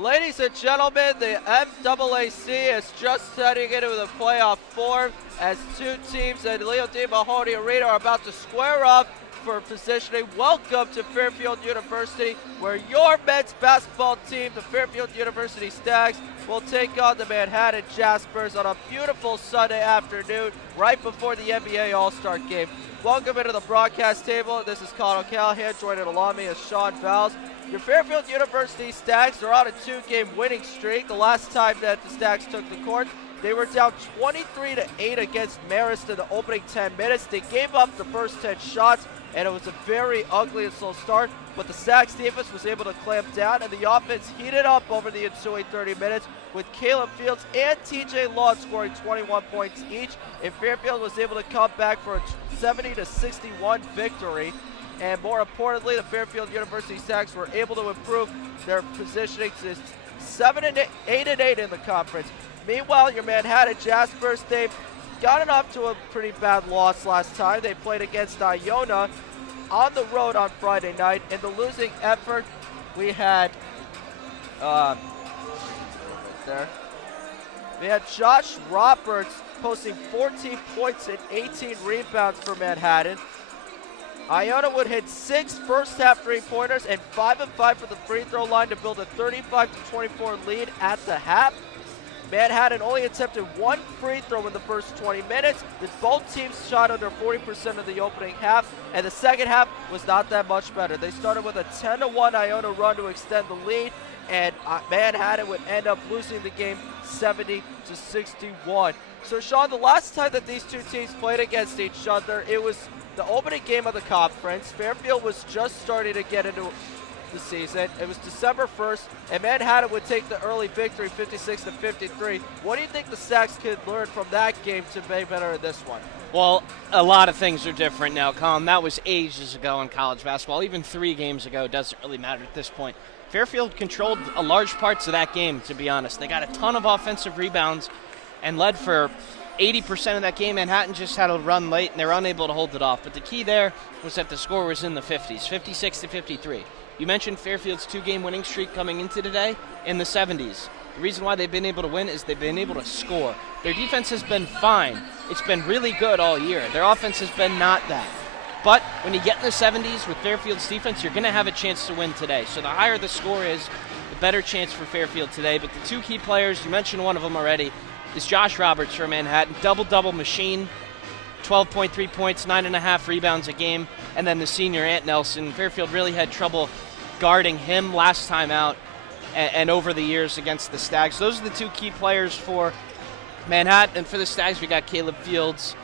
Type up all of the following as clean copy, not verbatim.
Ladies and gentlemen, the MAAC is just heading into the playoff form as two teams at Leo D. Mahoney Arena are about to square up for positioning. Welcome to Fairfield University, where your men's basketball team, the Fairfield University Stags, will take on the Manhattan Jaspers on a beautiful Sunday afternoon right before the NBA All-Star Game. Welcome into the broadcast table. This is Colin O'Callahan. Joining along me is Sean Fowles. Your Fairfield University Stags are on a two-game winning streak. The last time that the Stags took the court, they were down 23-8 against Marist in the opening 10 minutes. They gave up the first 10 shots, and it was a very ugly and slow start, but the Stags defense was able to clamp down, and the offense heated up over the ensuing 30 minutes with Caleb Fields and TJ Long scoring 21 points each, and Fairfield was able to come back for a 70-61 victory. And more importantly, the Fairfield University Stags were able to improve their positioning to 8-8 in the conference. Meanwhile, your Manhattan Jaspers, they've gotten off to a pretty bad loss last time. They played against Iona on the road on Friday night. In the losing effort, we had Josh Roberts posting 14 points and 18 rebounds for Manhattan. Iona would hit 6 first-half three-pointers and 5 of 5 for the free throw line to build a 35-24 lead at the half. Manhattan only attempted 1 free throw in the first 20 minutes. Both teams shot under 40% of the opening half, and the second half was not that much better. They started with a 10-1 Iona run to extend the lead, and Manhattan would end up losing the game 70-61. So, Sean, the last time that these two teams played against each other, it was the opening game of the conference. Fairfield was just starting to get into the season. It was December 1st, and Manhattan would take the early victory 56-53. What do you think the Stags could learn from that game to be better in this one? Well, a lot of things are different now, Colin. That was ages ago in college basketball. Even 3 games ago doesn't really matter at this point. Fairfield controlled a large parts of that game, to be honest. They got a ton of offensive rebounds and led for 80% of that game. Manhattan just had a run late, and they were unable to hold it off. But the key there was that the score was in the 50s, 56-53. You mentioned Fairfield's 2-game winning streak coming into today in the 70s. The reason why they've been able to win is they've been able to score. Their defense has been fine. It's been really good all year. Their offense has been not that. But when you get in the 70s with Fairfield's defense, you're going to have a chance to win today. So the higher the score is, the better chance for Fairfield today. But the 2 key players, you mentioned one of them already, is Josh Roberts for Manhattan. Double-double machine, 12.3 points, 9.5 rebounds a game. And then the senior, Ant Nelson. Fairfield really had trouble guarding him last time out and over the years against the Stags. Those are the 2 key players for Manhattan. And for the Stags, we got Caleb Fields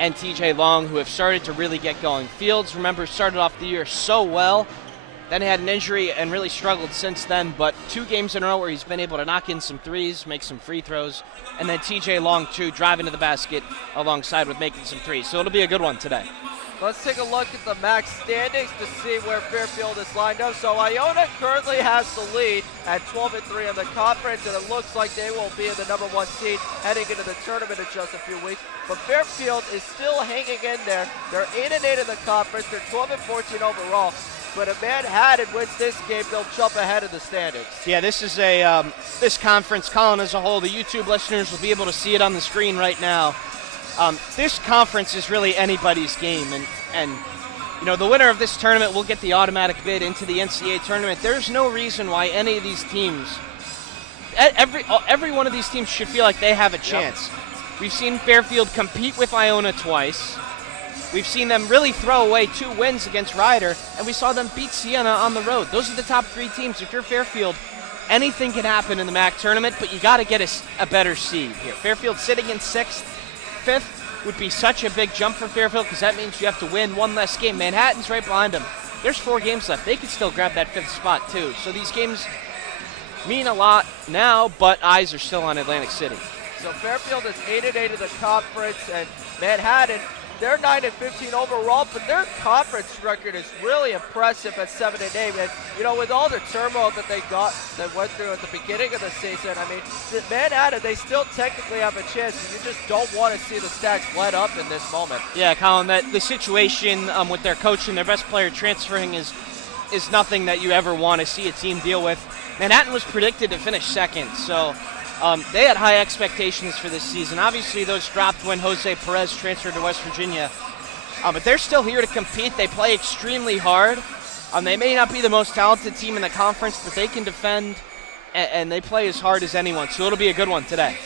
and TJ Long, who have started to really get going. Fields, remember, started off the year so well. Then he had an injury and really struggled since then, but 2 games in a row where he's been able to knock in some threes, make some free throws, and then TJ Long, too, driving to the basket alongside with making some threes. So it'll be a good one today. Let's take a look at the MAC standings to see where Fairfield is lined up. So Iona currently has the lead at 12-3 in the conference, and it looks like they will be in the number 1 seed heading into the tournament in just a few weeks. But Fairfield is still hanging in there. They're 8-8 in the conference. They're 12-14 overall. But if Manhattan wins this game, they'll jump ahead of the standings. Yeah, this is this conference, Colin, as a whole, the YouTube listeners will be able to see it on the screen right now. This conference is really anybody's game, and you know, the winner of this tournament will get the automatic bid into the NCAA tournament. There's no reason why any of these teams, every one of these teams should feel like they have a chance. Yep. We've seen Fairfield compete with Iona twice. We've seen them really throw away 2 wins against Rider, and we saw them beat Siena on the road. Those are the top 3 teams. If you're Fairfield, anything can happen in the MAC tournament, but you got to get a better seed here. Fairfield sitting in 6th, 5th would be such a big jump for Fairfield because that means you have to win 1 less game. Manhattan's right behind them. There's 4 games left. They could still grab that 5th spot too. So these games mean a lot now, but eyes are still on Atlantic City. So Fairfield is 8-8 in the conference, and Manhattan, they're 9-15 overall, but their conference record is really impressive at 7-8. And you know, with all the turmoil that they went through at the beginning of the season, I mean, Manhattan, they still technically have a chance. You just don't want to see the Stags let up in this moment. Yeah, Colin, that the situation with their coach and their best player transferring is nothing that you ever want to see a team deal with. Manhattan was predicted to finish second, so they had high expectations for this season. Obviously, those dropped when Jose Perez transferred to West Virginia, but they're still here to compete. They play extremely hard. They may not be the most talented team in the conference, but they can defend, and they play as hard as anyone, so it'll be a good one today.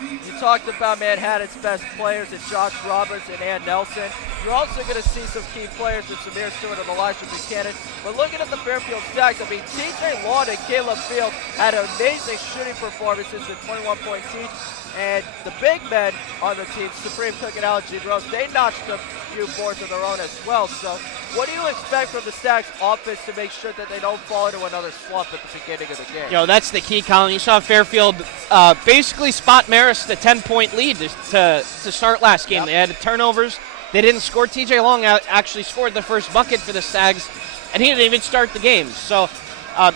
You talked about Manhattan's best players in Josh Roberts and Ann Nelson. You're also going to see some key players with Samir Stewart and Elijah Buchanan. But looking at the Fairfield Stacks, I mean, TJ Lawn and Caleb Field had amazing shooting performances with 21 points each. And the big men on the team, Supreme Cook and Alec Rose, they notched a few boards of their own as well. So what do you expect from the Stacks offense to make sure that they don't fall into another slump at the beginning of the game? That's the key, Colin. You saw Fairfield basically spot Marist a 10-point lead to start last game. Yep. They had turnovers. They didn't score. TJ Long actually scored the first bucket for the Stags, and he didn't even start the game. So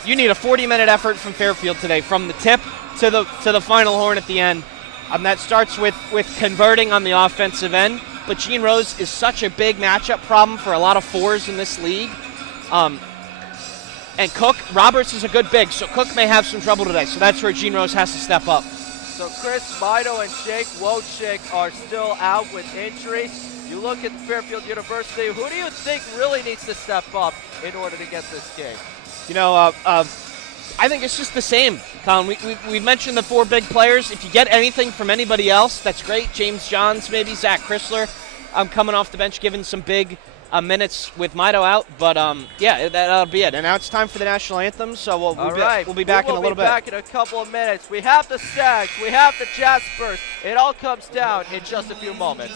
you need a 40-minute effort from Fairfield today, from the tip to the final horn at the end. That starts with converting on the offensive end. But Gene Rose is such a big matchup problem for a lot of fours in this league. And Roberts is a good big, so Cook may have some trouble today. So that's where Gene Rose has to step up. So Chris Mito and Jake Wojcik are still out with injuries. You look at Fairfield University, who do you think really needs to step up in order to get this game? I think it's just the same, Colin. We mentioned the four big players. If you get anything from anybody else, that's great. James Johns, maybe Zach Chrysler. Coming off the bench, giving some big minutes with Mito out. But, that'll be it. And now it's time for the national anthem, so we'll be back in a little bit. We'll be back in a couple of minutes. We have the Stags. We have the Jaspers. It all comes down in just a few moments.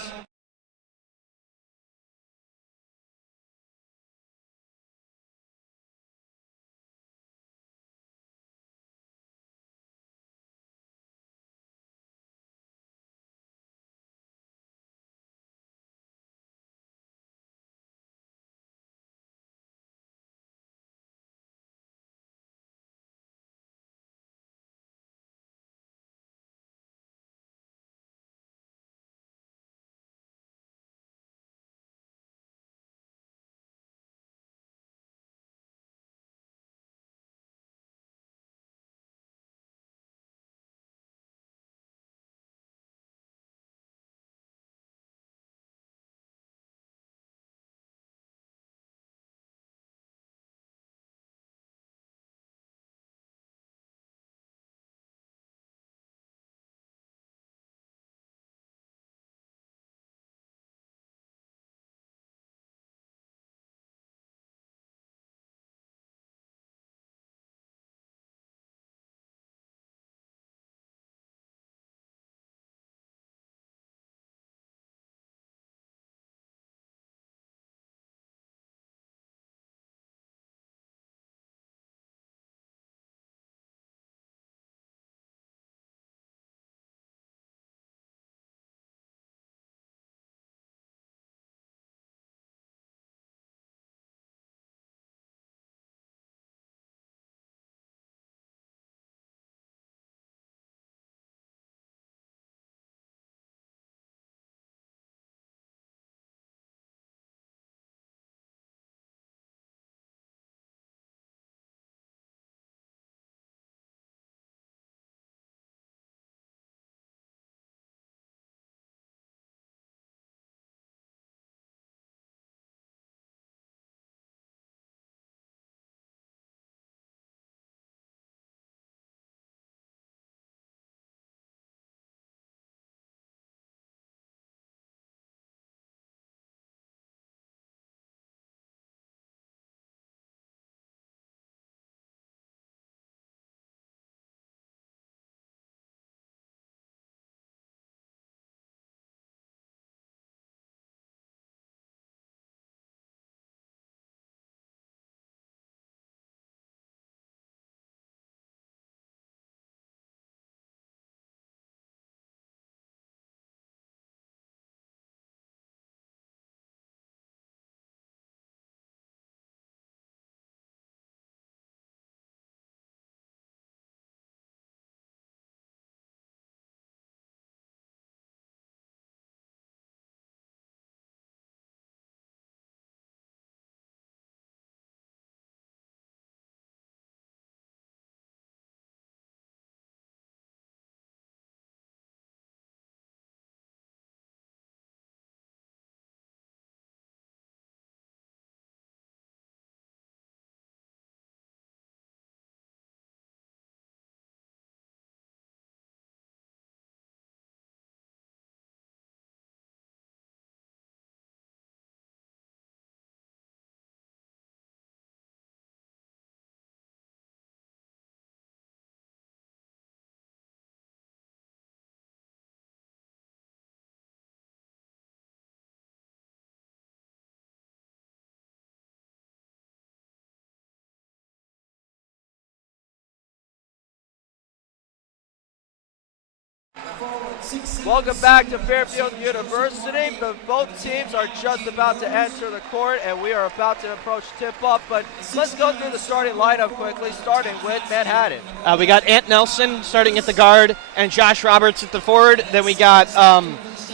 Welcome back to Fairfield University. Both teams are just about to enter the court, and we are about to approach tip-off. But let's go through the starting lineup quickly, starting with Manhattan. We got Ant Nelson starting at the guard and Josh Roberts at the forward. Then we got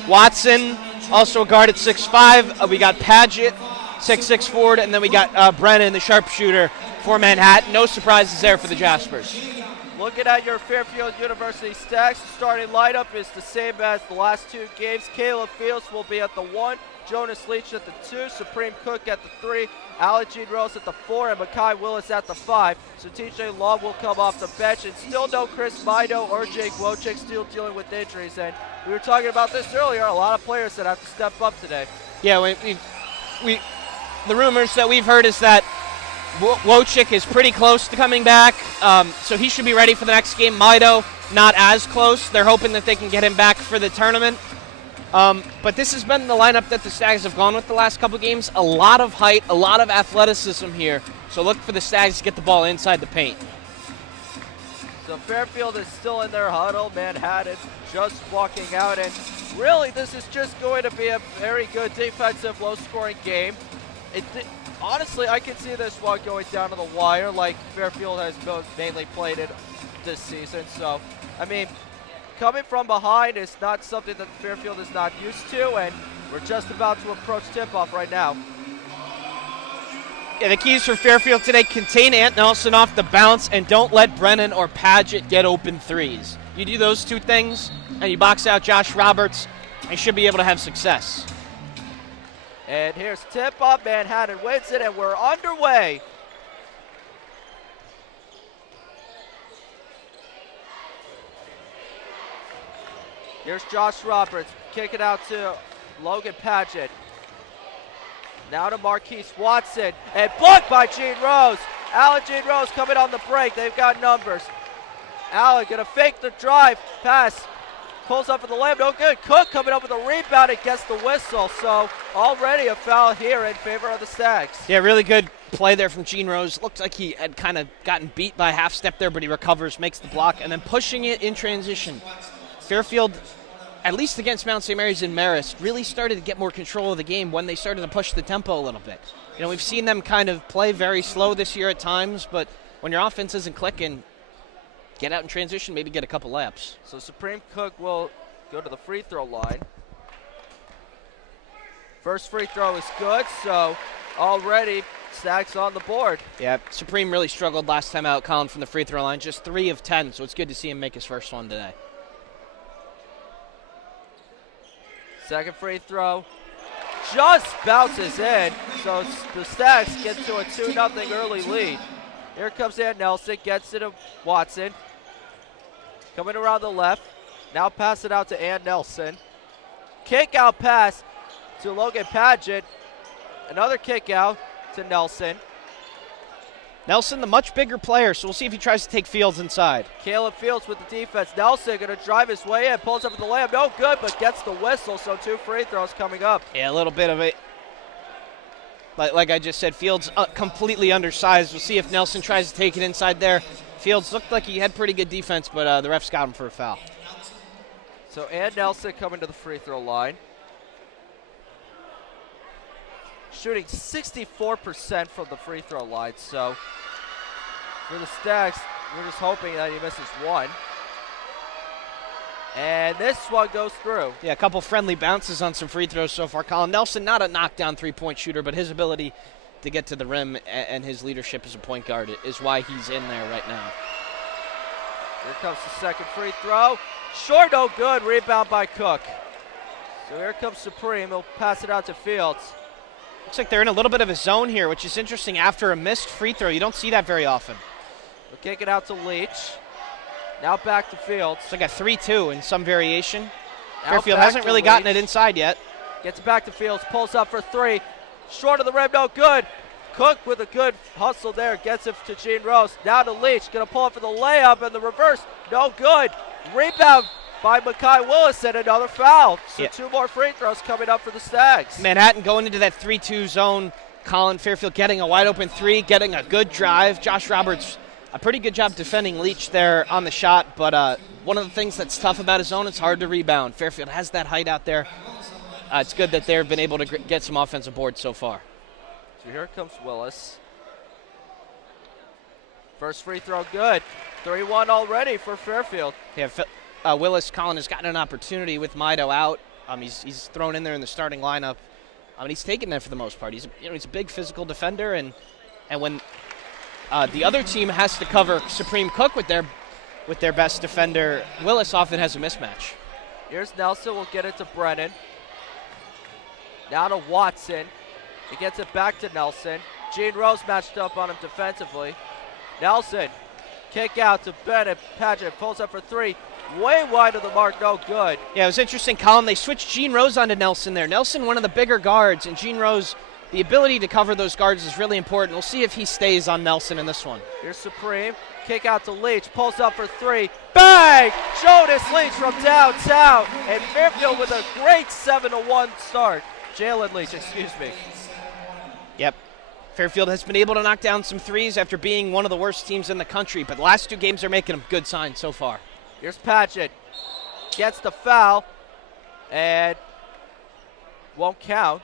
Watson, also a guard at 6'5". We got Padgett, 6'6" forward, and then we got Brennan, the sharpshooter for Manhattan. No surprises there for the Jaspers. Looking at your Fairfield University stacks, the starting lineup is the same as the last two games. Caleb Fields will be at the 1, Jonas Leach at the 2, Supreme Cook at the 3, Alec Jean Rose at the 4, and Makai Willis at the 5. So TJ Long will come off the bench, and still no Chris Mido or Jake Wojcik, still dealing with injuries. And we were talking about this earlier, a lot of players that have to step up today. Yeah, the rumors that we've heard is that Wojcik is pretty close to coming back, so he should be ready for the next game. Mido, not as close. They're hoping that they can get him back for the tournament. But this has been the lineup that the Stags have gone with the last couple games. A lot of height, a lot of athleticism here. So look for the Stags to get the ball inside the paint. So Fairfield is still in their huddle. Manhattan just walking out. And really, this is just going to be a very good defensive, low-scoring game. Honestly, I can see this one going down to the wire like Fairfield has mainly played it this season. So, I mean, coming from behind is not something that Fairfield is not used to, and we're just about to approach tip-off right now. Yeah, the keys for Fairfield today: contain Ant Nelson off the bounce and don't let Brennan or Padgett get open threes. You do those two things and you box out Josh Roberts, and you should be able to have success. And here's tip-off. Manhattan wins it, and we're underway. Here's Josh Roberts, kick it out to Logan Padgett. Now to Marquise Watson, and blocked by Gene Rose. Allen Gene Rose coming on the break. They've got numbers. Allen gonna fake the drive, pass. Pulls up for the layup, no good. Cook coming up with a rebound and gets the whistle. So already a foul here in favor of the Stags. Yeah, really good play there from Gene Rose. Looked like he had kind of gotten beat by a half step there, but he recovers, makes the block, and then pushing it in transition. Fairfield, at least against Mount St. Mary's and Marist, really started to get more control of the game when they started to push the tempo a little bit. You know, we've seen them kind of play very slow this year at times, but when your offense isn't clicking, get out in transition, maybe get a couple laps. So Supreme Cook will go to the free throw line. First free throw is good, so already Stags on the board. Yeah, Supreme really struggled last time out, Colin, from the free throw line. Just 3 of 10, so it's good to see him make his first one today. Second free throw just bounces in, so the Stags get to a 2-0 early lead. Here comes Ant Nelson, gets it to Watson. Coming around the left, now pass it out to Ant Nelson. Kick out pass to Logan Padgett. Another kick out to Nelson. Nelson, the much bigger player, so we'll see if he tries to take Fields inside. Caleb Fields with the defense. Nelson going to drive his way in, pulls up with the layup. No good, but gets the whistle, so 2 free throws coming up. Yeah, a little bit of it. Like I just said, Fields completely undersized. We'll see if Nelson tries to take it inside there. Fields looked like he had pretty good defense, but the refs got him for a foul. So Ant Nelson coming to the free throw line. Shooting 64% from the free throw line, so for the Stags, we're just hoping that he misses one. And this one goes through. Yeah, a couple friendly bounces on some free throws so far. Colin Nelson, not a knockdown three-point shooter, but his ability to get to the rim and his leadership as a point guard is why he's in there right now. Here comes the second free throw. Short, no good. Rebound by Cook. So here comes Supreme. He'll pass it out to Fields. Looks like they're in a little bit of a zone here, which is interesting after a missed free throw. You don't see that very often. We'll kick it out to Leach. Now back to Fields. It's like a 3-2 in some variation. Now Fairfield hasn't really gotten it inside yet. Gets it back to Fields. Pulls up for 3. Short of the rim, no good. Cook with a good hustle there. Gets it to Gene Rose. Now to Leach. Going to pull up for the layup and the reverse. No good. Rebound by Makai Willis and another foul. So 2 more free throws coming up for the Stags. Manhattan going into that 3-2 zone. Colin Fairfield getting a wide open 3, getting a good drive. Josh Roberts a pretty good job defending Leach there on the shot, but one of the things that's tough about his zone, it's hard to rebound. Fairfield has that height out there. It's good that they've been able to get some offensive boards so far. So here comes Willis. First free throw good. 3-1 already for Fairfield. Yeah, Willis, Colin, has gotten an opportunity with Mido out. He's thrown in there in the starting lineup. He's taken that for the most part. He's a big physical defender, and when the other team has to cover Supreme Cook with their best defender, Willis often has a mismatch. Here's Nelson. We'll get it to Brennan. Now to Watson. He gets it back to Nelson. Gene Rose matched up on him defensively. Nelson, kick out to Bennett. Padgett pulls up for three. Way wide of the mark, no good. Yeah, it was interesting, Colin. They switched Gene Rose onto Nelson there. Nelson, one of the bigger guards, and Gene Rose, the ability to cover those guards is really important. We'll see if he stays on Nelson in this one. Here's Supreme. Kick out to Leach. Pulls up for three. Bang! Jonas Leach from downtown. And Fairfield with a great 7-1 start. Jalen Leach, excuse me. Yep. Fairfield has been able to knock down some threes after being one of the worst teams in the country, but the last two games are making them good signs so far. Here's Padgett. Gets the foul and won't count.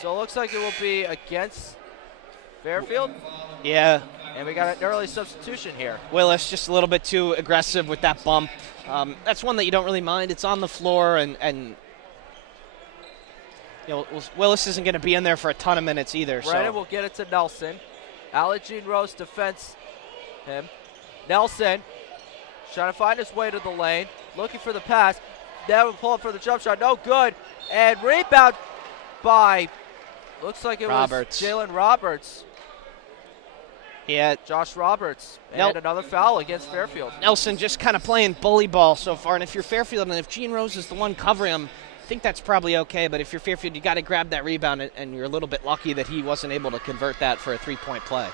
So it looks like it will be against Fairfield. Yeah. And we got an early substitution here. Willis just a little bit too aggressive with that bump. That's one that you don't really mind. It's on the floor, and Willis isn't going to be in there for a ton of minutes either. Brennan will get it to Nelson. Gene Rose defends him. Nelson trying to find his way to the lane. Looking for the pass. Now we'll pull up for the jump shot. No good. And rebound by, looks like it was Jalen Roberts. Yeah. Josh Roberts. And another foul against Fairfield. Nelson just kind of playing bully ball so far. And if you're Fairfield and if Gene Rose is the one covering him, I think that's probably okay. But if you're Fairfield, you got to grab that rebound, and you're a little bit lucky that he wasn't able to convert that for a three-point play.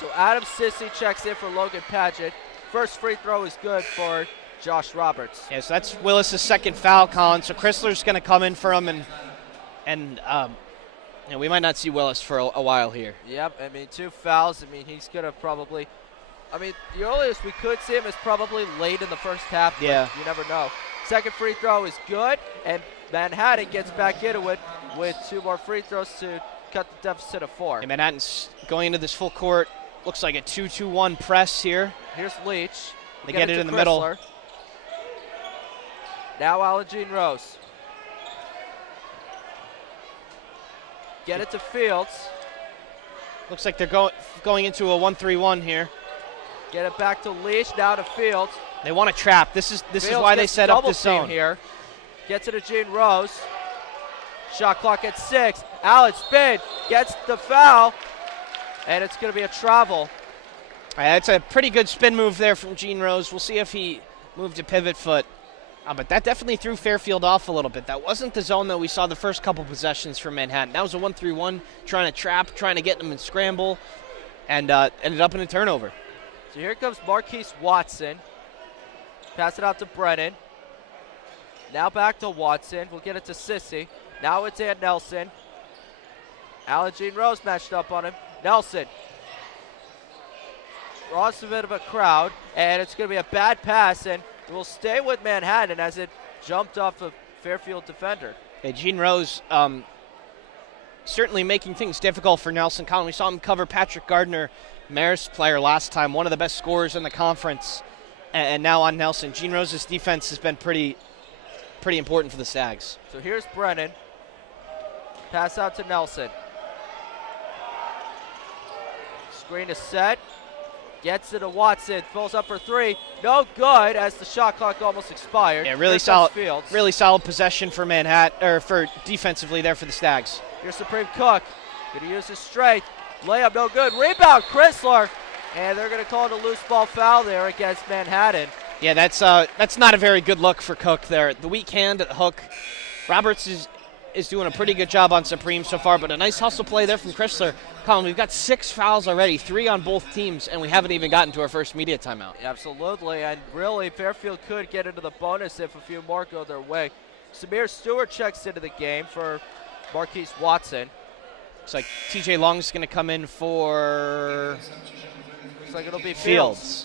So Adam Sissy checks in for Logan Padgett. First free throw is good for Josh Roberts. Yeah, so that's Willis' second foul, Colin. So Chrysler's going to come in for him, and we might not see Willis for a while here. Yep, I mean, 2 fouls. I mean, he's going to probably, the earliest we could see him is probably late in the first half. Yeah. You never know. Second free throw is good, and Manhattan gets back into it with 2 more free throws to cut the deficit of 4. And Manhattan's going into this full court. Looks like a 2-2-1 press here. Here's Leach. They get it in the middle. Now Gene Rose. Get it to Fields. Looks like they're going into a 1-3-1 here. Get it back to Leach. Now to Fields. They want to trap. This is why they set up this zone here. Gets it to Gene Rose. Shot clock at 6. Allen spin. Gets the foul. And it's going to be a travel. It's a pretty good spin move there from Gene Rose. We'll see if he moved to pivot foot. But that definitely threw Fairfield off a little bit. That wasn't the zone that we saw the first couple possessions from Manhattan. That was a 1-3-1, trying to trap, trying to get them and scramble, and ended up in a turnover. So here comes Marquise Watson. Pass it out to Brennan. Now back to Watson. We'll get it to Sissy. Now it's Ed Nelson. Gene Rose matched up on him. Nelson draws a bit of a crowd, and it's going to be a bad pass, and it will stay with Manhattan as it jumped off a Fairfield defender. Hey, Gene Rose certainly making things difficult for Nelson. Colin, we saw him cover Patrick Gardner, Marist player last time, one of the best scorers in the conference, and now on Nelson. Gene Rose's defense has been pretty important for the Stags. So here's Brennan. Pass out to Nelson. Screen is set. Gets it to Watson. Pulls up for 3. No good as the shot clock almost expired. Yeah, really solid possession for Manhattan, or for defensively there for the Stags. Here's Supreme Cook. Going to use his strength. Layup no good. Rebound Chrysler. And they're going to call it a loose ball foul there against Manhattan. Yeah, that's not a very good look for Cook there. The weak hand at the hook. Roberts is doing a pretty good job on Supreme so far, but a nice hustle play there from Chrysler. Colin, we've got 6 fouls already, 3 on both teams, and we haven't even gotten to our first media timeout. Absolutely, and really, Fairfield could get into the bonus if a few more go their way. Samir Stewart checks into the game for Marquise Watson. Looks like TJ Long's going to come in for Looks like it'll be Fields.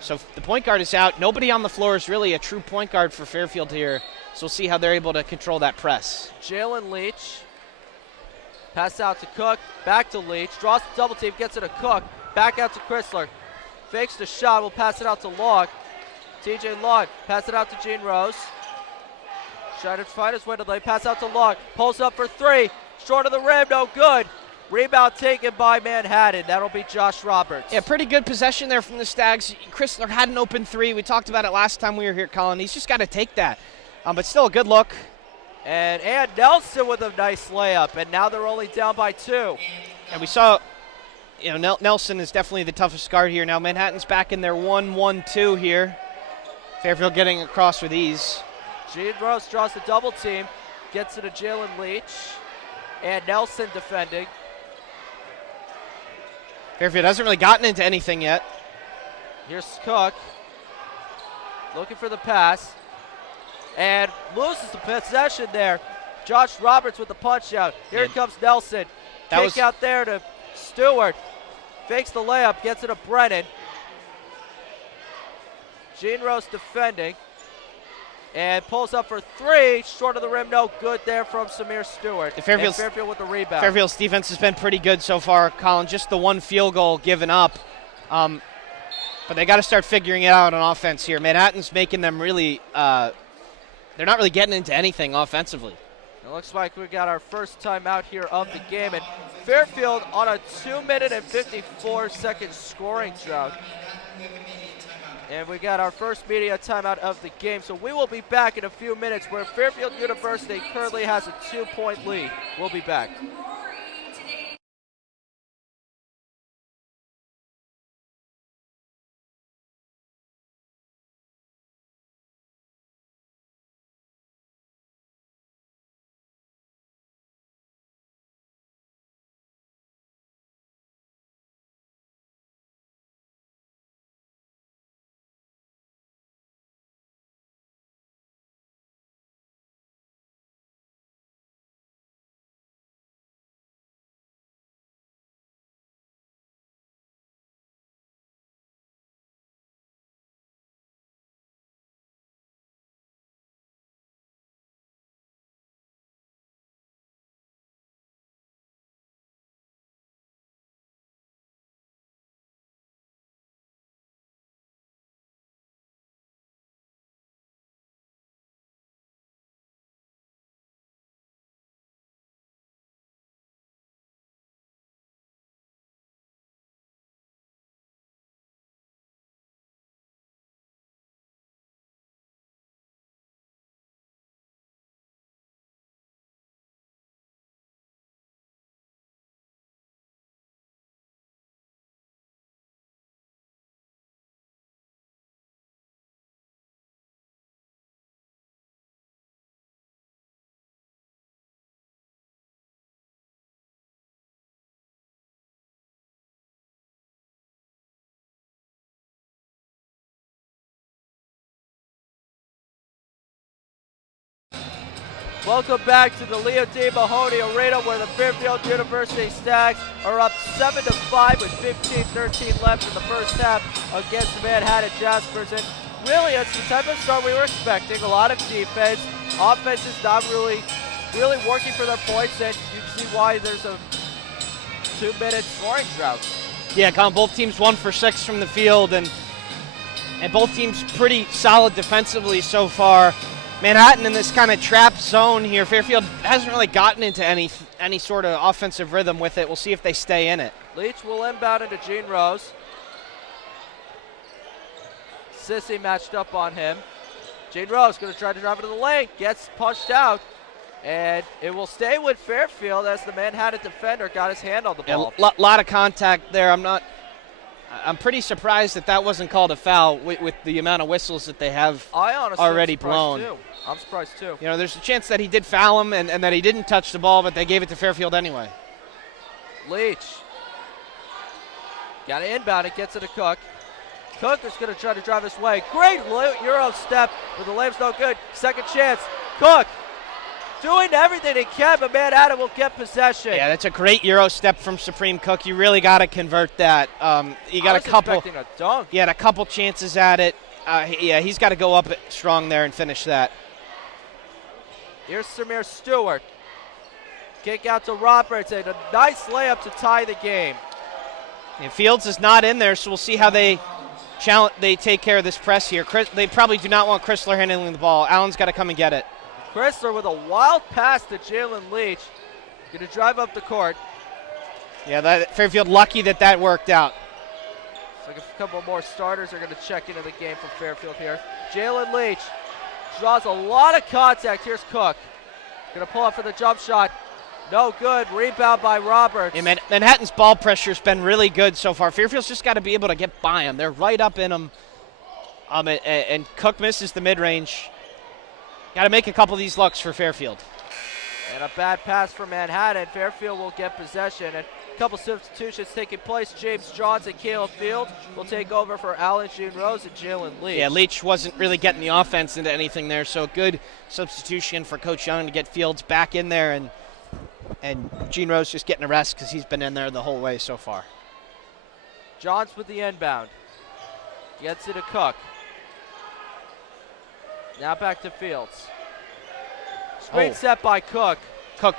So the point guard is out. Nobody on the floor is really a true point guard for Fairfield here. So we'll see how they're able to control that press. Jalen Leach. Pass out to Cook. Back to Leach. Draws the double team. Gets it to Cook. Back out to Chrysler. Fakes the shot. Will pass it out to Long. TJ Long. Pass it out to Gene Rose. Trying to find his way to the lane. Pass out to Long. Pulls up for three. Short of the rim. No good. Rebound taken by Manhattan. That'll be Josh Roberts. Yeah, pretty good possession there from the Stags. Chrysler had an open three. We talked about it last time we were here, Colin. He's just got to take that. But still a good look. And Nelson with a nice layup. And now they're only down by 2. And we saw, Nelson is definitely the toughest guard here. Now Manhattan's back in their 1-1-2 here. Fairfield getting across with ease. Gene Rose draws the double team. Gets it to Jalen Leach. And Nelson defending. Fairfield hasn't really gotten into anything yet. Here's Cook. Looking for the pass. And loses the possession there. Josh Roberts with the punch out. Here comes Nelson. Kick out there to Stewart. Fakes the layup. Gets it to Brennan. Gene Rose defending. And pulls up for three. Short of the rim. No good there from Samir Stewart. And Fairfield with the rebound. Fairfield's defense has been pretty good so far, Colin. Just the one field goal given up. But they got to start figuring it out on offense here. Manhattan's making them really they're not really getting into anything offensively. It looks like we got our first timeout here of the game. And Fairfield on a 2-minute and 54-second scoring drought. And we got our first media timeout of the game. So we will be back in a few minutes where Fairfield University currently has a 2-point lead. We'll be back. Welcome back to the Leo D. Mahoney Arena where the Fairfield University Stags are up 7-5 with 15-13 left in the first half against the Manhattan Jaspers. And really, it's the type of start we were expecting. A lot of defense. Offense is not really working for their points, and you can see why there's a 2-minute scoring drought. Yeah, Colin, both teams 1 for 6 from the field, and both teams pretty solid defensively so far. Manhattan in this kind of trap zone here. Fairfield hasn't really gotten into any sort of offensive rhythm with it. We'll see if they stay in it. Leach will inbound into Gene Rose. Sissy matched up on him. Gene Rose going to try to drive into the lane. Gets punched out. And it will stay with Fairfield as the Manhattan defender got his hand on the ball. A lot of contact there. I'm pretty surprised that wasn't called a foul with the amount of whistles that they have already blown. I'm surprised too. There's a chance that he did foul him and that he didn't touch the ball, but they gave it to Fairfield anyway. Leach. Got to inbound it, gets it to Cook. Cook is going to try to drive his way. Great Euro step, but the layup's no good. Second chance. Cook doing everything he can, but Manhattan will get possession. Yeah, that's a great Euro step from Supreme Cook. You really got to convert that. You got expecting a dunk. He had a couple chances at it. He's got to go up strong there and finish that. Here's Samir Stewart. Kick out to Roberts, and a nice layup to tie the game. And Fields is not in there, so we'll see how they take care of this press here. They probably do not want Chrysler handling the ball. Allen's got to come and get it. Chrysler with a wild pass to Jalen Leach. Going to drive up the court. Yeah, Fairfield lucky that worked out. Looks like a couple more starters are going to check into the game for Fairfield here. Jalen Leach draws a lot of contact. Here's Cook. Going to pull up for the jump shot. No good. Rebound by Roberts. Yeah, Manhattan's ball pressure has been really good so far. Fairfield's just got to be able to get by them. They're right up in them. And Cook misses the mid-range. Got to make a couple of these looks for Fairfield. And a bad pass for Manhattan. Fairfield will get possession. And a couple substitutions taking place. James Johnson, Caleb Field will take over for Allen Jean Rose and Jalen Leach. Yeah, Leach wasn't really getting the offense into anything there, so good substitution for Coach Young to get Fields back in there, and Jean Rose just getting a rest because he's been in there the whole way so far. Johns with the inbound. Gets it to Cook. Now back to Fields. Screen set by Cook. Cook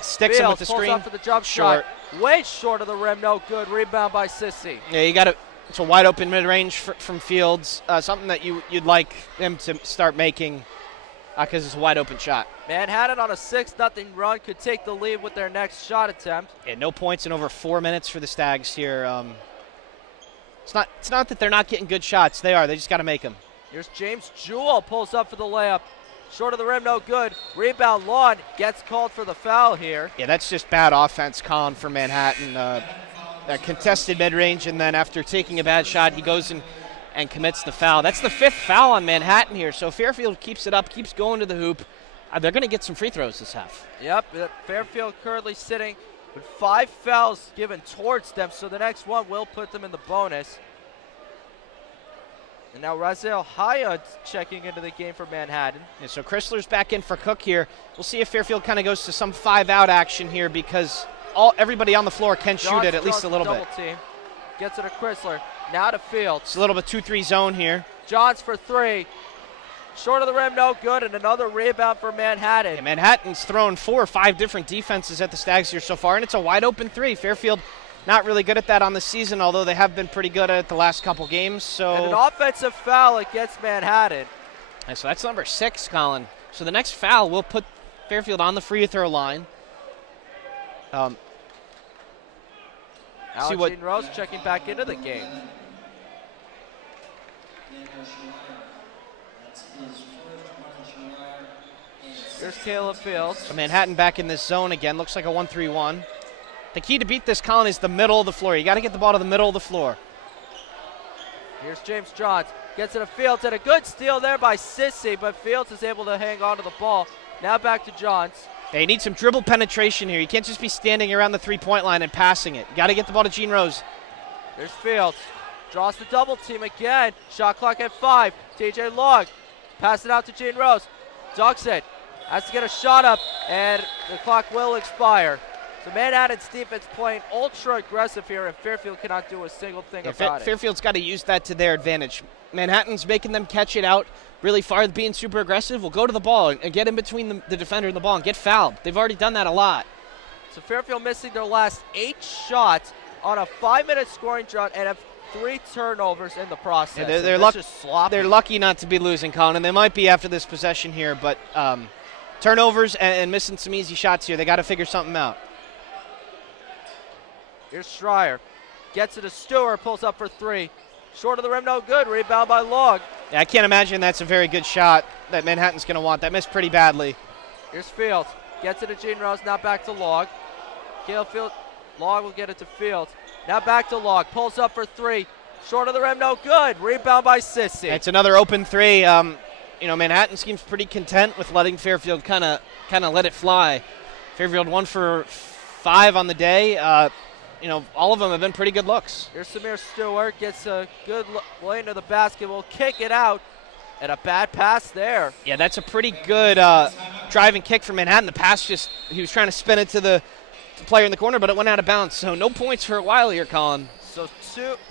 sticks him with the screen. Pulls up for the jump shot. Way short of the rim, no good. Rebound by Sissy. Yeah, it's a wide open mid-range from Fields. Something that you'd like him to start making because it's a wide open shot. Manhattan on a 6-0 run could take the lead with their next shot attempt. Yeah, no points in over 4 minutes for the Stags here. It's not that they're not getting good shots. They are. They just got to make them. Here's James Jewell, pulls up for the layup. Short of the rim, no good. Rebound, Lawn gets called for the foul here. Yeah, that's just bad offense, Colin, for Manhattan. A contested mid-range, and then after taking a bad shot, he goes and commits the foul. That's the 5th foul on Manhattan here, so Fairfield keeps it up, keeps going to the hoop. They're going to get some free throws this half. Yep, Fairfield currently sitting with 5 fouls given towards them, so the next one will put them in the bonus. And now Razel Hayat checking into the game for Manhattan. Yeah, so Chrysler's back in for Cook here. We'll see if Fairfield kind of goes to some 5-out action here because everybody on the floor can shoot it at least a little bit. Team. Gets it to Chrysler. Now to Fields. It's a little bit 2-3 zone here. Johns for 3. Short of the rim, no good, and another rebound for Manhattan. Yeah, Manhattan's thrown 4 or 5 different defenses at the Stags here so far, and it's a wide open 3. Fairfield not really good at that on the season, although they have been pretty good at it the last couple games. So and an offensive foul against Manhattan. And so that's number 6, Colin. So the next foul will put Fairfield on the free throw line. Allen Rose checking back into the game. Here's Caleb Fields. So Manhattan back in this zone again. Looks like a 1-3-1. The key to beat this, Colin, is the middle of the floor. You got to get the ball to the middle of the floor. Here's James Johns. Gets it to Fields, and a good steal there by Sissy, but Fields is able to hang on to the ball. Now back to Johns. They need some dribble penetration here. You can't just be standing around the three-point line and passing it. You got to get the ball to Jean Rose. There's Fields. Draws the double team again. Shot clock at 5. TJ Long. Pass it out to Jean Rose. Ducks it. Has to get a shot up, and the clock will expire. So Manhattan's defense playing ultra aggressive here, and Fairfield cannot do a single thing about it. Fairfield's got to use that to their advantage. Manhattan's making them catch it out really far, being super aggressive. Will go to the ball and get in between the defender and the ball and get fouled. They've already done that a lot. So Fairfield missing their last 8 shots on a 5-minute scoring drought and have 3 turnovers in the process. Yeah, they're lucky not to be losing, Colin, and they might be after this possession here, but turnovers and missing some easy shots here. They got to figure something out. Here's Schreier. Gets it to Stewart, pulls up for 3. Short of the rim, no good. Rebound by Long. Yeah, I can't imagine that's a very good shot that Manhattan's going to want. That missed pretty badly. Here's Fields. Gets it to Jean Rose, now back to Long. Field. Long will get it to Fields. Now back to Long. Pulls up for 3. Short of the rim, no good. Rebound by Sissy. It's another open 3. Manhattan seems pretty content with letting Fairfield kind of let it fly. Fairfield 1 for 5 on the day. All of them have been pretty good looks. Here's Samir Stewart, gets a good lane to the basket, will kick it out, and a bad pass there. Yeah, that's a pretty good driving kick from Manhattan. The pass he was trying to spin it to the player in the corner, but it went out of bounds. So no points for a while here, Colin. So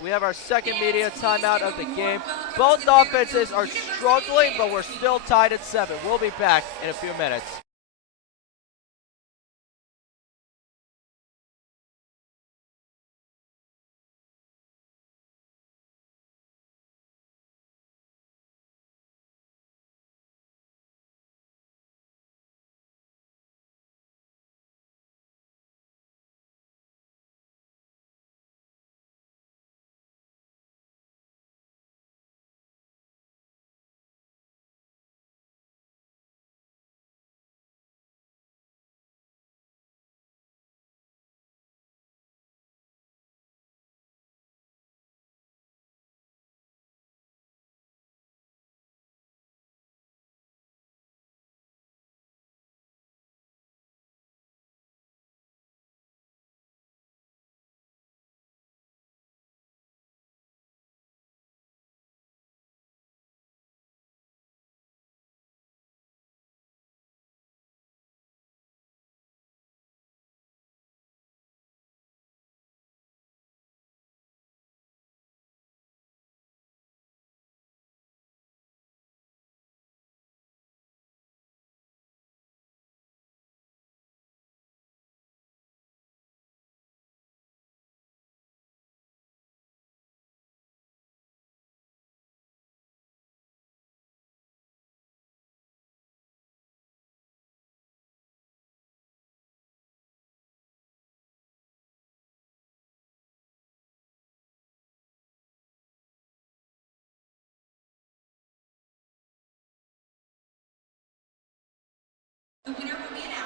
we have our second media timeout of the game. Both offenses are struggling, but we're still tied at 7. We'll be back in a few minutes.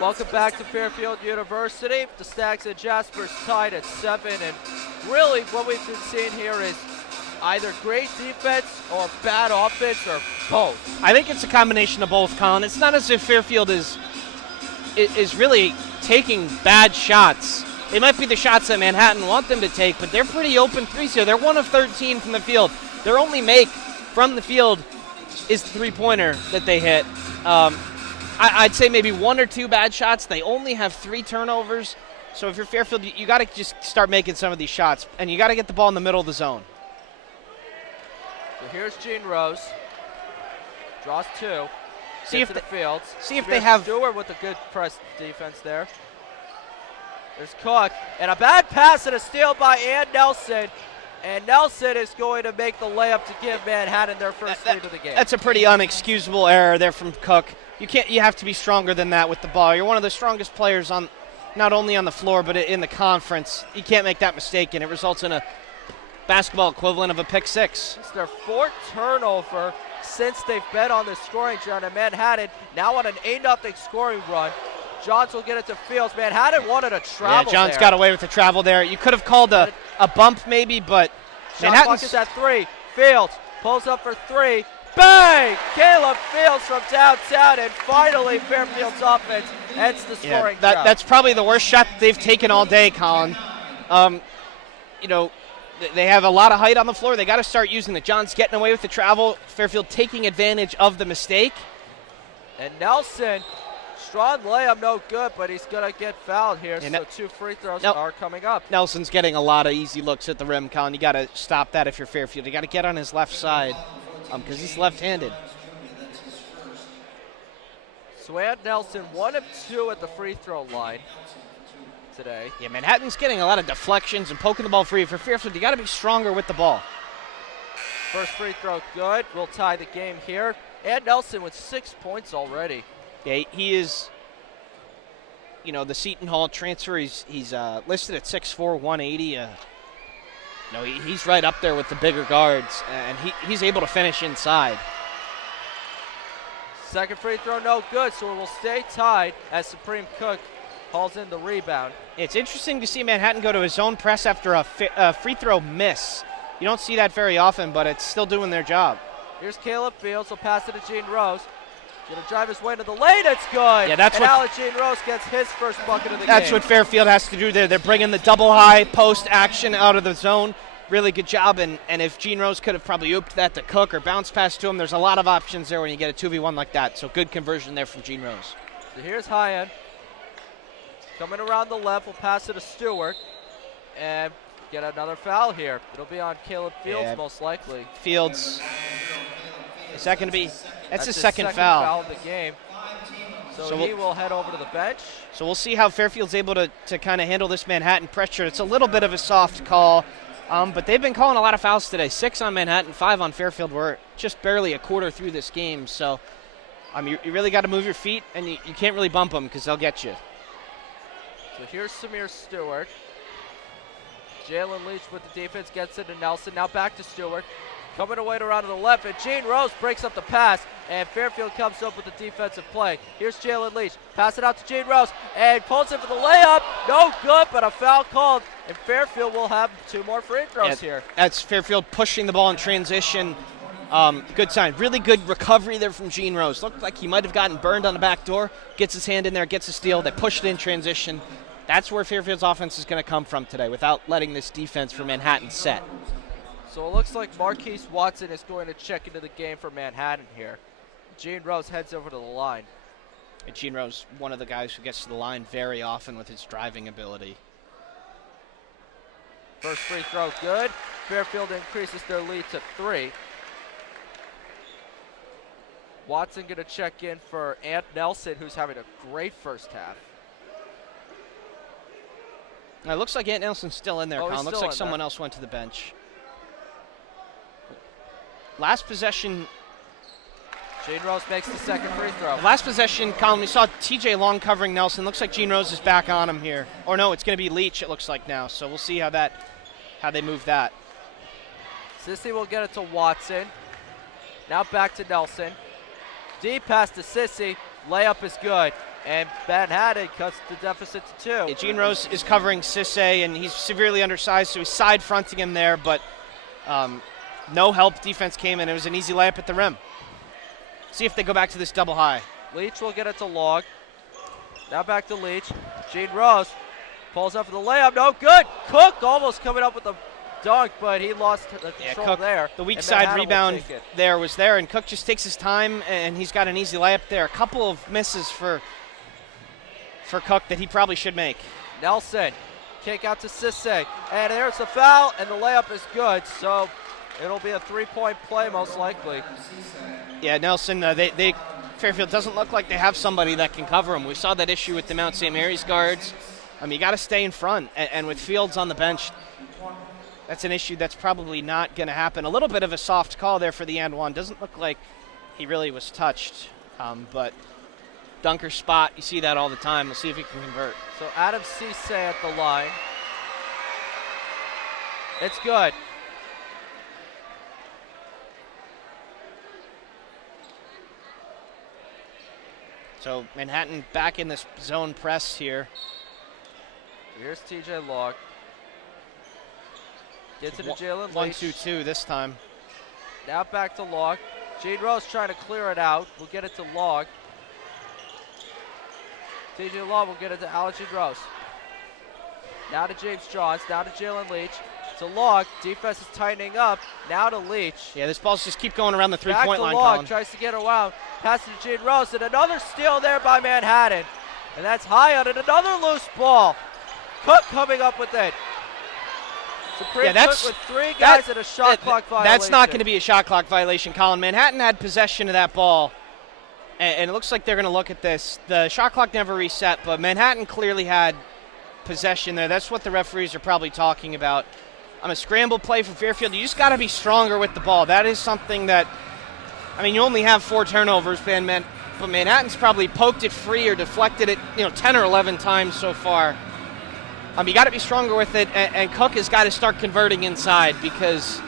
Welcome back to Fairfield University. The Stags and Jaspers tied at 7, and really what we've been seeing here is either great defense or bad offense or both. I think it's a combination of both, Colin. It's not as if Fairfield is really taking bad shots. They might be the shots that Manhattan want them to take, but they're pretty open threes here. They're 1 of 13 from the field. Their only make from the field is the three-pointer that they hit. I'd say maybe 1 or 2 bad shots. They only have 3 turnovers. So if you're Fairfield, you got to just start making some of these shots, and you got to get the ball in the middle of the zone. So here's Gene Rose. Draws 2. See if the fields. See if they have Stewart with a good press defense there. There's Cook, and a bad pass and a steal by Ann Nelson. And Nelson is going to make the layup to give Manhattan their first lead of the game. That's a pretty unexcusable error there from Cook. You have to be stronger than that with the ball. You're one of the strongest players on, not only on the floor but in the conference. You can't make that mistake, and it results in a basketball equivalent of a pick 6. It's their 4th turnover since they've been on the scoring run, and Manhattan now on an 8-0 scoring run. Johns will get it to Fields. Manhattan wanted a travel. Yeah, Johns got away with the travel there. You could have called a bump maybe, but Manhattan's is at 3. Fields pulls up for 3. Bang! Caleb Fields from downtown, and finally Fairfield's offense ends the scoring drought. That's probably the worst shot they've taken all day, Colin. They have a lot of height on the floor. They got to start using it. Johns getting away with the travel. Fairfield taking advantage of the mistake. And Nelson, strong layup, no good, but he's going to get fouled here, so 2 free throws are coming up. Nelson's getting a lot of easy looks at the rim, Colin. You got to stop that if you're Fairfield. You got to get on his left side because he's left-handed. Swan Nelson, 1 of 2 at the free throw line today. Yeah, Manhattan's getting a lot of deflections and poking the ball free. For Fairfield, you got to be stronger with the ball. First free throw good. We'll tie the game here. And Nelson with 6 points already. Yeah, he is, the Seton Hall transfer. He's listed at 6'4", 180. He's right up there with the bigger guards, and he's able to finish inside. Second free throw, no good, so it will stay tied as Supreme Cook hauls in the rebound. It's interesting to see Manhattan go to his own press after a free throw miss. You don't see that very often, but it's still doing their job. Here's Caleb Fields. He'll pass it to Gene Rose. Going to drive his way to the lane. It's good. Yeah, that's what Gene Rose gets his first bucket of the game. That's what Fairfield has to do there. They're bringing the double high post action out of the zone. Really good job, and if Gene Rose could have probably ooped that to Cook or bounce pass to him, there's a lot of options there when you get a 2v1 like that. So good conversion there from Gene Rose. So here's Hyan. Coming around the left, will pass it to Stewart. And get another foul here. It'll be on Caleb Fields most likely. Fields. Is that going to be? That's his second foul of the game. So he will head over to the bench. So we'll see how Fairfield's able to kind of handle this Manhattan pressure. It's a little bit of a soft call, but they've been calling a lot of fouls today. 6 on Manhattan, 5 on Fairfield. We're just barely a quarter through this game. So you really got to move your feet, and you can't really bump them because they'll get you. So here's Samir Stewart. Jalen Leach with the defense, gets it to Nelson. Now back to Stewart. Coming away around to the left, and Gene Rose breaks up the pass, and Fairfield comes up with the defensive play. Here's Jalen Leach. Pass it out to Gene Rose, and pulls it for the layup. No good, but a foul called, and Fairfield will have 2 more free throws here. That's Fairfield pushing the ball in transition. Good sign. Really good recovery there from Gene Rose. Looked like he might have gotten burned on the back door. Gets his hand in there, gets a steal. They pushed it in transition. That's where Fairfield's offense is going to come from today without letting this defense for Manhattan set. So it looks like Marquise Watson is going to check into the game for Manhattan here. Gene Rose heads over to the line. And Gene Rose, one of the guys who gets to the line very often with his driving ability. First free throw good. Fairfield increases their lead to 3. Watson going to check in for Ant Nelson, who's having a great first half. It looks like Ant Nelson's still in there, Colin. Looks like someone else went to the bench. Last possession. Gene Rose makes the second free throw. Last possession, Colin, we saw TJ Long covering Nelson. Looks like Gene Rose is back on him here. Or no, it's going to be Leach, it looks like now. So we'll see how they move that. Sissy will get it to Watson. Now back to Nelson. Deep pass to Sissy. Layup is good. And Manhattan cuts the deficit to 2. Yeah, Gene Rose is covering Sissay, and he's severely undersized, so he's side fronting him there, but no help. Defense came in. It was an easy layup at the rim. See if they go back to this double high. Leach will get it to Log. Now back to Leach. Gene Rose pulls up for the layup. No good. Cook almost coming up with a dunk, but he lost the control Cook, there. The weak side rebound was there, and Cook just takes his time, and he's got an easy layup there. A couple of misses for Cook that he probably should make. Nelson, kick out to Sissay, and there's the foul, and the layup is good, so it'll be a 3-point play most likely. Yeah, Nelson, Fairfield doesn't look like they have somebody that can cover him. We saw that issue with the Mount St. Mary's guards. You got to stay in front, and with Fields on the bench, that's an issue that's probably not going to happen. A little bit of a soft call there for the and one. Doesn't look like he really was touched, but dunker spot, you see that all the time. We'll see if he can convert. So Adam Cisse at the line. It's good. So Manhattan back in this zone press here. Here's TJ Log. Gets it to Jalen Leach. 1-2-2 this time. Now back to Log. Gene Rose trying to clear it out. We'll get it to Log. TJ Log will get it to Alex Gene Rose. Now to James Johns. Now to Jalen Leach. To Log. Defense is tightening up. Now to Leach. Yeah, this ball's just keep going around the three-point line, Log. Colin. Tries to get around. Passes to Gene Rose. And another steal there by Manhattan. And that's Hyan. And another loose ball. Cook coming up with it. Supreme Cook with 3 guys at a shot clock violation. That's not going to be a shot clock violation, Colin. Manhattan had possession of that ball, and it looks like they're going to look at this. The shot clock never reset, but Manhattan clearly had possession there. That's what the referees are probably talking about. On a scramble play for Fairfield, you just got to be stronger with the ball. That is something that, you only have 4 turnovers, but Manhattan's probably poked it free or deflected it, 10 or 11 times so far. You got to be stronger with it, and Cook has got to start converting inside because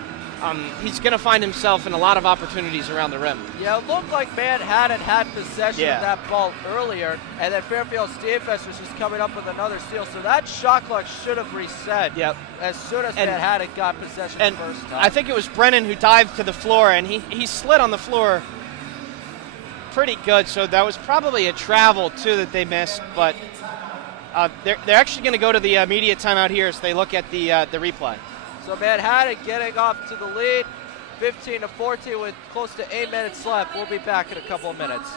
he's going to find himself in a lot of opportunities around the rim. Yeah, it looked like Manhattan had possession of that ball earlier, and then Fairfield's defense was just coming up with another steal. So that shot clock should have reset as soon as Manhattan got possession the first time. I think it was Brennan who dived to the floor, and he slid on the floor pretty good. So that was probably a travel, too, that they missed, but they're actually going to go to the media timeout here as they look at the replay. So Manhattan getting off to the lead, 15-14 with close to 8 minutes left. We'll be back in a couple of minutes.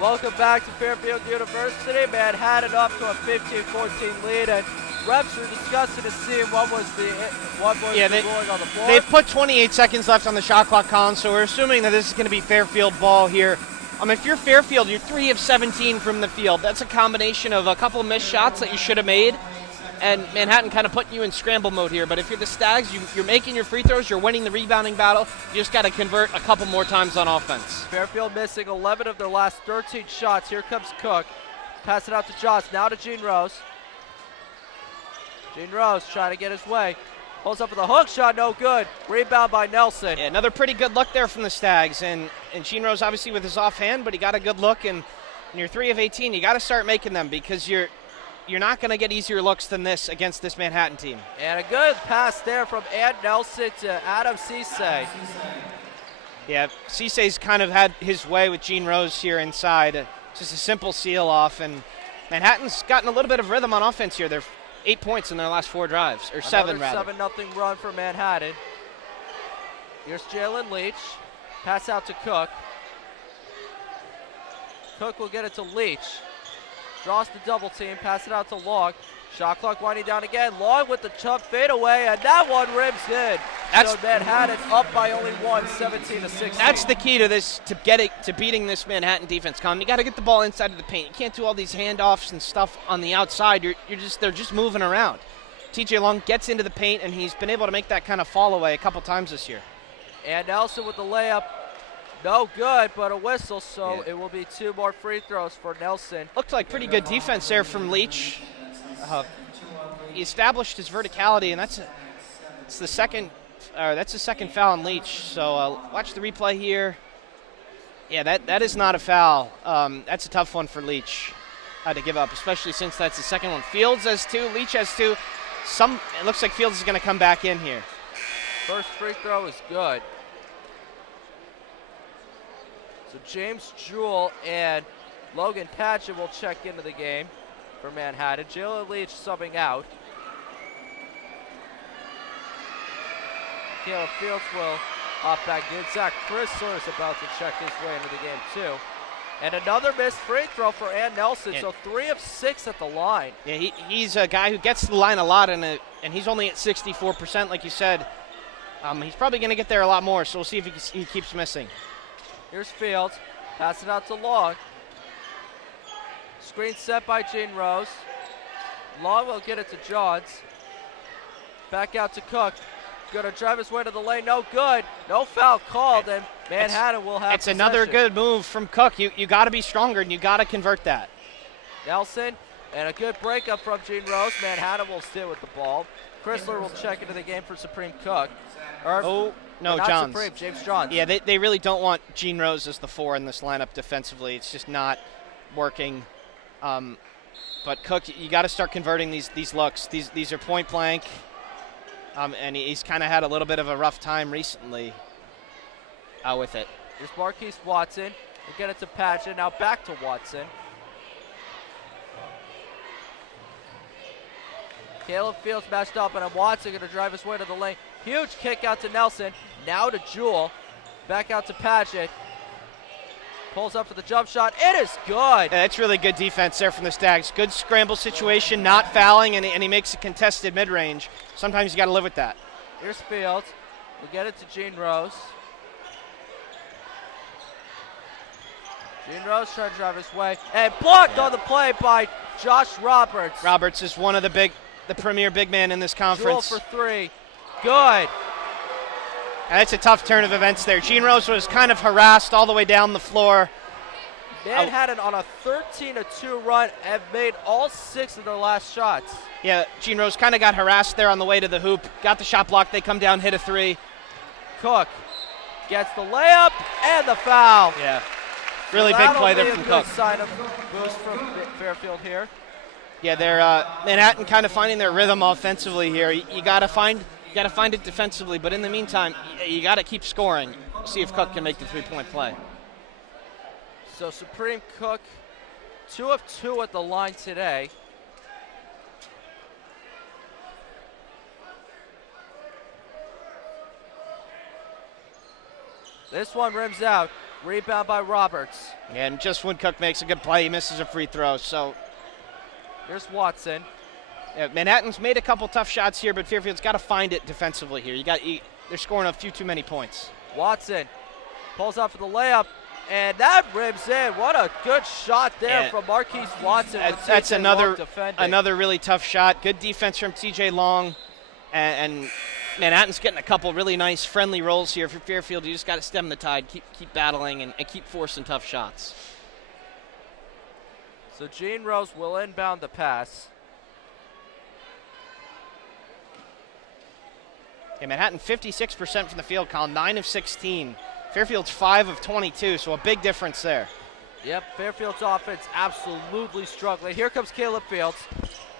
Welcome back to Fairfield University. Manhattan up to a 15-14 lead, and refs are discussing to see what was the ruling on the floor. They've put 28 seconds left on the shot clock, Colin, so we're assuming that this is going to be Fairfield ball here. If you're Fairfield, you're 3 of 17 from the field. That's a combination of a couple of missed shots that you should have made, and Manhattan kind of putting you in scramble mode here. But if you're the Stags, you're making your free throws, you're winning the rebounding battle. You just got to convert a couple more times on offense. Fairfield missing 11 of their last 13 shots. Here comes Cook. Pass it out to Joss. Now to Gene Rose. Gene Rose trying to get his way. Pulls up with a hook shot, no good. Rebound by Nelson. Yeah, another pretty good look there from the Stags. And Gene Rose obviously with his offhand, but he got a good look. And when you're 3 of 18, you got to start making them because you're not going to get easier looks than this against this Manhattan team. And a good pass there from Ed Nelson to Adam Cisse. Yeah, Cisse's kind of had his way with Gene Rose here inside. Just a simple seal off. And Manhattan's gotten a little bit of rhythm on offense here. They're 8 points in their last 4 drives, or 7 rather. 7-0 run for Manhattan. Here's Jalen Leach. Pass out to Cook. Cook will get it to Leach. Draws the double team, pass it out to Long. Shot clock winding down again. Long with the tough fadeaway, and that one rims in. So Manhattan up by only 1, 17-16. That's the key to this, to beating this Manhattan defense, Colin. You got to get the ball inside of the paint. You can't do all these handoffs and stuff on the outside. They're just moving around. TJ Long gets into the paint, and he's been able to make that kind of fall away a couple times this year. And Nelson with the layup. No good, but a whistle, so it will be 2 more free throws for Nelson. Looked like pretty good defense there from Leach. He established his verticality, and that's the second foul on Leach. So watch the replay here. Yeah, that is not a foul. That's a tough one for Leach to give up, especially since that's the second one. Fields has 2, Leach has 2. It looks like Fields is going to come back in here. First free throw is good. So James Jewell and Logan Patchett will check into the game for Manhattan. Jalen Leach subbing out. Caleb Fields will hop back in. Zach Chrysler is about to check his way into the game too. And another missed free throw for Ann Nelson, so 3 of 6 at the line. Yeah, he's a guy who gets to the line a lot, and he's only at 64%, like you said. He's probably going to get there a lot more, so we'll see if he keeps missing. Here's Fields, pass it out to Long. Screen set by Gene Rose. Long will get it to Johns. Back out to Cook. Gonna drive his way to the lane, no good. No foul called, and Manhattan will have possession. Another good move from Cook. You got to be stronger, and you got to convert that. Nelson, and a good breakup from Gene Rose. Manhattan will stay with the ball. Chrysler will check into the game for Supreme Cook. Johns. Supreme, James Johns. Yeah, they really don't want Gene Rose as the 4 in this lineup defensively. It's just not working. But Cook, you got to start converting these looks. These are point blank, and he's kind of had a little bit of a rough time recently with it. Here's Marquise Watson. We'll get it to Patchett. Now back to Watson. Caleb Fields matched up, and Watson going to drive his way to the lane. Huge kick out to Nelson. Now to Jewell. Back out to Patchett. Pulls up for the jump shot. It is good. Yeah, that's really good defense there from the Stags. Good scramble situation, not fouling, and he makes a contested mid-range. Sometimes you got to live with that. Here's Fields. We'll get it to Gene Rose. Gene Rose trying to drive his way. And blocked on the play by Josh Roberts. Roberts is one of the premier big man in this conference. Jewell for 3. Good. And it's a tough turn of events there. Gene Rose was kind of harassed all the way down the floor. Manhattan on a 13-2 run and made all 6 of their last shots. Yeah, Gene Rose kind of got harassed there on the way to the hoop. Got the shot blocked. They come down, hit a 3. Cook gets the layup and the foul. Yeah, really big play there from Cook. Sign of boost from Fairfield here. Yeah, they're Manhattan kind of finding their rhythm offensively here. You got to find it defensively, but in the meantime, you got to keep scoring. See if Cook can make the 3-point play. So Supreme Cook, 2 of 2 at the line today. This one rims out. Rebound by Roberts. And just when Cook makes a good play, he misses a free throw. So here's Watson. Yeah, Manhattan's made a couple tough shots here, but Fairfield's got to find it defensively here. They're scoring a few too many points. Watson pulls up for the layup, and that rims in. What a good shot there from Marquise Watson. That's another really tough shot. Good defense from TJ Long, and Manhattan's getting a couple really nice friendly rolls here for Fairfield. You just got to stem the tide, keep battling, and keep forcing tough shots. So Gene Rose will inbound the pass. Okay, Manhattan 56% from the field, Colin, 9 of 16. Fairfield's 5 of 22, so a big difference there. Yep, Fairfield's offense absolutely struggling. Here comes Caleb Fields.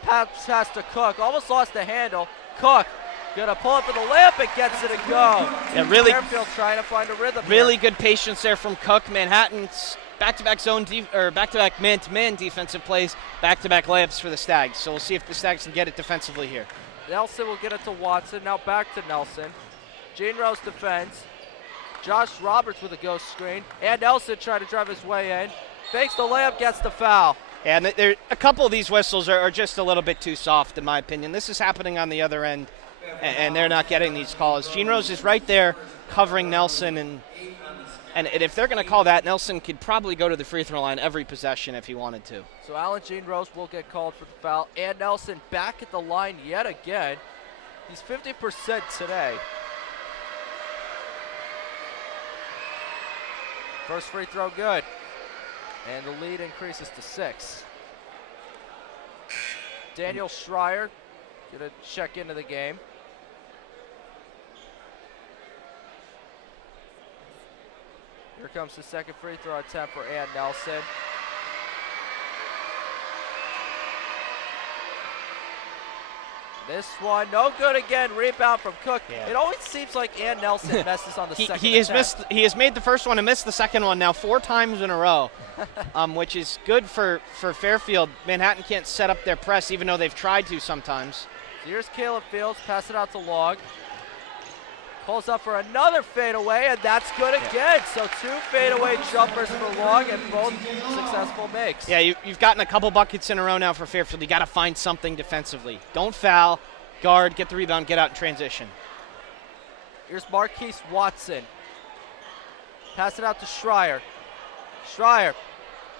Pass to Cook, almost lost the handle. Cook gonna pull it for the layup and gets it to go. Yeah, really. Fairfield trying to find a rhythm. Really good patience there from Cook. Manhattan's back-to-back back-to-back man-to-man defensive plays, back-to-back layups for the Stags. So we'll see if the Stags can get it defensively here. Nelson will get it to Watson. Now back to Nelson. Gene Rose defends. Josh Roberts with a ghost screen. And Nelson trying to drive his way in. Fakes the layup, gets the foul. Yeah, and a couple of these whistles are just a little bit too soft, in my opinion. This is happening on the other end, and they're not getting these calls. Gene Rose is right there covering Nelson, and if they're going to call that, Nelson could probably go to the free throw line every possession if he wanted to. So Alan Gene Rose will get called for the foul. And Nelson back at the line yet again. He's 50% today. First free throw good. And the lead increases to 6. Daniel Schreier going to check into the game. Here comes the second free throw attempt for Ann Nelson. This one, no good again. Rebound from Cook. Yeah. It always seems like Ann Nelson messes on the second attempt. He has made the first one and missed the second one now 4 times in a row, which is good for Fairfield. Manhattan can't set up their press, even though they've tried to sometimes. So here's Caleb Fields, pass it out to Long. Pulls up for another fadeaway, and that's good again. So 2 fadeaway jumpers for Long, and both successful makes. Yeah, you've gotten a couple buckets in a row now for Fairfield. You got to find something defensively. Don't foul, guard, get the rebound, get out in transition. Here's Marquise Watson. Pass it out to Schreier. Schreier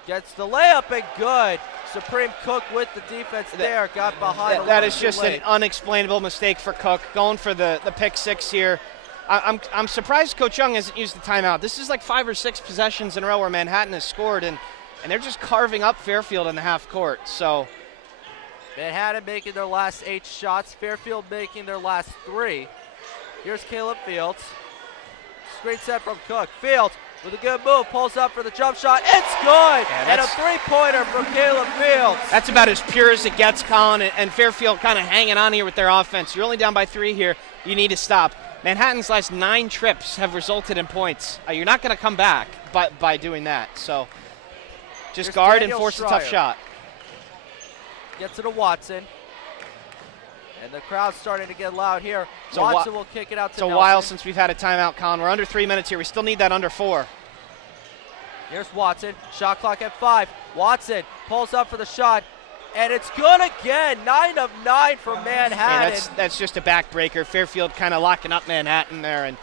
gets the layup, and good. Supreme Cook with the defense there, got behind. That is just an unexplainable mistake for Cook, going for the pick 6 here. I'm surprised Coach Young hasn't used the timeout. This is like 5 or 6 possessions in a row where Manhattan has scored, and they're just carving up Fairfield in the half court. So Manhattan making their last 8 shots, Fairfield making their last 3. Here's Caleb Fields. Screen set from Cook. Fields with a good move, pulls up for the jump shot. It's good! Yeah, and a 3-pointer from Caleb Fields. That's about as pure as it gets, Colin, and Fairfield kind of hanging on here with their offense. You're only down by 3 here. You need to stop. Manhattan's last 9 trips have resulted in points. You're not going to come back by doing that. So just Here's guard Daniel and force Schreier. a tough shot. Gets it to Watson. And the crowd's starting to get loud here. Watson will kick it out to Nelson. It's a while since we've had a timeout, Colin. We're under 3 minutes here. We still need that under 4. Here's Watson. Shot clock at 5. Watson pulls up for the shot. And it's good again. 9 of 9 for Manhattan. Yeah, that's just a backbreaker. Fairfield kind of locking up Manhattan there. And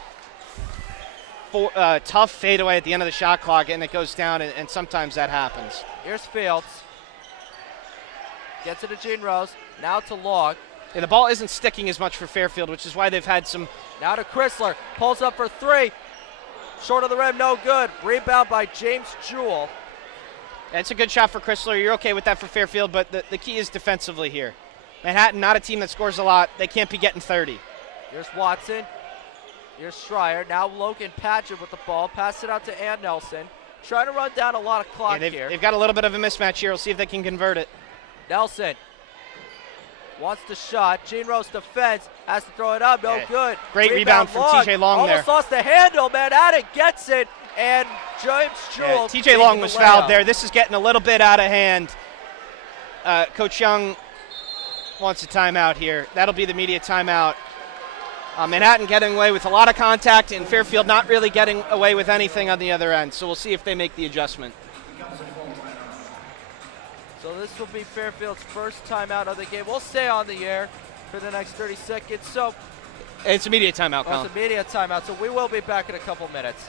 tough fadeaway at the end of the shot clock, and it goes down, and sometimes that happens. Here's Fields. Gets it to Gene Rose. Now to Long. Yeah, the ball isn't sticking as much for Fairfield, which is why they've had some. Now to Chrysler. Pulls up for 3. Short of the rim, no good. Rebound by James Jewell. It's a good shot for Chrysler. You're okay with that for Fairfield, but the key is defensively here. Manhattan, not a team that scores a lot. They can't be getting 30. Here's Watson. Here's Schreier. Now Logan Padgett with the ball. Pass it out to Ann Nelson. Trying to run down a lot of clock here. They've got a little bit of a mismatch here. We'll see if they can convert it. Nelson wants the shot. Gene Rose defense. Has to throw it up. No good. Great rebound from TJ Long there. Almost lost the handle. Manhattan gets it. And James Jewell. TJ Long was fouled there. This is getting a little bit out of hand. Coach Young wants a timeout here. That'll be the media timeout. Manhattan getting away with a lot of contact, and Fairfield not really getting away with anything on the other end. So we'll see if they make the adjustment. So this will be Fairfield's first timeout of the game. We'll stay on the air for the next 30 seconds. So it's immediate timeout, Colin. It's immediate timeout, so we will be back in a couple minutes.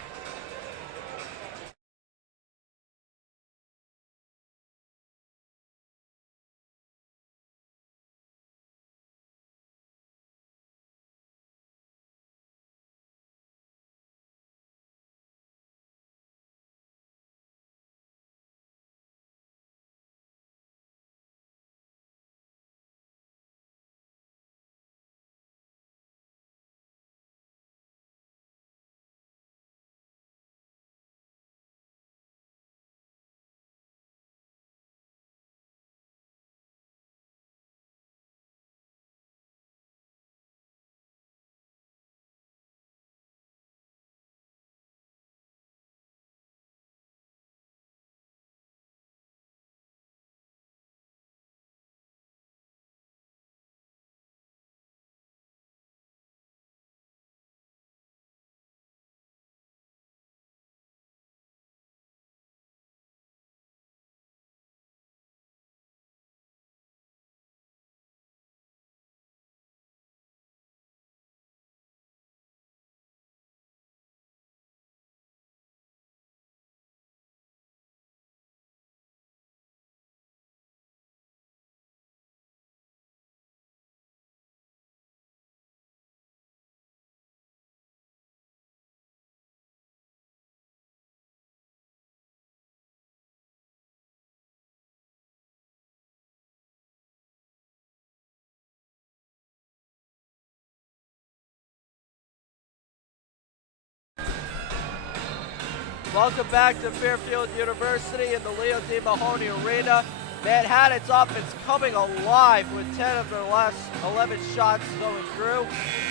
Welcome back to Fairfield University in the Leo D. Mahoney Arena. Manhattan's offense coming alive with 10 of their last 11 shots going through.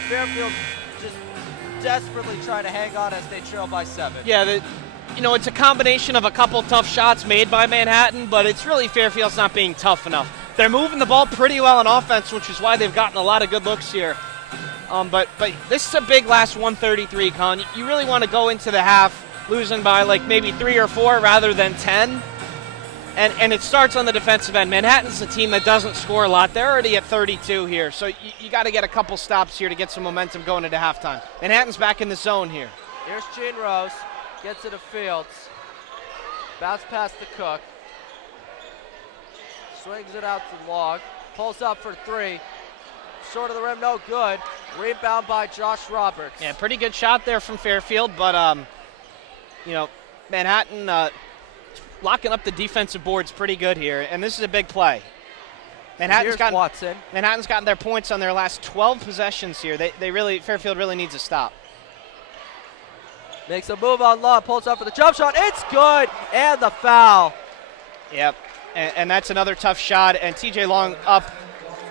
Fairfield just desperately trying to hang on as they trail by 7. Yeah, it's a combination of a couple tough shots made by Manhattan, but it's really Fairfield's not being tough enough. They're moving the ball pretty well on offense, which is why they've gotten a lot of good looks here. But this is a big last 133, Colin. You really want to go into the half losing by like maybe 3 or 4 rather than 10. And it starts on the defensive end. Manhattan's a team that doesn't score a lot. They're already at 32 here, so you got to get a couple stops here to get some momentum going into halftime. Manhattan's back in the zone here. Here's Gene Rose, gets it to Fields. Bounce past the Cook. Swings it out to Log. Pulls up for 3. Short of the rim, no good. Rebound by Josh Roberts. Yeah, pretty good shot there from Fairfield, but Manhattan locking up the defensive boards pretty good here, and this is a big play. Manhattan's gotten their points on their last 12 possessions here. Fairfield really needs a stop. Makes a move on Love, pulls up for the jump shot. It's good, and the foul. Yep, and that's another tough shot, and TJ Long up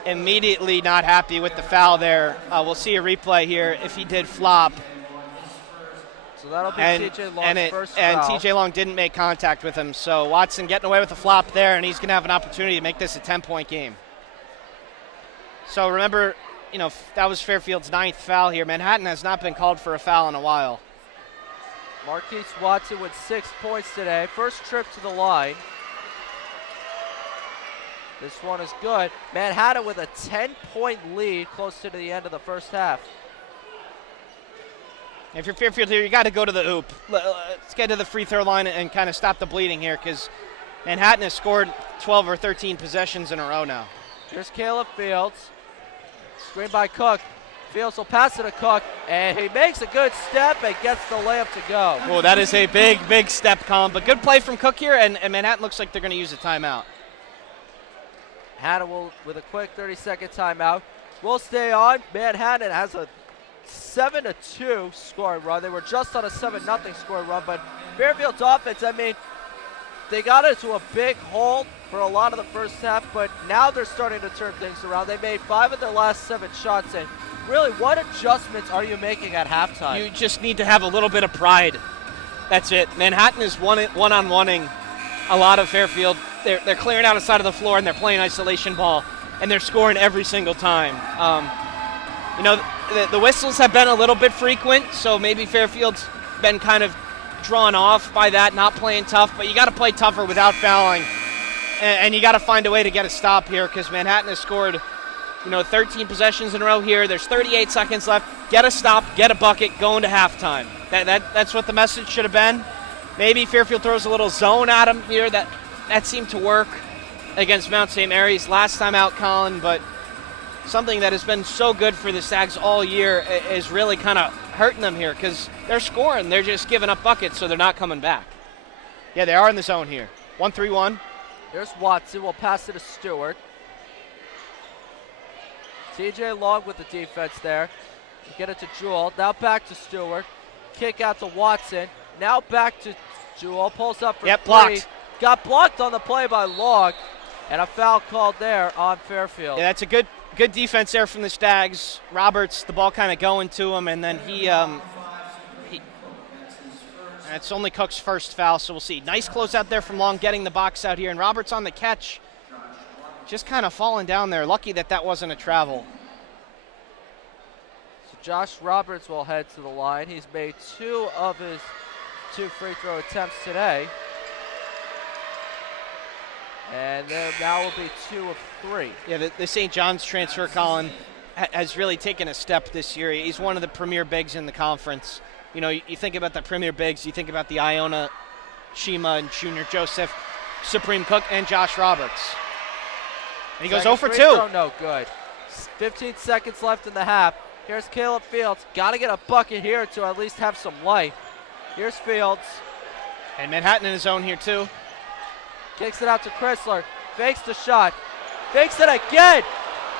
immediately, not happy with the foul there. We'll see a replay here if he did flop. So that'll be TJ Long's first foul. And TJ Long didn't make contact with him, so Watson getting away with a flop there, and he's going to have an opportunity to make this a 10-point game. So remember, that was Fairfield's 9th foul here. Manhattan has not been called for a foul in a while. Marquise Watson with 6 points today. First trip to the line. This one is good. Manhattan with a 10-point lead close to the end of the first half. If you're Fairfield here, you got to go to the hoop. Let's get to the free throw line and kind of stop the bleeding here, because Manhattan has scored 12 or 13 possessions in a row now. Here's Caleb Fields. Screen by Cook. Fields will pass it to Cook, and he makes a good step and gets the layup to go. Oh, that is a big, big step, Colin. But good play from Cook here, and Manhattan looks like they're going to use a timeout. Manhattan will, with a quick 30-second timeout, will stay on. Manhattan has a 7-2 scoring run. They were just on a 7-0 scoring run, but Fairfield's offense, they got into a big hole for a lot of the first half, but now they're starting to turn things around. They made 5 of their last 7 shots, and really, what adjustments are you making at halftime? You just need to have a little bit of pride. That's it. Manhattan is one-on-oneing a lot of Fairfield. They're clearing out a side of the floor, and they're playing isolation ball, and they're scoring every single time. the whistles have been a little bit frequent, so maybe Fairfield's been kind of drawn off by that, not playing tough, but you got to play tougher without fouling, and you got to find a way to get a stop here because Manhattan has scored 13 possessions in a row here. There's 38 seconds left. Get a stop, get a bucket, go into halftime. That's what the message should have been. Maybe Fairfield throws a little zone at him here. That seemed to work against Mount St. Mary's last time out, Colin, but something that has been so good for the Stags all year is really kind of hurting them here because they're scoring. They're just giving up buckets, so they're not coming back. Yeah, they are in the zone here. 1-3-1. There's Watson. We'll pass it to Stewart. TJ Long with the defense there. We get it to Jewell. Now back to Stewart. Kick out to Watson. Now back to Jewell. Pulls up for three. Blocked. Got blocked on the play by Long. And a foul called there on Fairfield. Yeah, that's a good defense there from the Stags. Roberts, the ball kind of going to him, and then he it's only Cook's first foul, so we'll see. Nice close out there from Long, getting the box out here, and Roberts on the catch. Just kind of falling down there. Lucky that wasn't a travel. So Josh Roberts will head to the line. He's made 2 of his 2 free throw attempts today. And there now will be 2 of 3. Yeah, the St. John's transfer, Colin, has really taken a step this year. He's one of the premier bigs in the conference. You think about the premier bigs, you think about the Iona, Shima, and Junior Joseph, Supreme Cook, and Josh Roberts. And he goes 0 for 2. No good. 15 seconds left in the half. Here's Caleb Fields. Got to get a bucket here to at least have some life. Here's Fields. And Manhattan in his own here, too. Kicks it out to Chrysler. Fakes the shot. Fakes it again.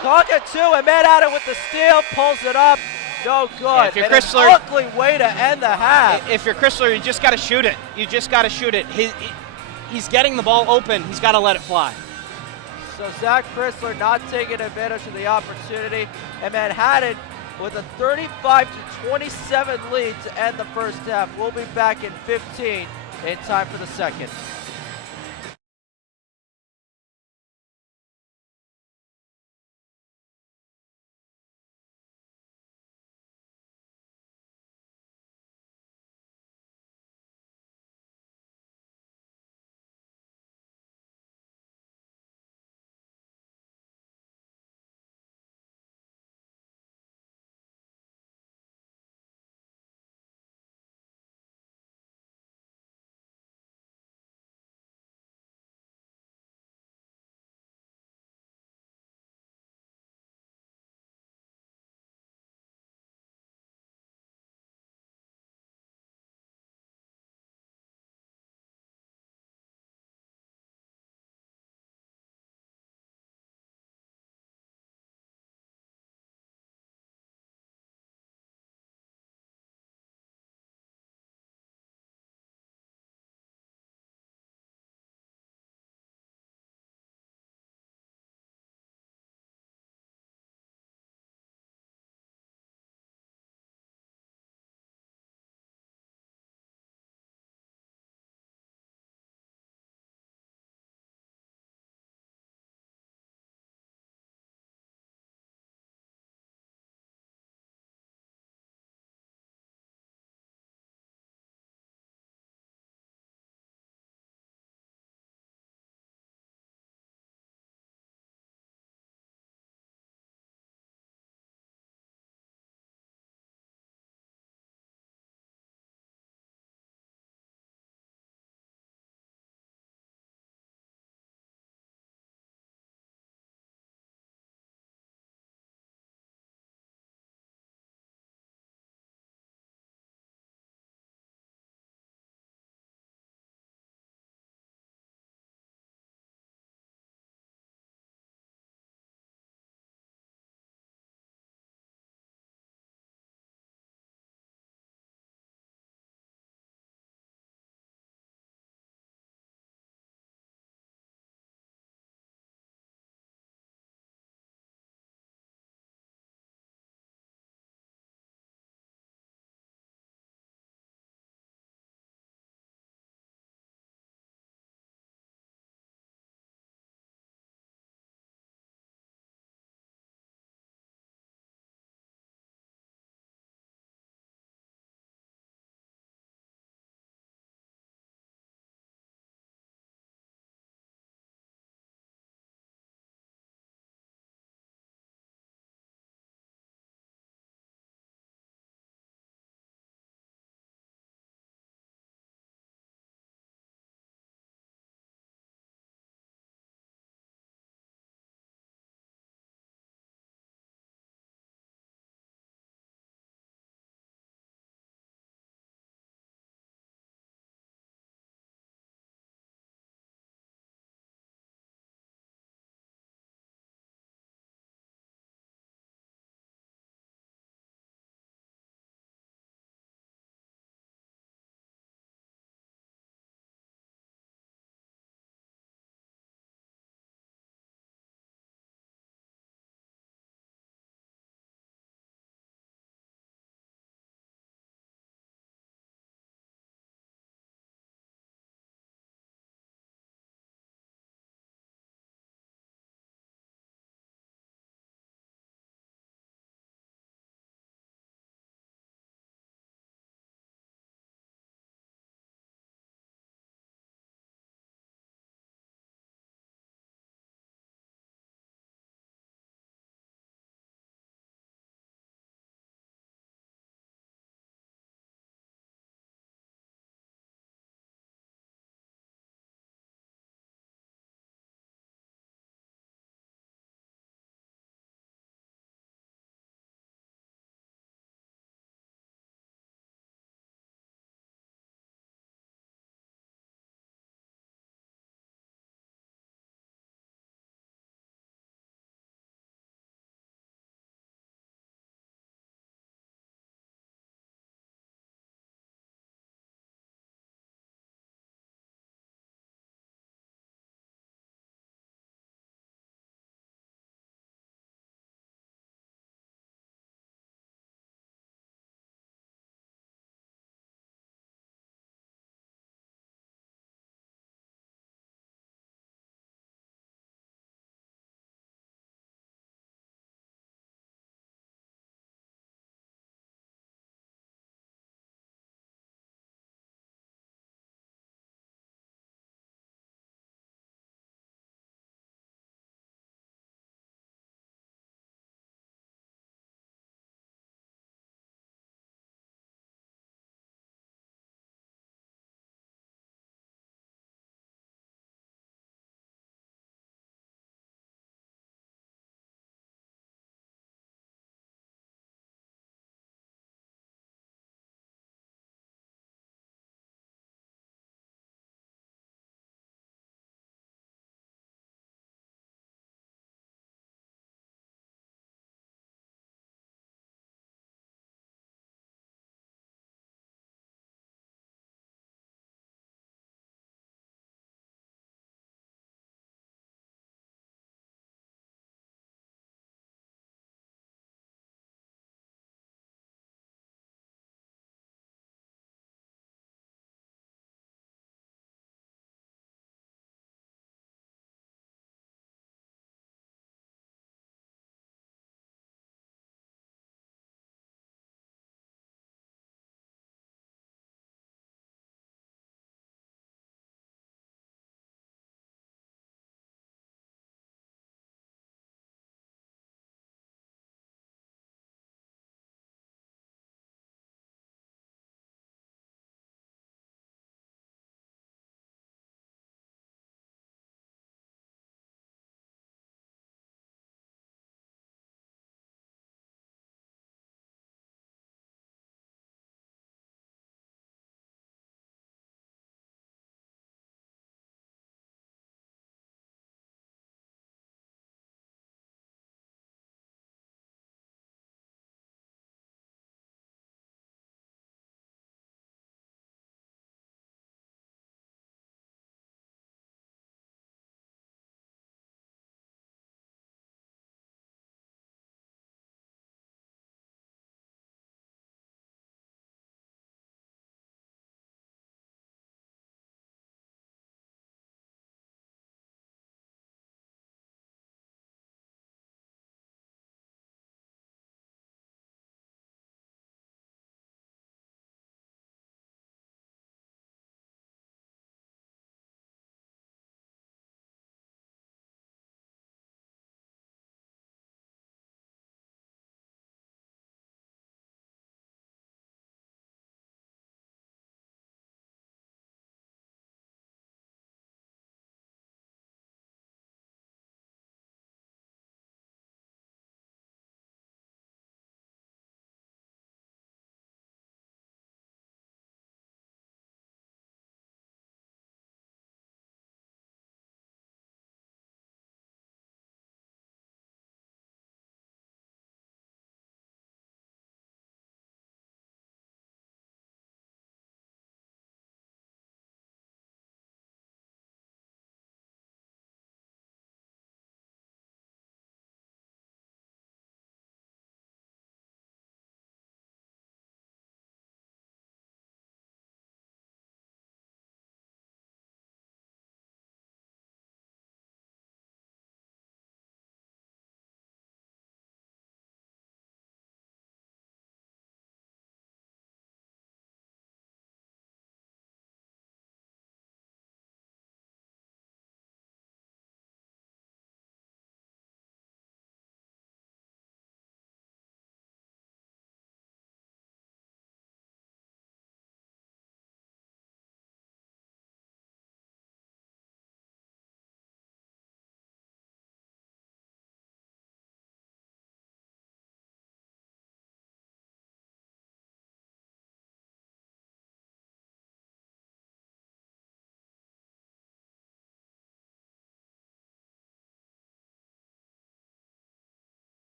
Clock at 2, and Manhattan with the steal. Pulls it up. No good. Yeah, if you're Chrysler, an ugly way to end the half. If you're Chrysler, you just got to shoot it. You just got to shoot it. He's getting the ball open. He's got to let it fly. So Zach Chrysler not taking advantage of the opportunity. And Manhattan with a 35-27 lead to end the first half. We'll be back in 15 in time for the second.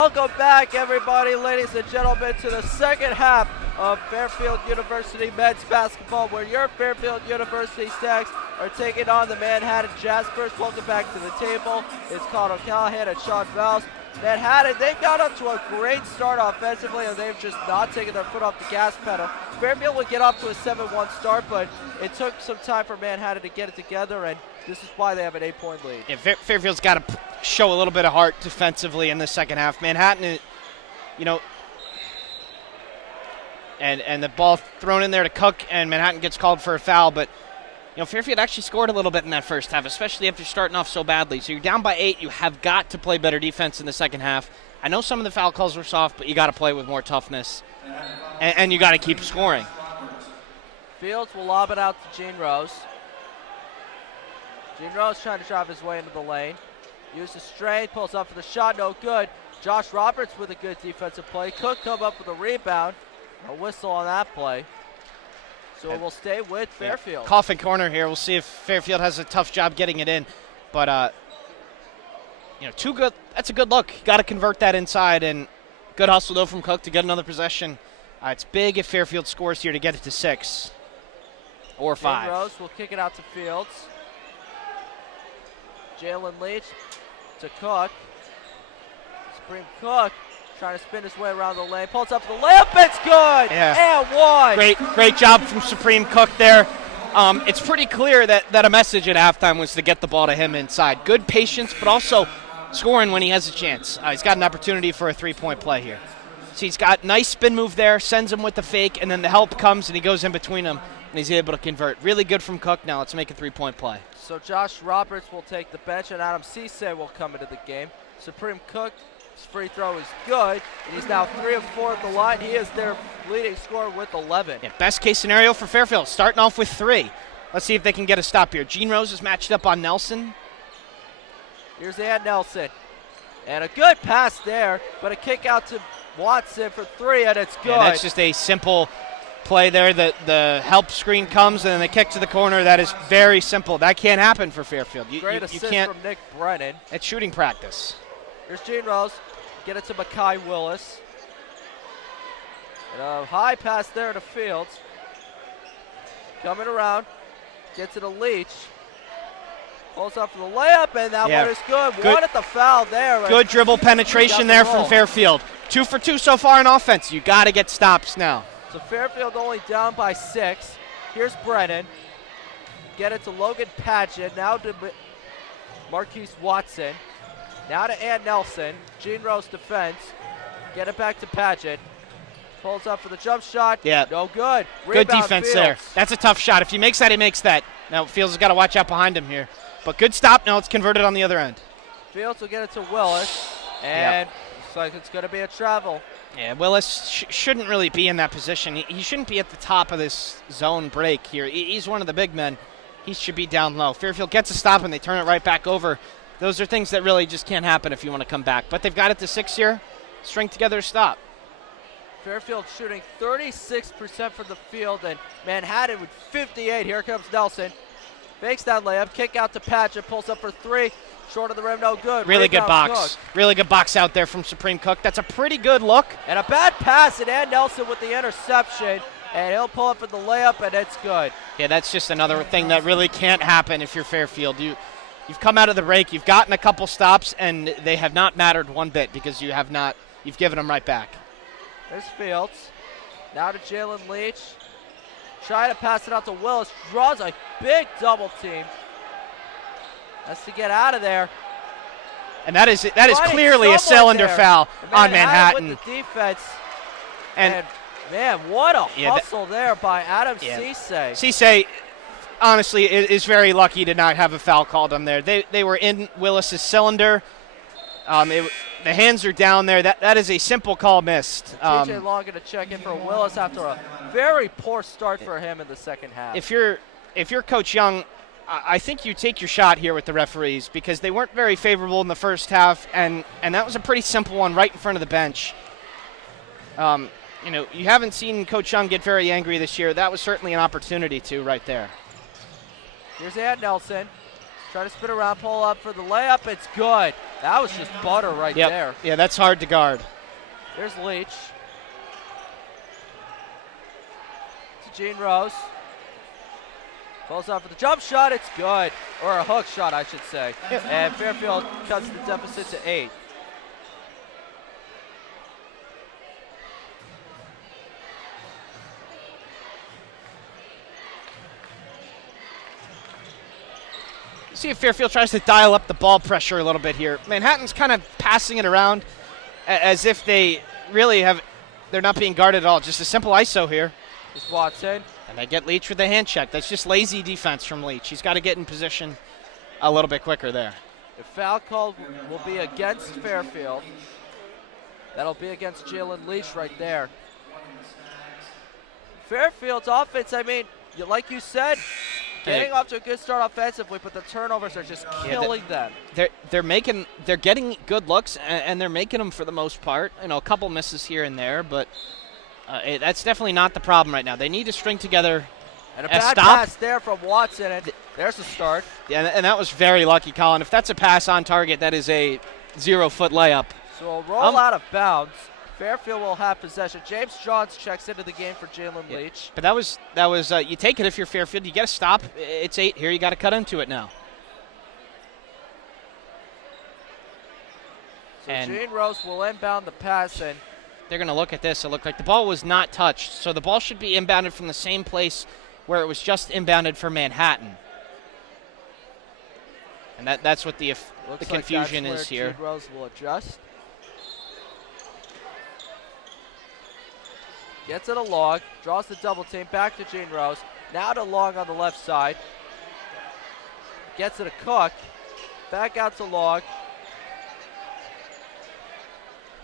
Welcome back, everybody, ladies and gentlemen, to the second half of Fairfield University men's basketball, where your Fairfield University Stacks are taking on the Manhattan Jaspers. Welcome back to the table. It's Connor Callahan and Sean Vels. Manhattan, they've got up to a great start offensively, and they've just not taken their foot off the gas pedal. Fairfield would get off to a 7-1 start, but it took some time for Manhattan to get it together, and this is why they have an 8-point lead. Yeah, Fairfield's got to show a little bit of heart defensively in the second half. Manhattan, and the ball thrown in there to Cook, and Manhattan gets called for a foul, but Fairfield actually scored a little bit in that first half, especially after starting off so badly. So you're down by 8. You have got to play better defense in the second half. I know some of the foul calls were soft, but you got to play with more toughness, and you got to keep scoring. Fields will lob it out to Gene Rose. Gene Rose trying to drive his way into the lane. Uses strength, pulls up for the shot, no good. Josh Roberts with a good defensive play. Cook come up with a rebound. A whistle on that play. So we'll stay with Fairfield. Coffin corner here. We'll see if Fairfield has a tough job getting it in. But, too good. That's a good look. Got to convert that inside. And good hustle, though, from Cook to get another possession. It's big if Fairfield scores here to get it to 6 or 5. Jane Rose will kick it out to Fields. Jalen Leach to Cook. Supreme Cook trying to spin his way around the lane. Pulls up for the layup. It's good. Yeah. And one. Great job from Supreme Cook there. It's pretty clear that a message at halftime was to get the ball to him inside. Good patience, but also scoring when he has a chance. He's got an opportunity for a 3-point play here. So he's got nice spin move there, sends him with the fake, and then the help comes and he goes in between them, and he's able to convert. Really good from Cook. Now let's make a 3-point play. So Josh Roberts will take the bench, and Adam Cisse will come into the game. Supreme Cook, his free throw is good, and he's now 3 of 4 at the line. He is their leading scorer with 11. Yeah, best case scenario for Fairfield, starting off with 3. Let's see if they can get a stop here. Gene Rose is matched up on Nelson. Here's Ann Nelson. And a good pass there, but a kick out to Watson for 3, and it's good. Yeah, that's just a simple play there. The help screen comes, and then the kick to the corner. That is very simple. That can't happen for Fairfield. Great assist from Nick Brennan. It's shooting practice. Here's Gene Rose. Get it to Makai Willis. And a high pass there to Fields. Coming around. Gets it to Leach. Pulls up for the layup, and that one is good. Wanted the foul there. Good dribble penetration there from Fairfield. 2 for 2 so far in offense. You got to get stops now. So Fairfield only down by 6. Here's Brennan. Get it to Logan Padgett. Now to Marquise Watson. Now to Ann Nelson. Gene Rose defense. Get it back to Padgett. Pulls up for the jump shot. Yeah. No good. Good defense there. That's a tough shot. If he makes that, he makes that. Now Fields has got to watch out behind him here. But good stop. Now it's converted on the other end. Fields will get it to Willis. And looks like it's going to be a travel. Yeah, Willis shouldn't really be in that position. He shouldn't be at the top of this zone break here. He's one of the big men. He should be down low. Fairfield gets a stop, and they turn it right back over. Those are things that really just can't happen if you want to come back. But they've got it to 6 here. String together a stop. Fairfield shooting 36% from the field, and Manhattan with 58. Here comes Nelson. Fakes that layup. Kick out to Padgett. Pulls up for 3. Short of the rim, no good. Really good box. Really good box out there from Supreme Cook. That's a pretty good look. And a bad pass, and Ann Nelson with the interception. And he'll pull up for the layup, and it's good. Yeah, that's just another thing that really can't happen if you're Fairfield. You've come out of the break. You've gotten a couple stops, and they have not mattered one bit because you've given them right back. There's Fields. Now to Jalen Leach. Trying to pass it out to Willis. Draws a big double team. Has to get out of there. And that is clearly a cylinder foul on Manhattan. With the defense. And man, what a hustle there by Adam Cisse. Cisse, honestly, is very lucky to not have a foul called on there. They were in Willis's cylinder. The hands are down there. That is a simple call missed. TJ Long going to check in for Willis after a very poor start for him in the second half. If you're Coach Young, I think you take your shot here with the referees because they weren't very favorable in the first half, and that was a pretty simple one right in front of the bench. You haven't seen Coach Young get very angry this year. That was certainly an opportunity to right there. Here's Ann Nelson. Trying to spin around, pull up for the layup. It's good. That was just butter right there. Yeah, that's hard to guard. Here's Leach. To Gene Rose. Falls out for the jump shot. It's good. Or a hook shot, I should say. Yeah. And Fairfield cuts the deficit to 8. See if Fairfield tries to dial up the ball pressure a little bit here. Manhattan's kind of passing it around as if they really they're not being guarded at all. Just a simple ISO here. Here's Watson. And they get Leach with the hand check. That's just lazy defense from Leach. He's got to get in position a little bit quicker there. The foul call will be against Fairfield. That'll be against Jalen Leach right there. Fairfield's offense, I mean, like you said, getting off to a good start offensively, but the turnovers are just killing them. They're getting good looks, and they're making them for the most part. You know, a couple misses here and there, but that's definitely not the problem right now. They need to string together and a bad pass there from Watson, and there's a start. Yeah, and that was very lucky, Colin. If that's a pass on target, that is a 0-foot layup. So a roll out of bounds. Fairfield will have possession. James Johns checks into the game for Jalen Leach. But that was you take it if you're Fairfield. You got to stop. It's 8 here. You got to cut into it now. So Gene Rose will inbound the pass, and they're going to look at this. It looked like the ball was not touched. So the ball should be inbounded from the same place where it was just inbounded for Manhattan. And that's what the confusion is here. Gene Rose will adjust. Gets it a Long, draws the double team, back to Gene Rose. Now to Long on the left side. Gets it a Cook, back out to Long.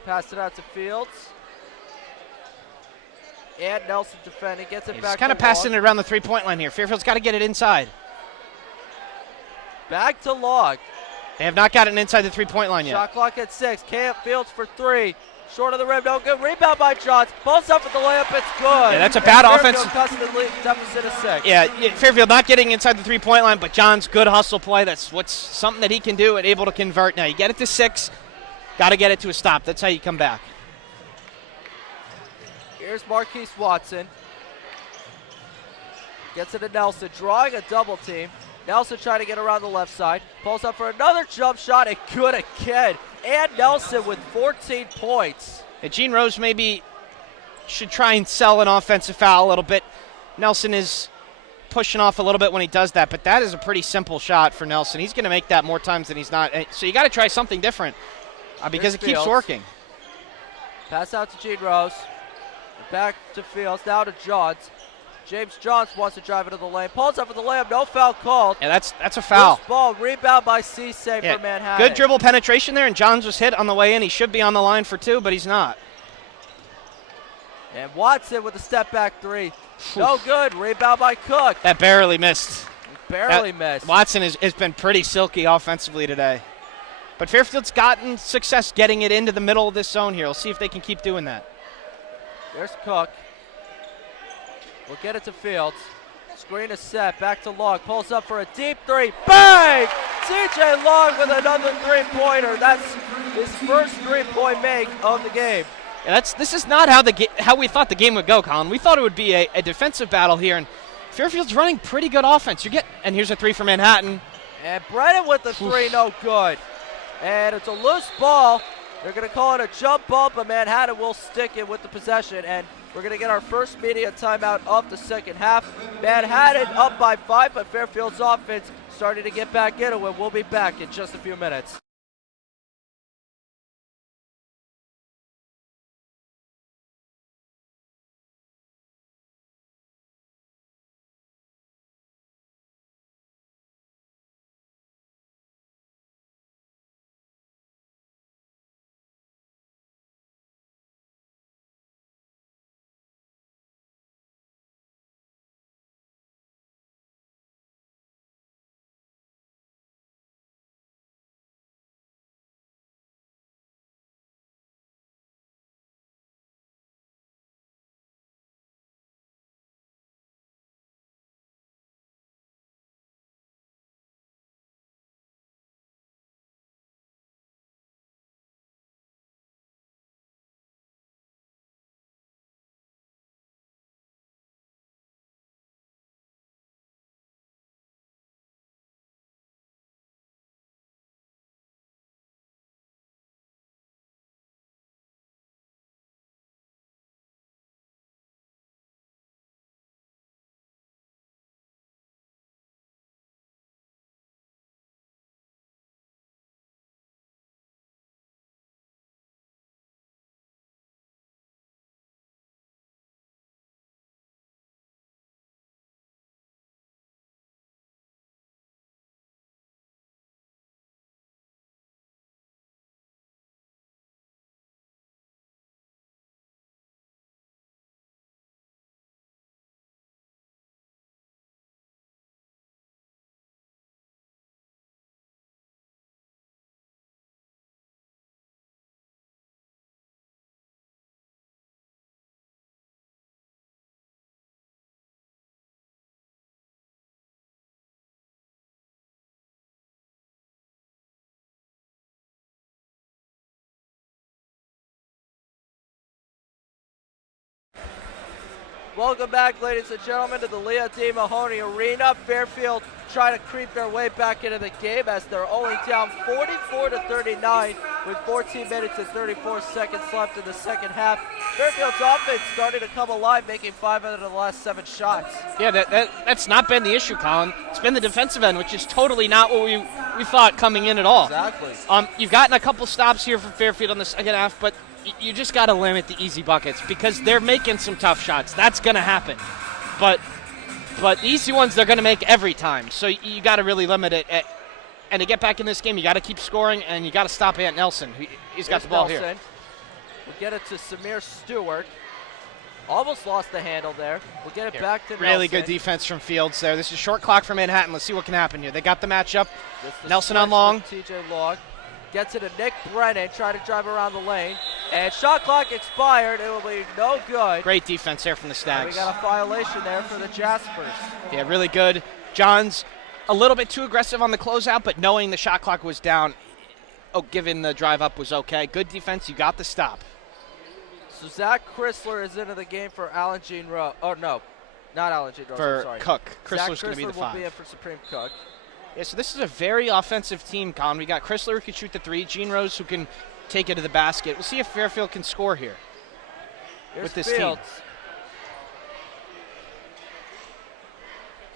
Pass it out to Fields. And Nelson defending, gets it back to Long. He's kind of passing it around the three-point line here. Fairfield's got to get it inside. Back to Long. They have not gotten inside the three-point line yet. Shot clock at 6. Camp Fields for 3. Short of the rim, no good. Rebound by Johns. Ball's up with the layup, it's good. Yeah, that's a bad offense. Fairfield cuts the lead, deficit of 6. Yeah, Fairfield not getting inside the three-point line, but Johns, good hustle play. That's something that he can do and able to convert. Now, you get it to 6, got to get it to a stop. That's how you come back. Here's Marquise Watson. Gets it to Nelson, drawing a double team. Nelson trying to get around the left side. Pulls up for another jump shot, and good again. And Nelson with 14 points. And Gene Rose maybe should try and sell an offensive foul a little bit. Nelson is pushing off a little bit when he does that, but that is a pretty simple shot for Nelson. He's going to make that more times than he's not. So you got to try something different because it keeps working. Pass out to Gene Rose. Back to Fields, now to Johns. James Johns wants to drive into the lane. Pulls up for the layup, no foul called. Yeah, that's a foul. Loose ball, rebound by Cisse for Manhattan. Good dribble penetration there, and Johns was hit on the way in. He should be on the line for 2, but he's not. And Watson with a step back 3. No good, rebound by Cook. That barely missed. Barely missed. Watson has been pretty silky offensively today. But Fairfield's gotten success getting it into the middle of this zone here. We'll see if they can keep doing that. There's Cook. We'll get it to Fields. Screen is set. Back to Long. Pulls up for a deep 3. Bang! CJ Long with another three-pointer. That's his first three-point make of the game. Yeah, this is not how we thought the game would go, Colin. We thought it would be a defensive battle here, and Fairfield's running pretty good offense. And here's a 3 for Manhattan. And Brennan with the 3, no good. And it's a loose ball. They're going to call it a jump ball, but Manhattan will stick it with the possession. And we're going to get our first media timeout of the second half. Manhattan up by 5, but Fairfield's offense starting to get back into it. We'll be back in just a few minutes. Welcome back, ladies and gentlemen, to the Leo D. Mahoney Arena. Fairfield trying to creep their way back into the game as they're only down 44-39 with 14 minutes and 34 seconds left in the second half. Fairfield's offense starting to come alive, making 5 out of the last 7 shots. Yeah, that's not been the issue, Colin. It's been the defensive end, which is totally not what we thought coming in at all. Exactly. You've gotten a couple stops here from Fairfield on the second half, but you just got to limit the easy buckets because they're making some tough shots. That's going to happen. But the easy ones they're going to make every time. So you got to really limit it. And to get back in this game, you got to keep scoring, and you got to stop Ant Nelson. He's got the ball Nelson. here. We'll get it to Samir Stewart. Almost lost the handle there. We'll get it back to Nelson. Really good defense from Fields there. This is short clock for Manhattan. Let's see what can happen here. They got the matchup. Nelson on long. TJ Long. Gets it to Nick Brennan, trying to drive around the lane. And shot clock expired. It will be no good. Great defense there from the Stags. We got a violation there for the Jaspers. Yeah, really good. John's a little bit too aggressive on the closeout, but knowing the shot clock was down, given the drive up was okay. Good defense. You got the stop. So Zach Chrysler is into the game for Alan Jean Rose. Oh, no. Not Alan Jean Rose. For I'm sorry. Cook. Chrysler's going to be the 5. Zach Chrysler will be in for Supreme Cook. Yeah, so this is a very offensive team, Colin. We got Chrysler who can shoot the 3, Gene Rose who can take it to the basket. We'll see if Fairfield can score here. Here's with this Fields. team.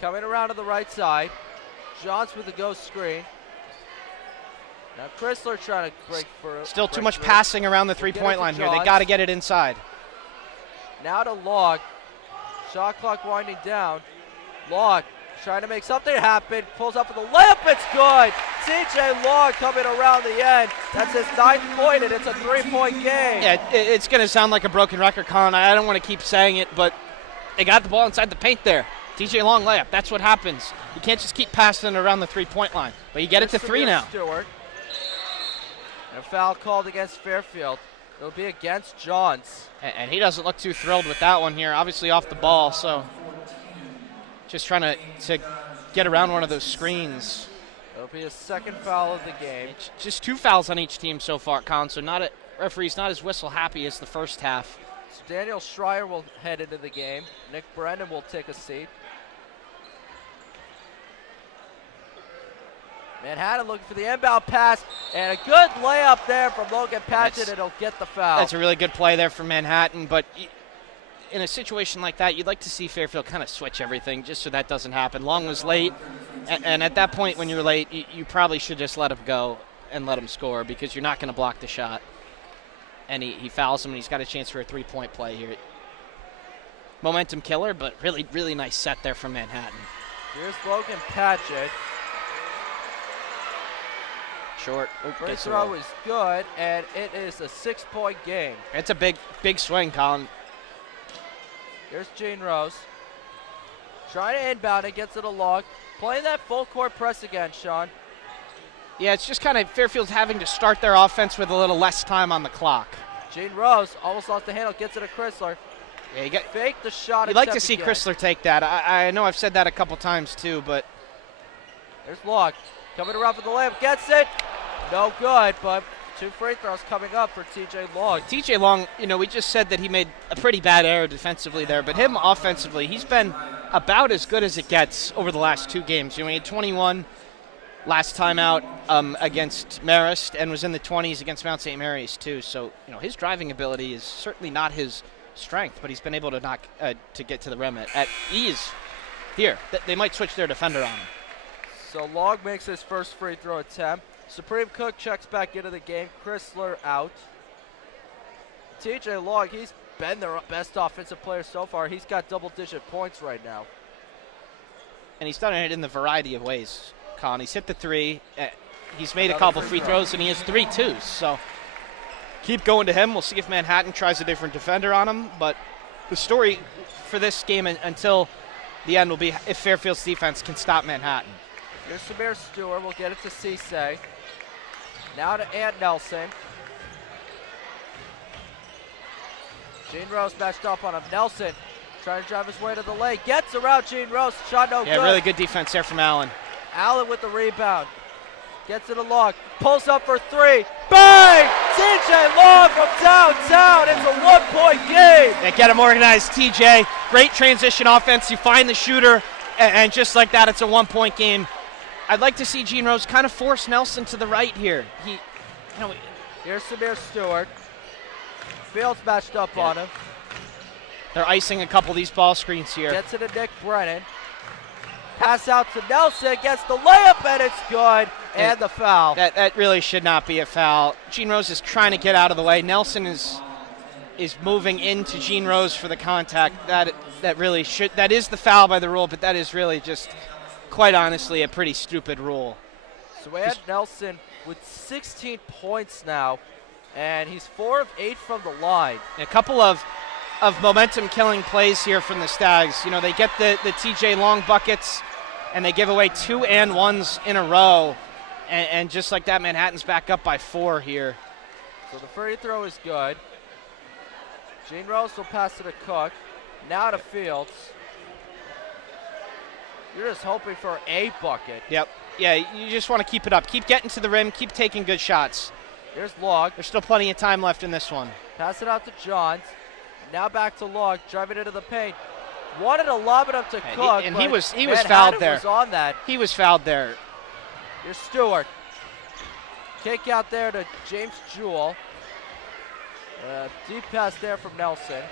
Coming around to the right side. Johns with the ghost screen. Now Chrysler trying to break for Still too much through. passing around the 3-point line here. They got to get it inside. Now to Log. Shot clock winding down. Log trying to make something happen. Pulls up with a layup. It's good. TJ Long coming around the end. That's his 9th point, and it's a 3-point game. Yeah, it's going to sound like a broken record, Colin. I don't want to keep saying it, but they got the ball inside the paint there. TJ Long layup. That's what happens. You can't just keep passing it around the 3-point line. But you get it to 3 now. Stewart. And a foul called against Fairfield. It'll be against Johns. And he doesn't look too thrilled with that one here. Obviously off the ball, so just trying to get around one of those screens. It'll be his 2nd foul of the game. It's just 2 fouls on each team so far, Colin, so referee's not as whistle happy as the first half. So Daniel Schreier will head into the game. Nick Brennan will take a seat. Manhattan looking for the inbound pass, and a good layup there from Logan Patchett, and he'll get the foul. That's a really good play there from Manhattan, but in a situation like that, you'd like to see Fairfield kind of switch everything just so that doesn't happen. Long was late, and at that point when you're late, you probably should just let him go and let him score because you're not going to block the shot. And he fouls him, and he's got a chance for a 3-point play here. Momentum killer, but really, really nice set there from Manhattan. Here's Logan Patchett. Short. First throw is good, and it is a 6-point game. It's a big swing, Colin. Here's Gene Rose. Trying to inbound it, gets it a Log. Playing that full court press again, Sean. Yeah, it's just kind of Fairfield's having to start their offense with a little less time on the clock. Gene Rose almost lost the handle, gets it to Chrysler. Yeah, you fake the shot. You'd like to see Chrysler take that. I know I've said that a couple times too, but there's Log coming around for the layup, gets it. No good, but 2 free throws coming up for TJ Long. TJ Long, we just said that he made a pretty bad error defensively there, but him offensively, he's been about as good as it gets over the last 2 games. He had 21 last time out against Marist and was in the 20s against Mount St. Mary's too. So, his driving ability is certainly not his strength, but he's been able to to get to the rim at ease here. They might switch their defender on him. So Long makes his first free throw attempt. Supreme Cook checks back into the game. Chrysler out. TJ Long, he's been their best offensive player so far. He's got double-digit points right now. And he's done it in the variety of ways, Colin. He's hit the 3. He's made a couple free throws, and he has 3 twos. So keep going to him. We'll see if Manhattan tries a different defender on him. But the story for this game until the end will be if Fairfield's defense can stop Manhattan. Here's Samir Stewart. We'll get it to Cisse. Now to Ant Nelson. Gene Rose matched up on him. Nelson trying to drive his way to the lane. Gets around Gene Rose. Shot no good. Yeah, really good defense there from Allen. Allen with the rebound. Gets it a Long. Pulls up for 3. Bang! TJ Long from downtown. It's a 1-point game. They get him organized, TJ. Great transition offense. You find the shooter, and just like that, it's a 1-point game. I'd like to see Gene Rose kind of force Nelson to the right here. Here's Samir Stewart. Fields matched up on him. They're icing a couple of these ball screens here. Gets it to Nick Brennan. Pass out to Nelson, gets the layup, and it's good, and the foul. That really should not be a foul. Gene Rose is trying to get out of the way. Nelson is moving into Gene Rose for the contact. That really should. That is the foul by the rule, but that is really just, quite honestly, a pretty stupid rule. So we had Nelson with 16 points now, and he's 4 of 8 from the line. A couple of momentum-killing plays here from the Stags. You know, they get the TJ Long buckets, and they give away 2 and 1s in a row. And just like that, Manhattan's back up by 4 here. So the free throw is good. Gene Rose will pass it to Cook. Now to Fields. You're just hoping for a bucket. Yep. Yeah, you just want to keep it up. Keep getting to the rim. Keep taking good shots. Here's Log. There's still plenty of time left in this one. Pass it out to Johns. Now back to Log, driving into the paint. Wanted to lob it up to Cook, he was Manhattan fouled there. Was on that. He was fouled there. Here's Stewart. Kick out there to James Jewell. Deep pass there from Nelson.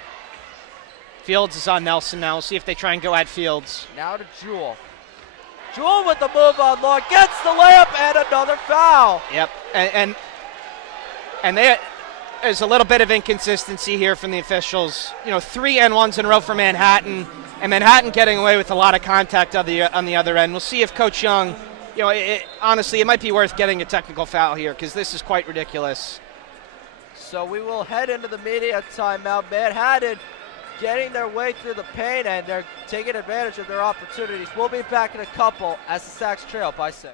Fields is on Nelson now. We'll see if they try and go at Fields. Now to Jewell. Jewell with the move on Log, gets the layup and another foul. Yep, and there's a little bit of inconsistency here from the officials. You know, 3 and 1s in a row for Manhattan, and Manhattan getting away with a lot of contact on the other end. We'll see if Coach Young, you know, honestly, it might be worth getting a technical foul here because this is quite ridiculous. So we will head into the media timeout. Manhattan getting their way through the paint, and they're taking advantage of their opportunities. We'll be back in a couple as the Stags trail by 6.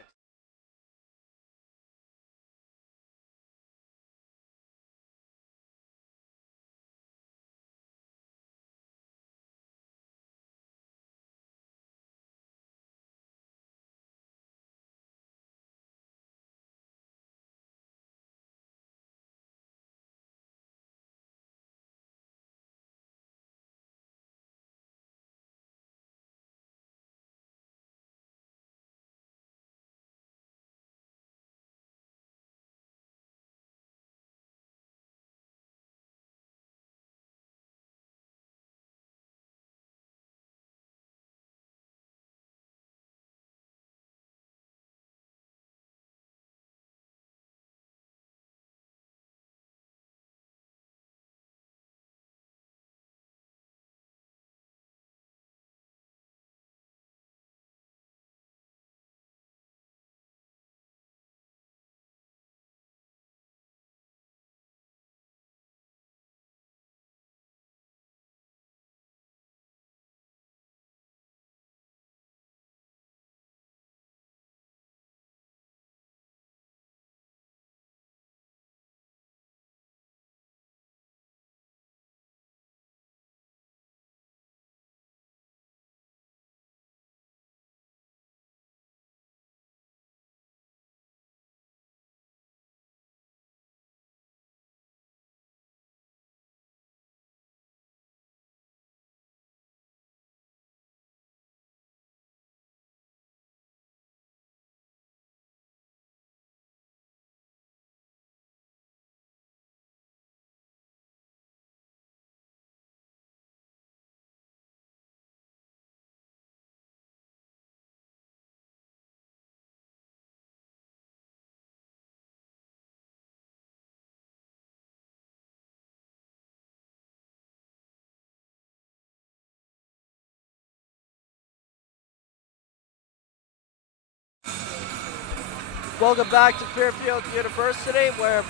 Welcome back to Fairfield University, where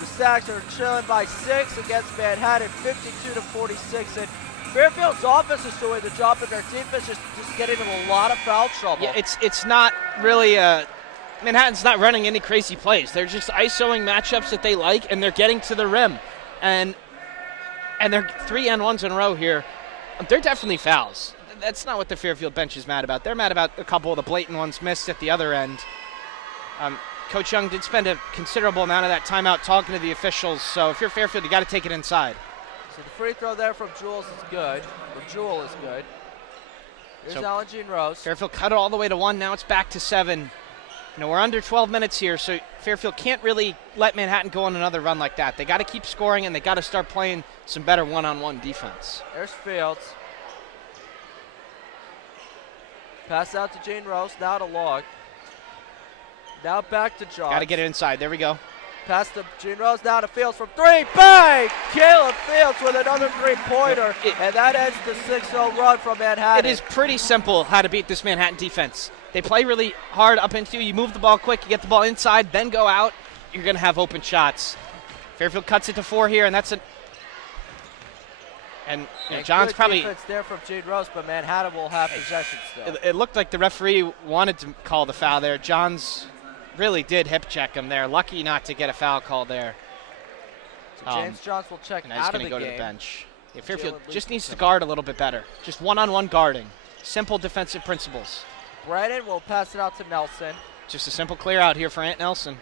the Stags are trailing by 6 against Manhattan, 52-46. And Fairfield's offense is doing the job, and their defense just getting in a lot of foul trouble. Yeah, it's not really Manhattan's not running any crazy plays. They're just isoing matchups that they like, and they're getting to the rim. And they're 3 and 1s in a row here. They're definitely fouls. That's not what the Fairfield bench is mad about. They're mad about a couple of the blatant ones missed at the other end. Coach Young did spend a considerable amount of that timeout talking to the officials, so if you're Fairfield, you got to take it inside. So the free throw there from Jules is good, or Jewel is good. Here's So Alan Jean Rose. Fairfield cut it all the way to 1, now it's back to 7. We're under 12 minutes here, so Fairfield can't really let Manhattan go on another run like that. They got to keep scoring, and they got to start playing some better one-on-one defense. There's Fields. Pass out to Jean Rose, now to Log. Now back to Johns. Got to get it inside. There we go. Pass to Jean Rose, now to Fields from 3. Bang! Caleb Fields with another three-pointer, and that ends the 6-0 run from Manhattan. It is pretty simple how to beat this Manhattan defense. They play really hard up into you. You move the ball quick, you get the ball inside, then go out. You're going to have open shots. Fairfield cuts it to 4 here, and that's it. And John's probably. Defense there from Jean Rose, but Manhattan will have possession still. It looked like the referee wanted to call the foul there. Johns really did hip check him there. Lucky not to get a foul call there. So James Johns will check and out he's of going the to go game. to the bench. Yeah, Fairfield just needs to guard a little bit better. Just one-on-one guarding. Simple defensive principles. Brennan will pass it out to Nelson. Just a simple clear out here for Ant Nelson.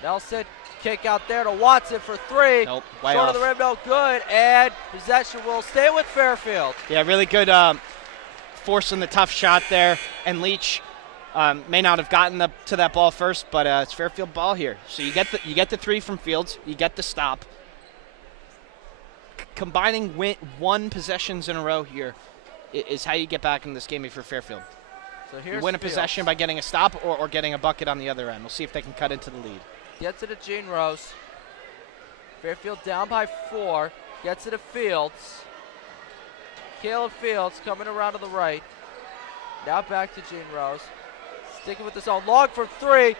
Nelson, kick out there to Watson for 3. Nope, way Short off. of the rim, no good, and possession will stay with Fairfield. Yeah, really good forcing the tough shot there. And Leach may not have gotten to that ball first, but it's Fairfield ball here. So you get the 3 from Fields, you get the stop. Combining one possessions in a row here is how you get back in this game if you're Fairfield. So here's You win a Fields. possession by getting a stop or getting a bucket on the other end. We'll see if they can cut into the lead. Gets it to Jean Rose. Fairfield down by 4. Gets it to Fields. Caleb Fields coming around to the right. Now back to Jean Rose. Sticking with the zone. Log for 3.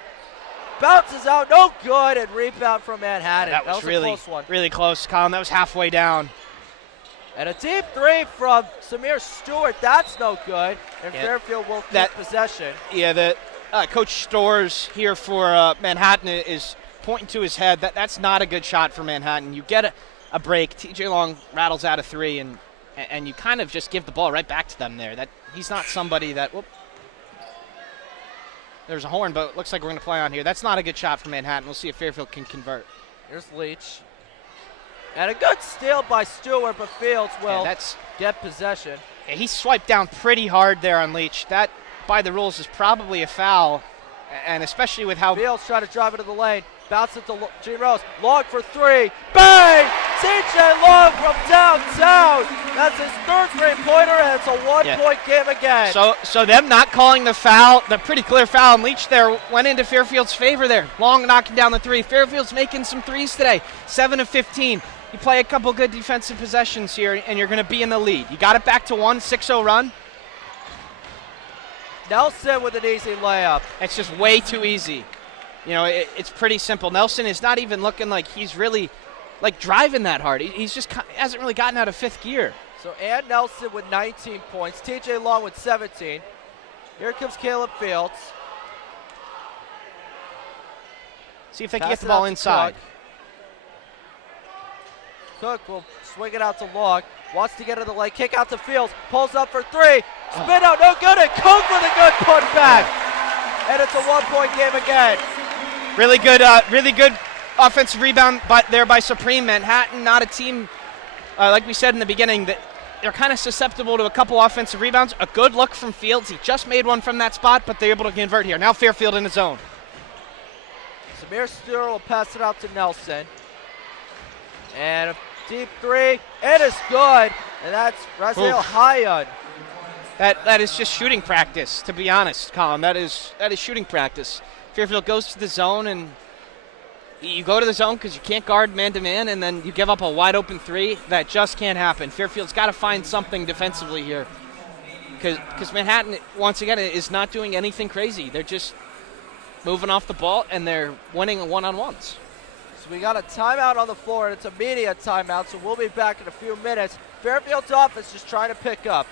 Bounces out, no good, and rebound from Manhattan. That was really a close one. really close, Colin. That was halfway down. And a deep 3 from Samir Stewart. That's no good. And Yeah. Fairfield will keep possession. Yeah, the Coach Storrs here for Manhattan is pointing to his head. That's not a good shot for Manhattan. You get a break. TJ Long rattles out a 3, and you kind of just give the ball right back to them there. That he's not somebody that. Whoop. There's a horn, but it looks like we're going to play on here. That's not a good shot for Manhattan. We'll see if Fairfield can convert. Here's Leach. And a good steal by Stewart, but Fields will get possession. Yeah, he swiped down pretty hard there on Leach. That, by the rules, is probably a foul, and especially with how Fields trying to drive into the lane. Bounce it to Jean Rose. Long for 3. Bang! TJ Long from downtown. That's his 3rd three-pointer, and it's a 1-point game again. So them not calling the foul, the pretty clear foul on Leach there, went into Fairfield's favor there. Long knocking down the 3. Fairfield's making some 3s today. 7 of 15. You play a couple good defensive possessions here, and you're going to be in the lead. You got it back to 1, 6-0 run. Nelson with an easy layup. It's just way too easy. It's pretty simple. Nelson is not even looking like he's really driving that hard. He's just hasn't really gotten out of 5th gear. So Ann Nelson with 19 points. TJ Long with 17. Here comes Caleb Fields. See if they can get the ball inside. Cook will swing it out to Long. Wants to get in the lane. Kick out to Fields. Pulls up for 3. Spin out. No good. And Cook with a good putback. And it's a 1-point game again. Really good offensive rebound by Supreme. Manhattan, not a team, like we said in the beginning, that they're kind of susceptible to a couple offensive rebounds. A good look from Fields. He just made one from that spot, but they're able to convert here. Now Fairfield in his zone. Samir Stewart will pass it out to Nelson. And a deep 3. It is good. And that's Raziel Hayun. That is just shooting practice, to be honest, Colin. That is shooting practice. Fairfield goes to the zone, and you go to the zone because you can't guard man-to-man, and then you give up a wide-open 3. That just can't happen. Fairfield's got to find something defensively here because Manhattan, once again, is not doing anything crazy. They're just moving off the ball, and they're winning one-on-ones. So we got a timeout on the floor, and it's a media timeout, so we'll be back in a few minutes. Fairfield's offense just trying to pick up.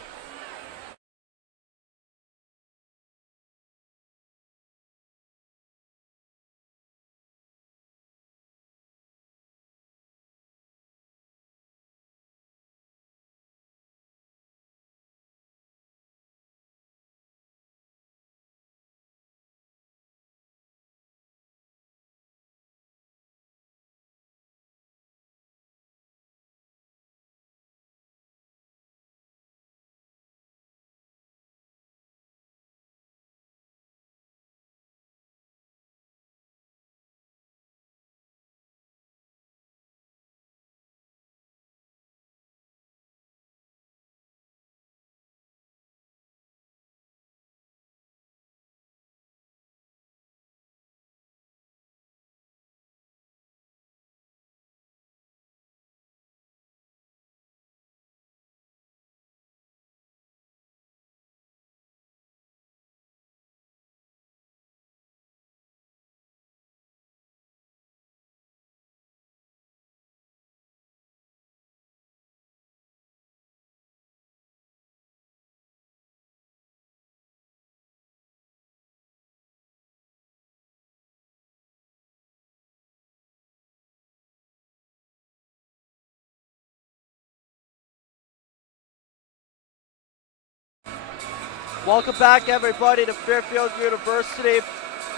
Welcome back, everybody, to Fairfield University.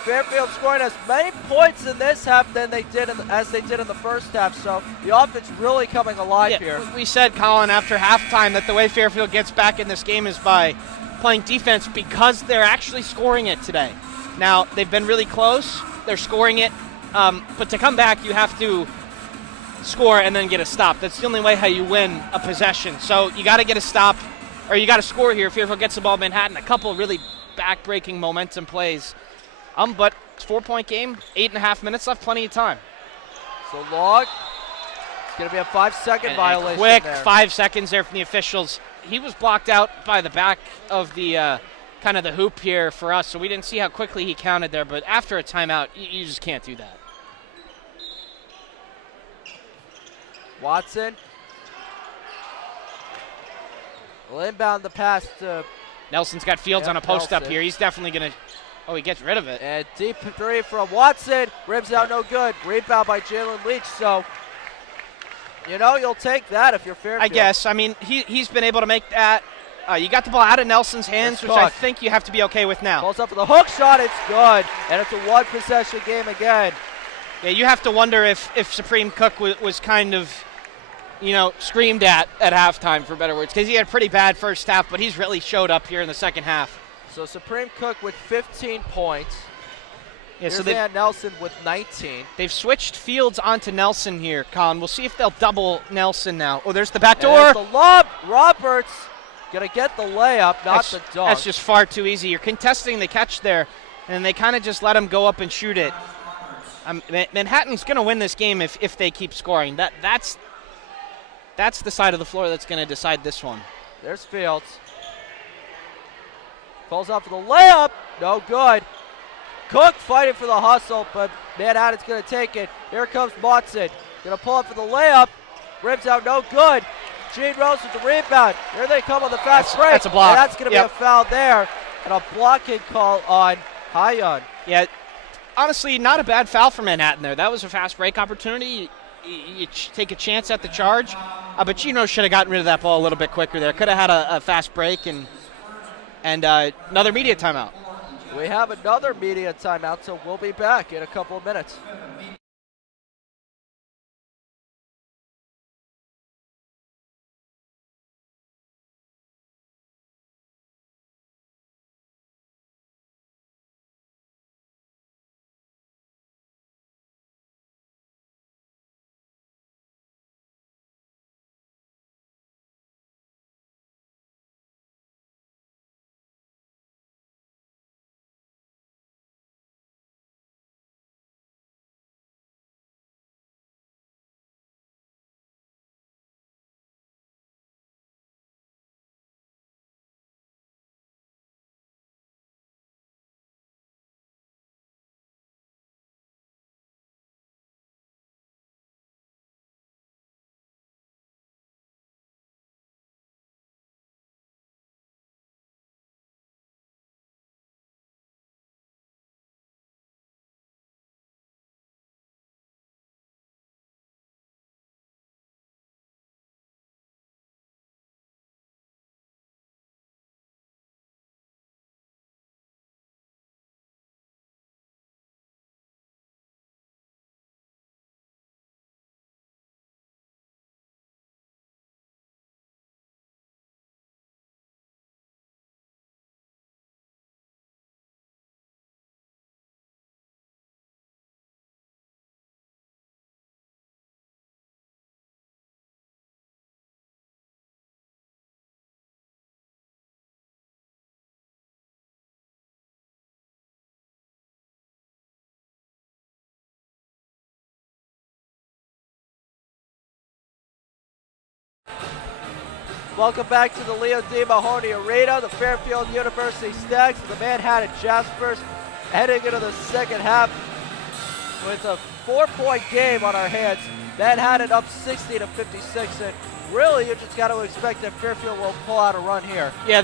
Fairfield scoring as many points in this half than they did as they did in the first half, so the offense really coming alive here. We said, Colin, after halftime that the way Fairfield gets back in this game is by playing defense because they're actually scoring it today. Now, they've been really close. They're scoring it. But to come back, you have to score and then get a stop. That's the only way how you win a possession. So you got to get a stop, or you got to score here. Fairfield gets the ball, Manhattan. A couple really back-breaking momentum plays. But it's a 4-point game, 8.5 minutes left, plenty of time. So Log, it's going to be a 5-second violation. Quick there. 5 seconds there from the officials. He was blocked out by the back of the kind of the hoop here for us, so we didn't see how quickly he counted there. But after a timeout, you just can't do that. Watson will inbound the pass to Nelson's got Fields on a post up Nelson. here. He's definitely going to – oh, he gets rid of it. And deep three from Watson. Rims out, no good. Rebound by Jalen Leach. So, you know, you'll take that if you're Fairfield. I guess. I mean, he's been able to make that. You got the ball out of Nelson's hands, which I think you have to be okay with now. Pulls up for the hook shot. It's good. And it's a one-possession game again. Yeah, you have to wonder if Supreme Cook was kind of, you know, screamed at halftime, for better words, because he had a pretty bad first half, but he's really showed up here in the second half. So Supreme Cook with 15 points. Yeah, so Nelson with 19. They've switched Fields onto Nelson here, Colin. We'll see if they'll double Nelson now. Oh, there's the back door. There's the lob. Roberts going to get the layup, not the dunk. That's just far too easy. You're contesting the catch there, and they kind of just let him go up and shoot it. Manhattan's going to win this game if they keep scoring. That's the side of the floor that's going to decide this one. There's Fields. Pulls up for the layup. No good. Cook fighting for the hustle, but Manhattan's going to take it. Here comes Watson. Going to pull up for the layup. Rims out, no good. Gene Rose with the rebound. Here they come on the fast break. That's a block. And that's going to be a foul there. And a blocking call on Hayan. Yeah, honestly, not a bad foul for Manhattan there. That was a fast break opportunity. You take a chance at the charge. But Gino should have gotten rid of that ball a little bit quicker there. Could have had a fast break and another media timeout. We have another media timeout, so we'll be back in a couple of minutes. Welcome back to the Leo D. Mahoney Arena. The Fairfield University Stags and the Manhattan Jaspers heading into the second half with a 4-point game on our hands. Manhattan up 60-56, and really you just got to expect that Fairfield will pull out a run here. Yeah,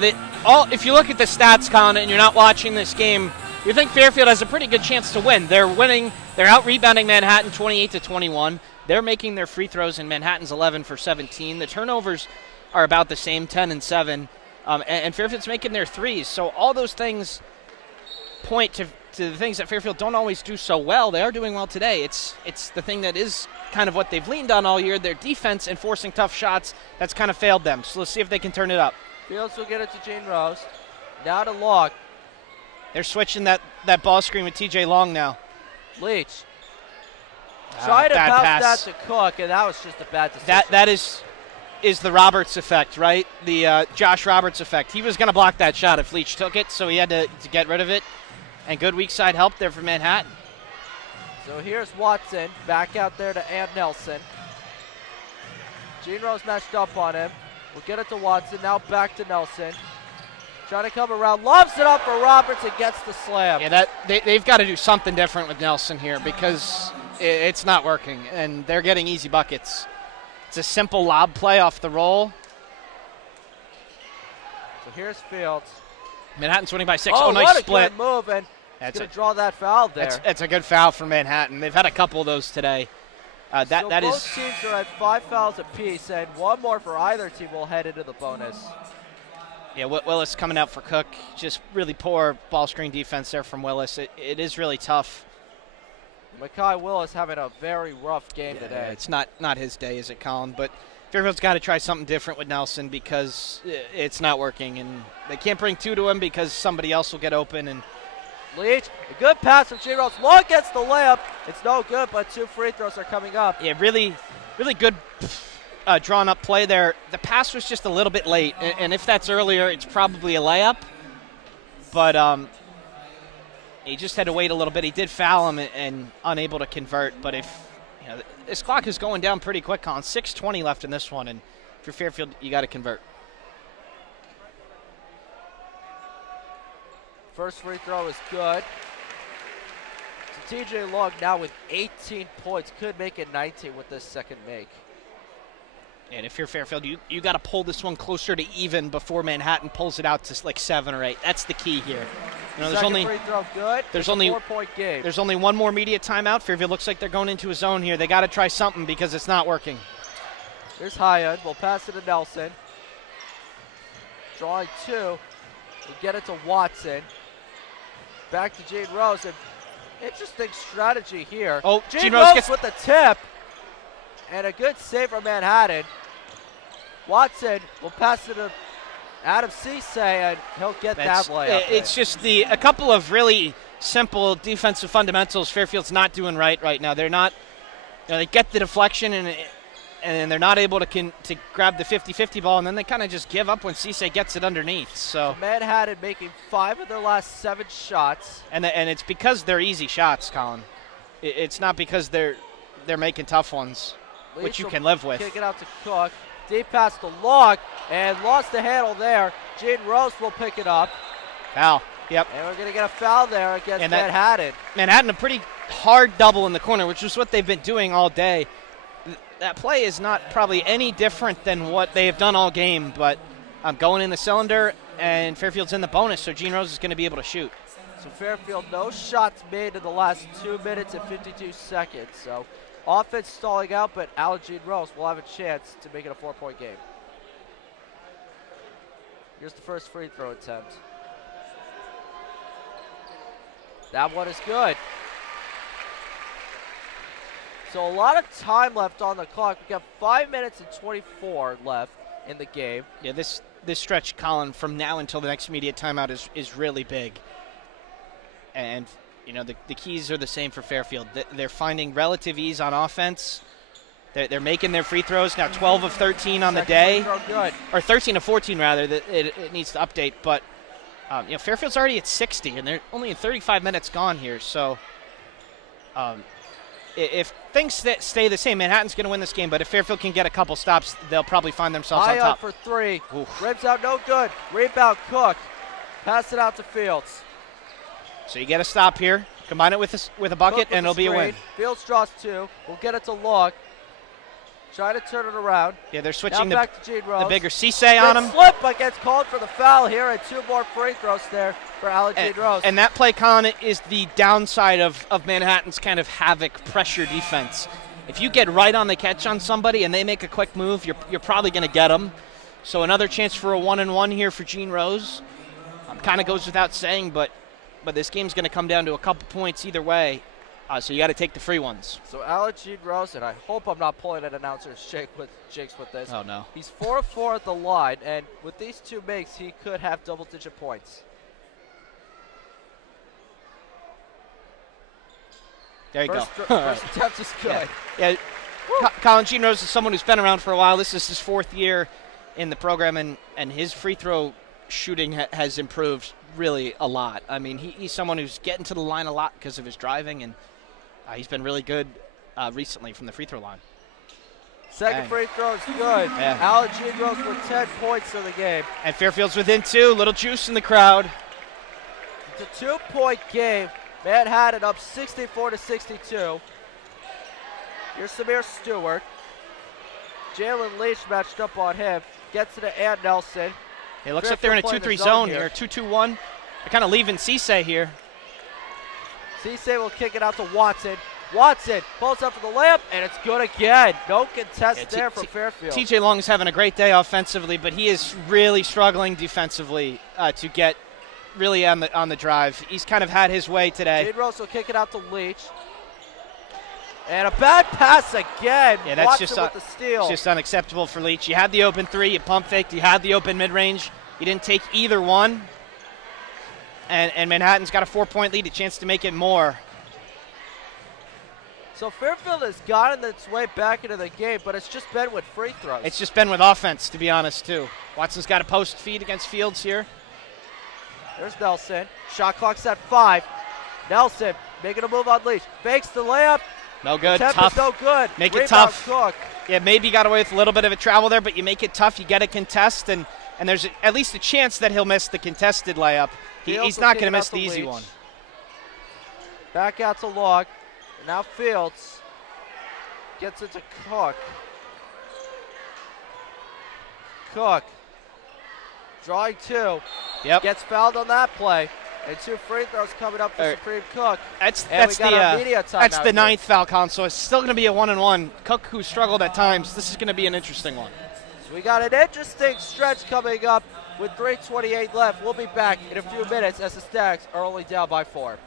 if you look at the stats, Colin, and you're not watching this game, you think Fairfield has a pretty good chance to win. They're winning. They're out-rebounding Manhattan 28-21. They're making their free throws, and Manhattan's 11 for 17. The turnovers are about the same, 10 and 7. and Fairfield's making their threes. So all those things point to the things that Fairfield don't always do so well. They are doing well today. It's the thing that is kind of what they've leaned on all year, their defense and forcing tough shots. That's kind of failed them. So let's see if they can turn it up. Fields will get it to Gene Rose. Now to Long. They're switching that ball screen with TJ Long now. Leach. Try to bounce pass. that to Cook, and that was just a bad decision. That is the Roberts effect, right? The Josh Roberts effect. He was going to block that shot if Leach took it, so he had to get rid of it. And good weak side help there for Manhattan. So here's Watson, back out there to Ant Nelson. Gene Rose matched up on him. We'll get it to Watson, now back to Nelson. Trying to come around, lobs it up for Roberts and gets the slam. Yeah, they've got to do something different with Nelson here because it's not working, and they're getting easy buckets. It's a simple lob play off the roll. So here's Fields. Manhattan's winning by 6. Oh, nice what split. A good move, and he's going to draw that foul there. That's a good foul for Manhattan. They've had a couple of those today. So both teams are at 5 fouls apiece, and one more for either team will head into the bonus. Yeah, Willis coming out for Cook. Just really poor ball screen defense there from Willis. It is really tough. Mekhi Willis having a very rough game today. It's not his day, is it, Colin? But Fairfield's got to try something different with Nelson because it's not working. And they can't bring 2 to him because somebody else will get open. And Leach, a good pass from Gene Rose. Long gets the layup. It's no good, but 2 free throws are coming up. Yeah, really good drawn up play there. The pass was just a little bit late. And if that's earlier, it's probably a layup. But he just had to wait a little bit. He did foul him and unable to convert. But this clock is going down pretty quick, Colin. 6:20 left in this one. And if you're Fairfield, you got to convert. First free throw is good. So TJ Long now with 18 points. Could make it 19 with this second make. And if you're Fairfield, you got to pull this one closer to even before Manhattan pulls it out to like 7 or 8. That's the key here. Second free throw good. There's a only 4-point game. There's only one more immediate timeout. Fairfield looks like they're going into a zone here. They got to try something because it's not working. Here's Hyatt. We'll pass it to Nelson. Drawing 2. We'll get it to Watson. Back to Gene Rose. And interesting strategy here. Oh, Gene Rose gets with the tip. And a good save from Manhattan. Watson will pass it to Adam Cisse, and he'll get that layup. It's just a couple of really simple defensive fundamentals Fairfield's not doing right now. They're not, they get the deflection and they're not able to grab the 50-50 ball, and then they kind of just give up when Cisse gets it underneath. So Manhattan making 5 of their last 7 shots. And it's because they're easy shots, Colin. It's not because they're making tough ones, which you can live with. Kick it out to Cook. Deep pass to Long, and lost the handle there. Gene Rose will pick it up. Foul. Yep. And we're going to get a foul there against Manhattan. Manhattan, a pretty hard double in the corner, which is what they've been doing all day. That play is not probably any different than what they have done all game, but going in the cylinder, and Fairfield's in the bonus, so Gene Rose is going to be able to shoot. So Fairfield, no shots made in the last 2 minutes and 52 seconds. So offense stalling out, but Gene Rose will have a chance to make it a 4-point game. Here's the first free throw attempt. That one is good. So a lot of time left on the clock. We've got 5 minutes and 24 left in the game. Yeah, this stretch, Colin, from now until the next immediate timeout is really big. And, the keys are the same for Fairfield. They're finding relative ease on offense. They're making their free throws. Now 12 of 13 on the day. Good. Or 13 of 14, rather. It needs to update. But, Fairfield's already at 60, and they're only in 35 minutes gone here. So, if things stay the same, Manhattan's going to win this game. But if Fairfield can get a couple stops, they'll probably find themselves on top. For 3. Oof. Ribs out, no good. Rebound, Cook. Pass it out to Fields. So you get a stop here. Combine it with a bucket, and it'll be a win. Fields draws 2. We'll get it to Long. Try to turn it around. Yeah, they're switching the bigger Cisse on him. Slip, but gets called for the foul here, and 2 more free throws there for Gene Rose. And that play, Colin, is the downside of Manhattan's kind of havoc pressure defense. If you get right on the catch on somebody and they make a quick move, you're probably going to get them. So another chance for a 1-and-1 here for Gene Rose. Kind of goes without saying, but this game's going to come down to a couple points either way. So you got to take the free ones. So Alex Gene Rose, and I hope I'm not pulling an announcer's jinx with this. Oh, no. He's 4-4 at the line, and with these two makes, he could have double-digit points. There you First attempt is good. Yeah. Colin, Gene Rose is someone who's been around for a while. This is his 4th year in the program, and his free throw shooting has improved really a lot. I mean, he's someone who's getting to the line a lot because of his driving, and he's been really good recently from the free throw line. Second free throw is good. Yeah. Alex Gene Rose with 10 points in the game. And Fairfield's within 2. Little juice in the crowd. It's a 2-point game. Manhattan up 64-62. Here's Samir Stewart. Jalen Leach matched up on him. Gets it to Ann Nelson. It looks like they're in a 2-3 zone here. 2-2-1. They're kind of leaving Cisse here. Cisse will kick it out to Watson. Watson pulls up for the layup, and it's good again. No contest there from Fairfield. TJ Long is having a great day offensively, but he is really struggling defensively to get really on the drive. He's kind of had his way today. Gene Rose will kick it out to Leach. And a bad pass again. Yeah, that's Watson with the steal. It's just unacceptable for Leach. You had the open 3, you pump faked, you had the open mid-range. You didn't take either one. And Manhattan's got a 4-point lead, a chance to make it more. So Fairfield has gotten its way back into the game, but it's just been with free throws. It's just been with offense, to be honest, too. Watson's got a post feed against Fields here. There's Nelson. Shot clock's at 5. Nelson making a move on Leach. Fakes the layup. No good. Attempt Tough. is no good. Make Rebound it tough. Cook. Yeah, maybe got away with a little bit of a travel there, but you make it tough. You get a contest, and there's at least a chance that he'll miss the contested layup. He's not going to miss the easy one. Back out to Long. And now Fields gets it to Cook. Cook. Drawing 2. Yep. Gets fouled on that play. And 2 free throws coming up for Supreme Cook. That's the ninth foul count, so it's still going to be a 1-and-1. Cook, who struggled at times, this is going to be an interesting one. So we got an interesting stretch coming up with 3:28 left. We'll be back in a few minutes as the Stags are only down by 4.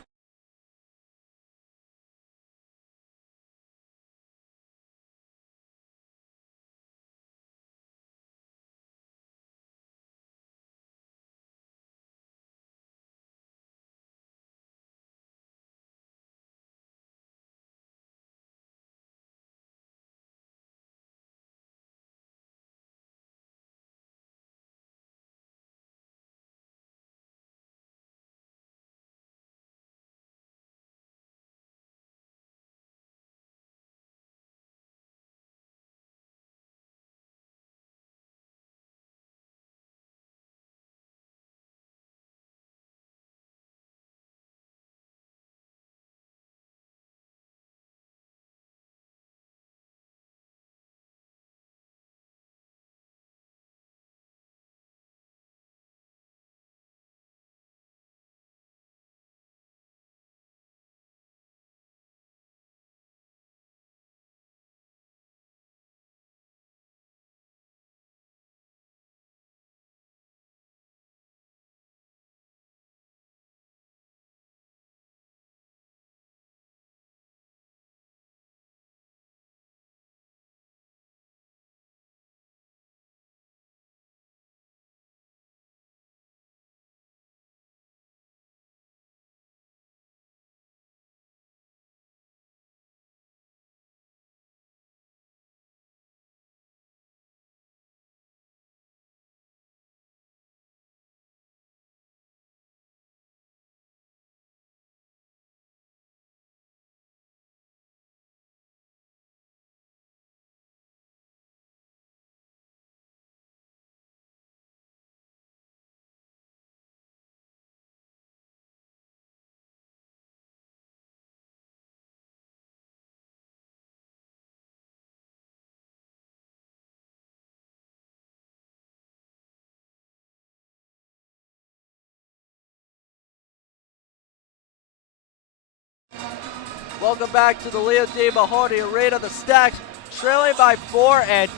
Welcome back to the Leo D. Mahoney Arena. The Stags trailing by 4, and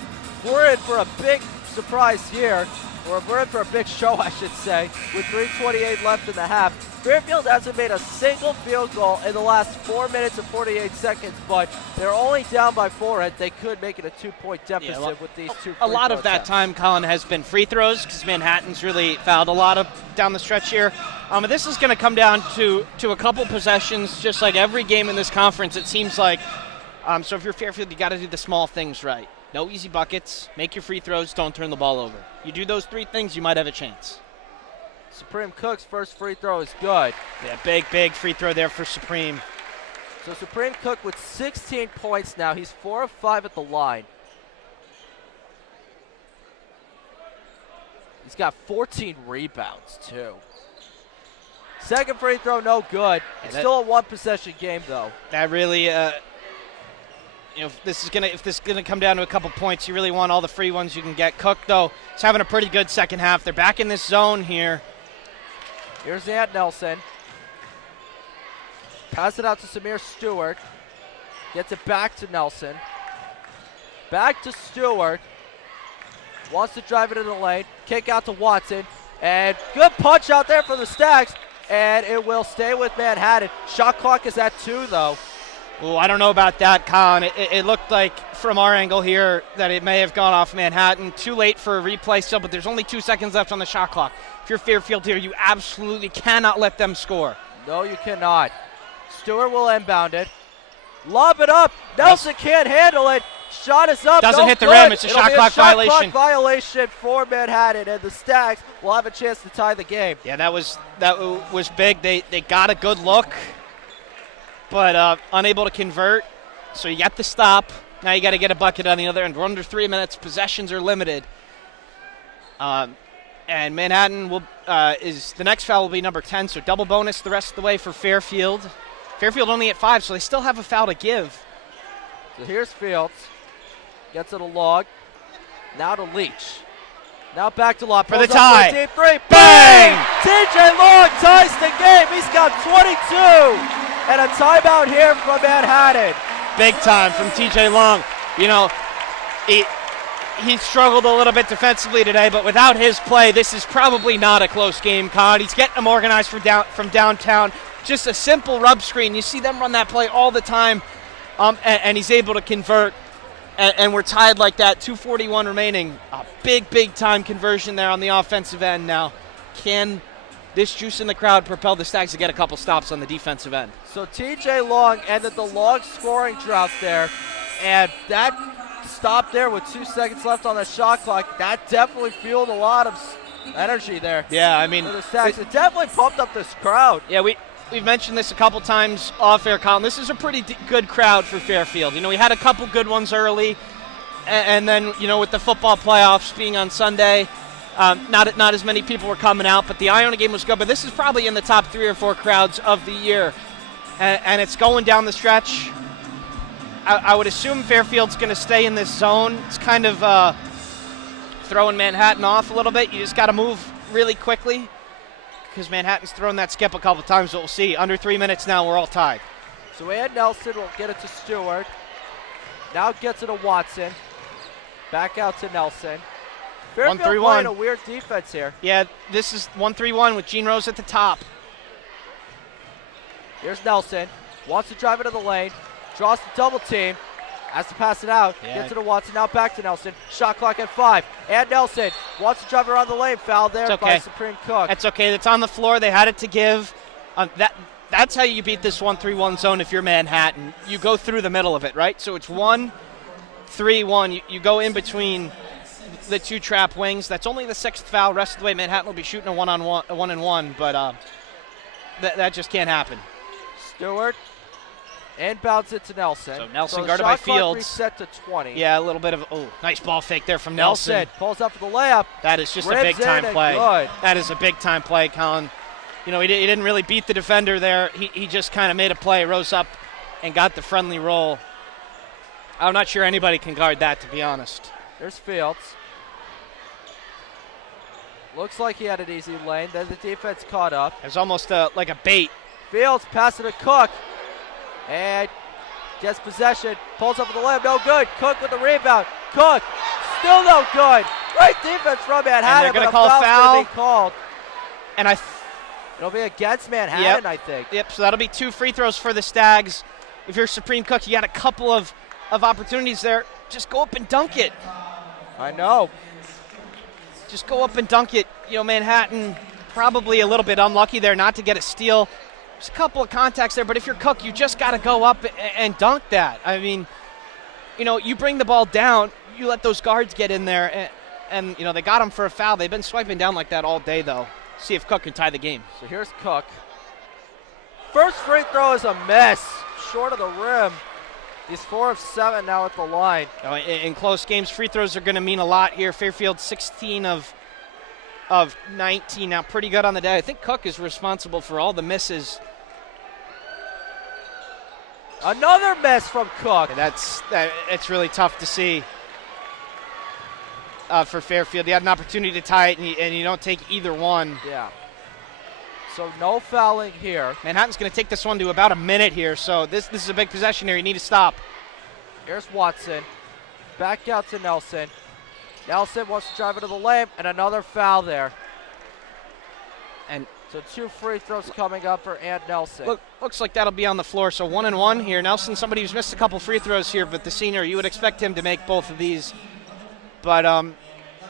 we're in for a big surprise here, or we're in for a big show, I should say, with 3:28 left in the half. Fairfield hasn't made a single field goal in the last 4 minutes and 48 seconds, but they're only down by 4, and they could make it a 2-point deficit with these two free A lot throw of that attempts. time, Colin, has been free throws because Manhattan's really fouled a lot of down the stretch here. But this is going to come down to a couple possessions, just like every game in this conference, it seems like. So if you're Fairfield, you got to do the small things right. No easy buckets, make your free throws, don't turn the ball over. You do those 3 things, you might have a chance. Supreme Cook's first free throw is good. Yeah, big free throw there for Supreme. So Supreme Cook with 16 points now. He's 4 of 5 at the line. He's got 14 rebounds, too. Second free throw, no good. It's still a 1-possession game, though. That really, if this is gonna come down to a couple points, you really want all the free ones you can get. Cook, though, is having a pretty good second half. They're back in this zone here. Here's Ant Nelson. Pass it out to Samir Stewart. Gets it back to Nelson. Back to Stewart. Wants to drive it in the lane. Kick out to Watson. And good punch out there for the Stags. And it will stay with Manhattan. Shot clock is at 2, though. Oh, I don't know about that, Colin. It looked like from our angle here that it may have gone off Manhattan. Too late for a replay still, but there's only 2 seconds left on the shot clock. If you're Fairfield here, you absolutely cannot let them score. No, you cannot. Stewart will inbound it. Lob it up. Nelson can't handle it. Shot is up. Doesn't no hit the good. rim. It's a It'll shot be clock violation. Shot clock violation for Manhattan, and the Stags will have a chance to tie the game. Yeah, that was big. They got a good look, but unable to convert. So you got the stop. Now you got to get a bucket on the other end. We're under 3 minutes. Possessions are limited. And Manhattan the next foul will be number 10, so double bonus the rest of the way for Fairfield. Fairfield only at 5, so they still have a foul to give. So here's Fields. Gets it a log. Now to Leach. Now back to Lott. For the tie. Deep 3. Bang! TJ Long ties the game. He's got 22. And a timeout here from Manhattan. Big time from TJ Long. He struggled a little bit defensively today, but without his play, this is probably not a close game, Con. He's getting them organized from downtown. Just a simple rub screen. You see them run that play all the time, and he's able to convert. And we're tied like that, 2:41 remaining. A big time conversion there on the offensive end now. Can this juice in the crowd propel the Stags to get a couple stops on the defensive end? So TJ Long ended the long scoring drought there, and that stop there with 2 seconds left on the shot clock, that definitely fueled a lot of energy there. Yeah, I mean, for the Stags. It definitely pumped up this crowd. Yeah, we've mentioned this a couple times off air, Colin. This is a pretty good crowd for Fairfield. We had a couple good ones early, and then with the football playoffs being on Sunday, not as many people were coming out, but the Iona game was good. But this is probably in the top 3 or 4 crowds of the year, and it's going down the stretch. I would assume Fairfield's going to stay in this zone. It's kind of throwing Manhattan off a little bit. You just got to move really quickly because Manhattan's thrown that skip a couple times, but we'll see. Under 3 minutes now, we're all tied. So Ed Nelson will get it to Stewart. Now gets it to Watson. Back out to Nelson. Fairfield 1-3-1. playing a weird defense here. Yeah, this is 1-3-1 with Gene Rose at the top. Here's Nelson. Wants to drive it to the lane. Draws the double team. Has to pass it out. Yeah. Gets it to Watson. Now back to Nelson. Shot clock at 5. And Nelson wants to drive it around the lane. Foul there by Supreme Cook. That's okay. That's on the floor. They had it to give. That's how you beat this 1-3-1 zone if you're Manhattan. You go through the middle of it, right? So it's 1-3-1. You go in between the 2 trap wings. That's only the 6th foul. Rest of the way, Manhattan will be shooting a 1-on-1, but that just can't happen. Stewart inbounds it to Nelson. So Nelson the guarded by shot clock Fields. Reset to 20. Yeah, a little bit of nice ball fake there from Nelson. Pulls up for the layup. That is just a Ribs big time in play. and good. That is a big time play, Colin. He didn't really beat the defender there. He just kind of made a play, rose up, and got the friendly roll. I'm not sure anybody can guard that, to be honest. There's Fields. Looks like he had an easy lane. Then the defense caught up. It's almost like a bait. Fields passing to Cook. And gets possession. Pulls up for the layup. No good. Cook with the rebound. Cook. Still no good. Great defense from Manhattan. they're going to but call a foul. Gonna be called. And It'll be against Manhattan, Yep. I think. Yep, so that'll be 2 free throws for the Stags. If you're Supreme Cook, you got a couple of opportunities there. Just go up and dunk it. I know. Just go up and dunk it. You know, Manhattan probably a little bit unlucky there not to get a steal. There's a couple of contacts there, but if you're Cook, you just got to go up and dunk that. I mean, you know, you bring the ball down, you let those guards get in there, and you know, they got him for a foul. They've been swiping down like that all day, though. See if Cook can tie the game. So here's Cook. First free throw is a miss, short of the rim. He's 4 of 7 now at the line. In close games, free throws are going to mean a lot here. Fairfield 16 of 19 now, pretty good on the day. I think Cook is responsible for all the misses. Another miss from Cook. And it's really tough to see for Fairfield. He had an opportunity to tie it, and you don't take either one. Yeah. So no fouling here. Manhattan's going to take this one to about a minute here, so this is a big possession here. You need to stop. Here's Watson. Back out to Nelson. Nelson wants to drive into the lane, and another foul there. And so 2 free throws coming up for Ant Nelson. Looks like that'll be on the floor, so 1 and 1 here. Nelson, somebody who's missed a couple free throws here, but the senior, you would expect him to make both of these. But,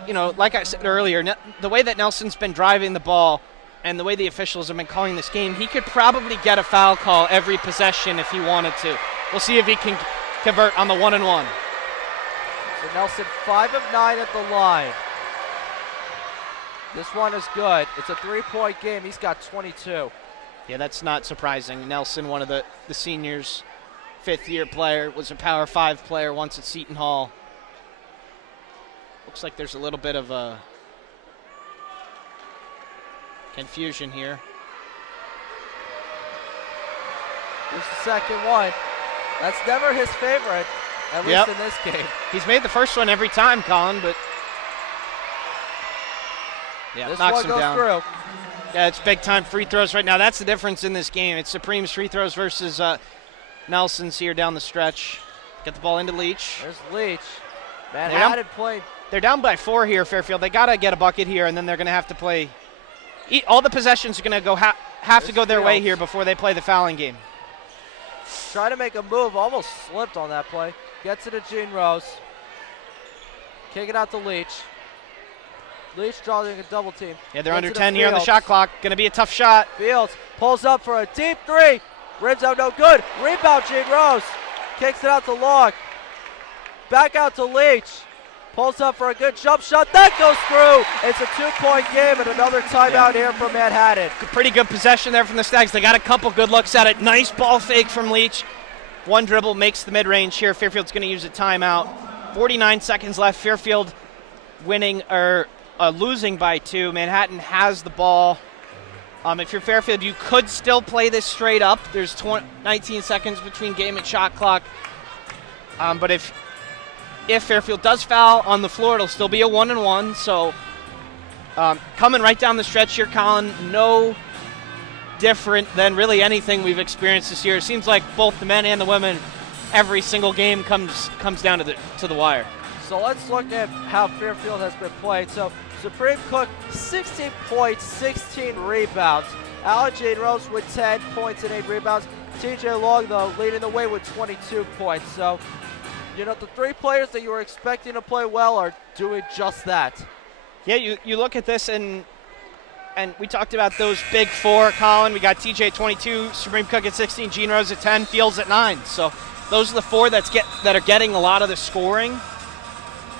you know, like I said earlier, the way that Nelson's been driving the ball and the way the officials have been calling this game, he could probably get a foul call every possession if he wanted to. We'll see if he can convert on the 1 and 1. So Nelson 5 of 9 at the line. This one is good. It's a 3-point game. He's got 22. Yeah, that's not surprising. Nelson, one of the seniors, 5th-year player, was a Power 5 player once at Seton Hall. Looks like there's a little bit of a confusion here. Here's the second one. That's never his favorite, at least in this game. He's made the first one every time, Colin, but yeah, this knocks one him goes down. through. Yeah, it's big-time free throws right now. That's the difference in this game. It's Supreme's free throws versus Nelson's here down the stretch. Get the ball into Leach. There's Leach. Manhattan played. They're down by 4 here, Fairfield. They got to get a bucket here, and then they're going to have to play. All the possessions are going to go have to go their way here before they play the fouling game. Trying to make a move, almost slipped on that play. Gets it to Gene Rose. Kick it out to Leach. Leach drawing a double team. Yeah, they're under 10 here on the shot clock. Going to be a tough shot. Fields pulls up for a deep 3. Rims out, no good. Rebound, Gene Rose. Kicks it out to Long. Back out to Leach. Pulls up for a good jump shot. That goes through. It's a 2-point game and another timeout here for Manhattan. Pretty good possession there from the Stags. They got a couple good looks at it. Nice ball fake from Leach. One dribble makes the mid-range here. Fairfield's going to use a timeout. 49 seconds left. Fairfield winning or losing by 2. Manhattan has the ball. If you're Fairfield, you could still play this straight up. There's 19 seconds between game and shot clock. But if Fairfield does foul on the floor, it'll still be a 1 and 1. So coming right down the stretch here, Colin, no different than really anything we've experienced this year. It seems like both the men and the women, every single game comes down to the wire. So let's look at how Fairfield has been playing. So Supreme Cook, 16 points, 16 rebounds. Gene Rose with 10 points and 8 rebounds. TJ Long, though, leading the way with 22 points. So, you know, the 3 players that you were expecting to play well are doing just that. Yeah, you look at this, and we talked about those big 4, Colin. We got TJ at 22, Supreme Cook at 16, Gene Rose at 10, Fields at 9. So those are the 4 that are getting a lot of the scoring.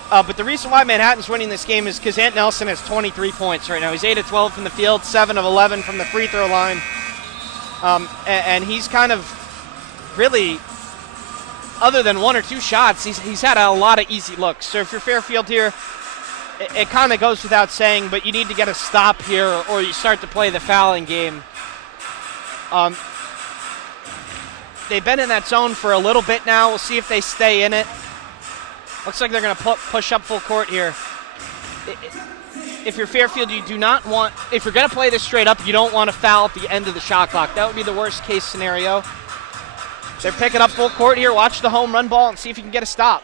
But the reason why Manhattan's winning this game is because Ant Nelson has 23 points right now. He's 8 of 12 from the field, 7 of 11 from the free throw line. And he's kind of really, other than 1 or 2 shots, he's had a lot of easy looks. So if you're Fairfield here, it kind of goes without saying, but you need to get a stop here or you start to play the fouling game. They've been in that zone for a little bit now. We'll see if they stay in it. Looks like they're going to push up full court here. If you're Fairfield, you do not want, if you're going to play this straight up, you don't want to foul at the end of the shot clock. That would be the worst case scenario. They're picking up full court here. Watch the home run ball and see if you can get a stop.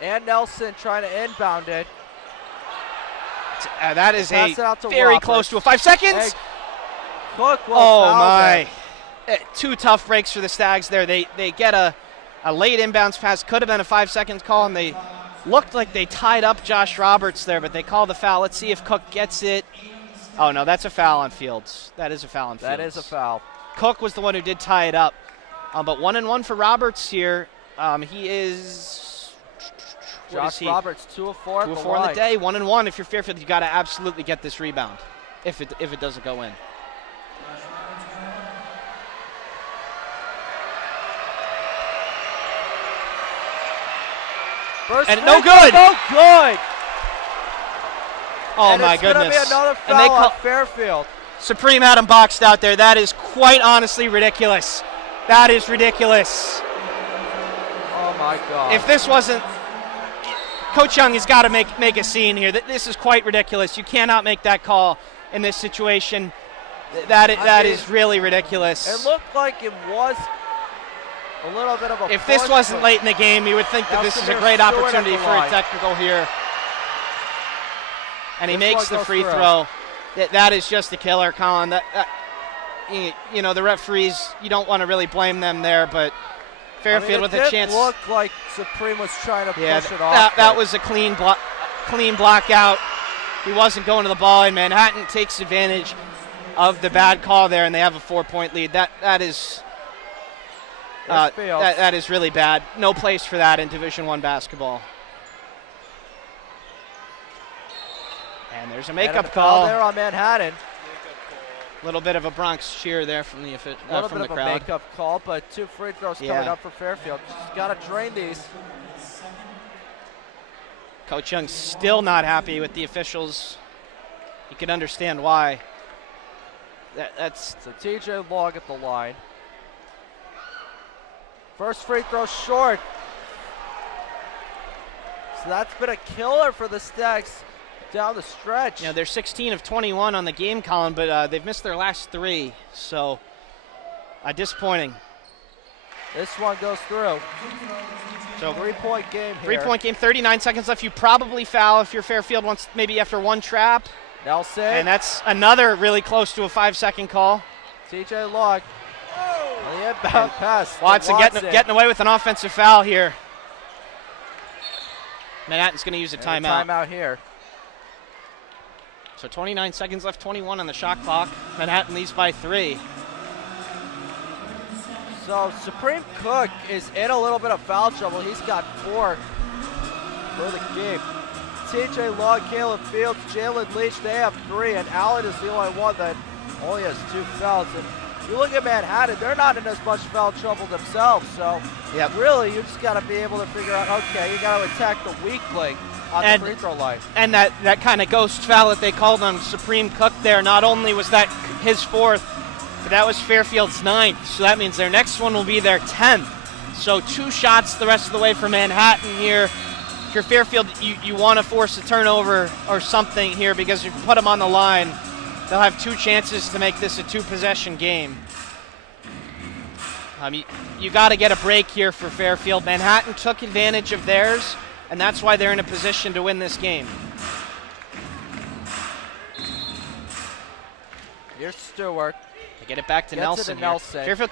And Nelson trying to inbound it. That is Pass it out to very Roberts. close to a 5 seconds. Hey, Cook will Oh, foul my. there. Two tough breaks for the Stags there. They get a late inbounds pass. Could have been a 5 seconds call, and they looked like they tied up Josh Roberts there, but they call the foul. Let's see if Cook gets it. Oh, no, that's a foul on Fields. That is a foul on Fields. That is a foul. Cook was the one who did tie it up. But 1-1 for Roberts here. He is... Josh Roberts, 2 of 4 2 of 4 on the day, 1-1. If you're Fairfield, you got to absolutely get this rebound if it doesn't go in. First And free no throw, good. No good. Oh, and my it's goodness. It's going to be another And they foul on Fairfield. Supreme had him boxed out there. That is quite honestly ridiculous. That is ridiculous. Oh, my God. If this wasn't... Coach Young has got to make a scene here. This is quite ridiculous. You cannot make that call in this situation. That is really ridiculous. It looked like it was a little bit of a If this push, wasn't but late in the game, you would think that this is a great opportunity for a technical here. And he makes the free throw. That is just a killer, Colin. You know, the referees, you don't want to really blame them there, but Fairfield with a chance. It looked like Supreme was trying to push it off. That was a clean block out. He wasn't going to the ball, and Manhattan takes advantage of the bad call there, and they have a 4-point lead. That is really bad. No place for that in Division I basketball. And there's a makeup call there on Manhattan. A little bit of a Bronx cheer there from the crowd. A little bit of a makeup call, but 2 free throws coming up for Fairfield. Just got to drain these. Coach Young's still not happy with the officials. You can understand why. That's so TJ Log at the line. First free throw short. So that's been a killer for the Stags down the stretch. Yeah, they're 16 of 21 on the game, Colin, but they've missed their last 3, so disappointing. This one goes through. So 3-point game here. 3-point game, 39 seconds left. You probably foul if you're Fairfield once, maybe after one trap. Nelson. And that's another really close to a 5-second call. TJ Log. The inbound pass. Watson getting away with an offensive foul here. Manhattan's going to use a timeout. Timeout here. So 29 seconds left, 21 on the shot clock. Manhattan leads by 3. So Supreme Cook is in a little bit of foul trouble. He's got 4 for the game. TJ Log, Caleb Fields, Jalen Leach, they have 3, and Allen is the only one that only has 2 fouls. And you look at Manhattan, they're not in as much foul trouble themselves. So really, you just got to be able to figure out, okay, you got to attack the weak link on the free throw line. And that kind of ghost foul that they called on Supreme Cook there, not only was that his 4th, but that was Fairfield's 9th. So that means their next one will be their 10th. So 2 shots the rest of the way for Manhattan here. If you're Fairfield, you want to force a turnover or something here, because if you put them on the line, they'll have 2 chances to make this a 2-possession game. You got to get a break here for Fairfield. Manhattan took advantage of theirs, and that's why they're in a position to win this game. Here's Stewart. They get it back to Nelson. Fairfield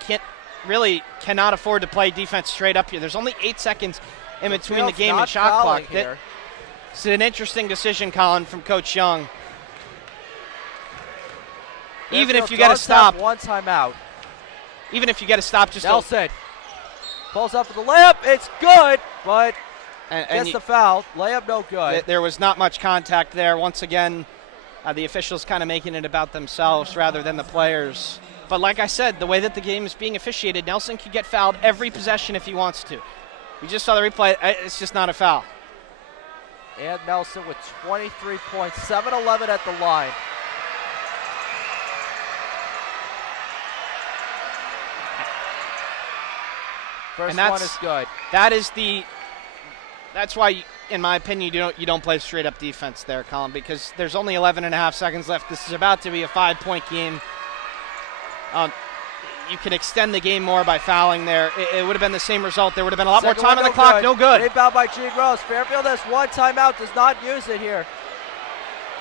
cannot afford to play defense straight up here. There's only 8 seconds in between the game and not shot clock. Here. It's an interesting decision, Colin, from Coach Young. Even if you get to stop. One timeout. Even if you get to stop, just Nelson pulls up for the layup. It's good, but gets the foul. Layup no good. There was not much contact there. Once again, the officials kind of making it about themselves rather than the players. But like I said, the way that the game is being officiated, Nelson could get fouled every possession if he wants to. We just saw the replay. It's just not a foul. And Nelson with 23 points, 7-11 at the line. First one is good. That's why, in my opinion, you don't play straight up defense there, Colin, because there's only 11.5 seconds left. This is about to be a 5-point game. You can extend the game more by fouling there. It would have been the same result. There would have been a lot more time on the clock. No good. Rebound by Gene Rose. Fairfield has 1 timeout, does not use it here.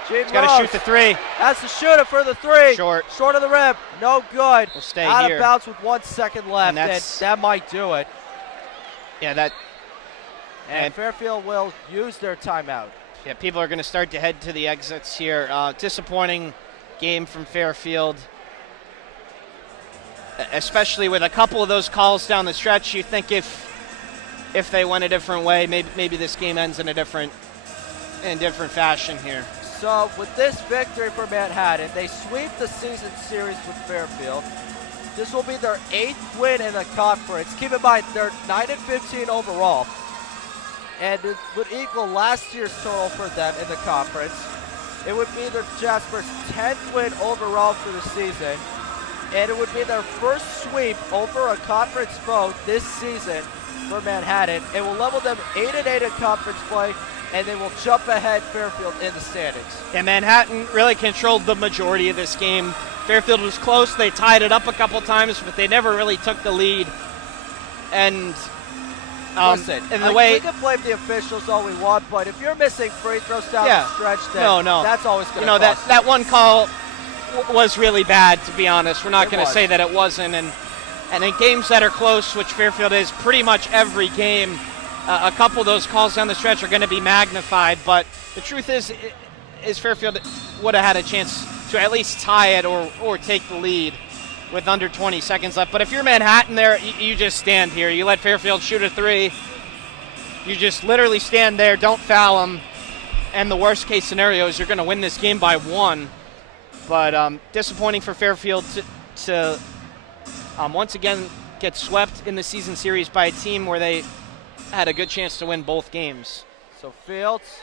Gene He's got to shoot the three. Has to shoot it for the three. Short of the rim. No good. We'll stay out here. of bounds with 1 second left, and that might do it. Yeah, and Fairfield will use their timeout. Yeah, people are going to start to head to the exits here. Disappointing game from Fairfield, especially with a couple of those calls down the stretch. You think if they went a different way, maybe this game ends in a different fashion here. So with this victory for Manhattan, they sweep the season series with Fairfield. This will be their 8th win in the conference. Keep in mind, they're 9-15 overall. And it would equal last year's total for them in the conference. It would be their Jaspers' 10th win overall for the season. And it would be their first sweep over a conference foe this season for Manhattan. It will level them 8-8 in conference play, and they will jump ahead Fairfield in the standings. And Manhattan really controlled the majority of this game. Fairfield was close. They tied it up a couple times, but they never really took the lead. And listen, we can blame the officials all we want, but if you're missing free throws down the stretch, then that's always going to cost that one call was really bad, to be honest. We're not going to say that it wasn't. And in games that are close, which Fairfield is pretty much every game, a couple of those calls down the stretch are going to be magnified. But the truth is Fairfield would have had a chance to at least tie it or take the lead with under 20 seconds left. But if you're Manhattan there, you just stand here. You let Fairfield shoot a three. You just literally stand there, don't foul them. And the worst case scenario is you're going to win this game by 1. But disappointing for Fairfield to once again get swept in the season series by a team where they had a good chance to win both games. So Fields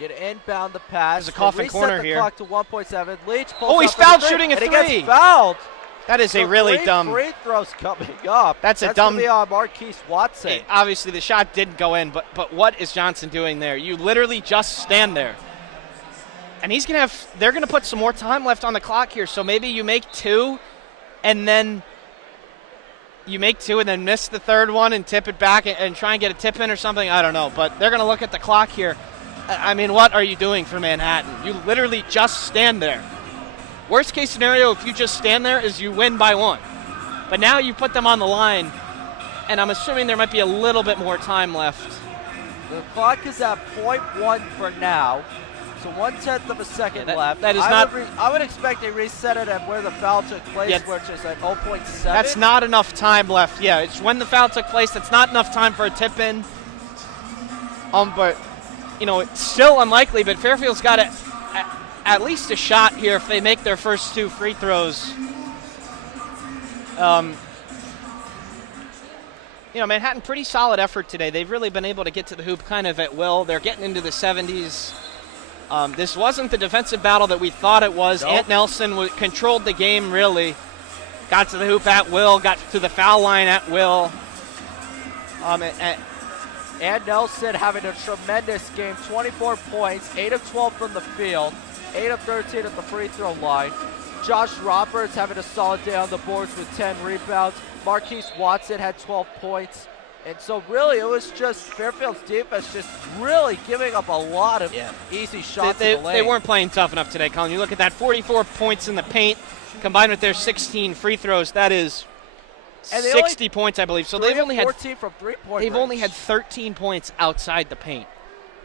get inbound the pass. There's a coffin corner here. Reset the clock to 1.7. Leach pulls he's fouled shooting a three. And he gets fouled. That is a really dumb. Free throws coming up. That's a dumb. Going to be on Marquise Watson. Obviously, the shot didn't go in, but what is Johnson doing there? You literally just stand there. And they're going to put some more time left on the clock here. So maybe you make two, and then miss the third one and tip it back and try and get a tip in or something. I don't know. But they're going to look at the clock here. I mean, what are you doing for Manhattan? You literally just stand there. Worst case scenario, if you just stand there, is you win by 1. But now you put them on the line, and I'm assuming there might be a little bit more time left. The clock is at 0.1 for now. So 1/10 of a second left. That is I would expect they reset it at where the foul took place, which is at 0.7. That's not enough time left. Yeah, it's when the foul took place. That's not enough time for a tip in. But it's still unlikely. But Fairfield's got at least a shot here if they make their first 2 free throws. Manhattan, pretty solid effort today. They've really been able to get to the hoop kind of at will. They're getting into the 70s. This wasn't the defensive battle that we thought it was. Nope. Ant Nelson controlled the game, really. Got to the hoop at will, got to the foul line at will. Ant Nelson having a tremendous game, 24 points, 8 of 12 from the field, 8 of 13 at the free throw line. Josh Roberts having a solid day on the boards with 10 rebounds. Marquise Watson had 12 points. And so really it was just Fairfield's defense just really giving up a lot of easy shots in the lane. They weren't playing tough enough today, Colin. You look at that, 44 points in the paint combined with their 16 free throws. That is 60 points, I believe. So they've only had 14 from three-point They've range. only had 13 points outside the paint.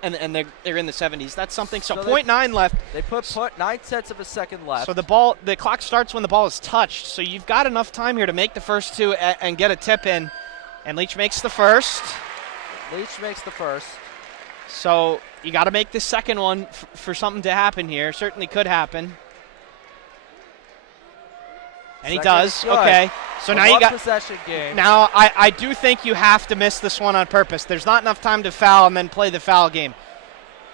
And they're in the 70s. That's something. So 0.9 left. They put 9/10 of a second left. So the clock starts when the ball is touched. So you've got enough time here to make the first 2 and get a tip in. And Leach makes the first. So you got to make the second one for something to happen here. Certainly could happen. And he does. Okay. So now you got possession game. Now I do think you have to miss this one on purpose. There's not enough time to foul and then play the foul game.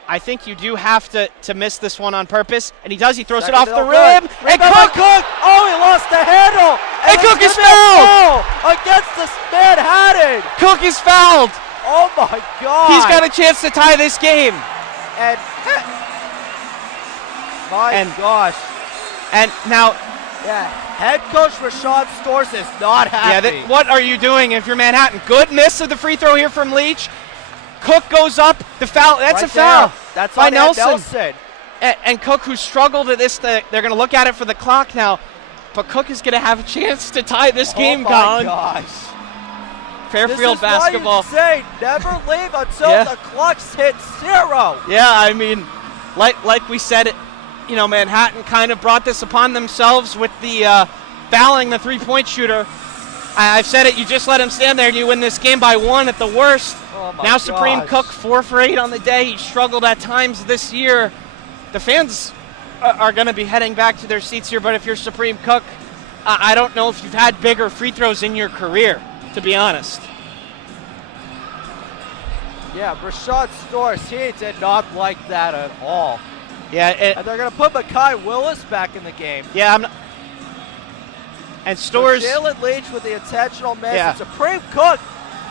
I think you do have to miss this one on purpose. And he does. He throws it off the rim. And Cook! Oh, he lost the handle! And Cook is fouled! Against the Manhattan! Cook is fouled! Oh, my God! He's got a chance to tie this game. And gosh. And now... Yeah, head coach Rashawn Stores is not happy. Yeah, what are you doing if you're Manhattan? Good miss of the free throw here from Leach. Cook goes up. The foul. That's a foul. That's by on Nelson. And Cook, who struggled at this, they're going to look at it for the clock now. But Cook is going to have a chance to tie this game, Colin. Oh, my gosh. Fairfield basketball. This is why you say never leave until the clock's hit 0. Yeah, I mean, like we said, Manhattan kind of brought this upon themselves with the fouling the three-point shooter. I've said it, you just let him stand there and you win this game by 1 at the worst. Oh my now gosh. Supreme Cook 4 for 8 on the day. He struggled at times this year. The fans are going to be heading back to their seats here, but if you're Supreme Cook, I don't know if you've had bigger free throws in your career, to be honest. Yeah, Rashad Stores, he did not like that at all. Yeah, and they're going to put Mekhi Willis back in the game. Yeah, and Stores. So Jalen Leach with the intentional miss. Yeah. Supreme Cook,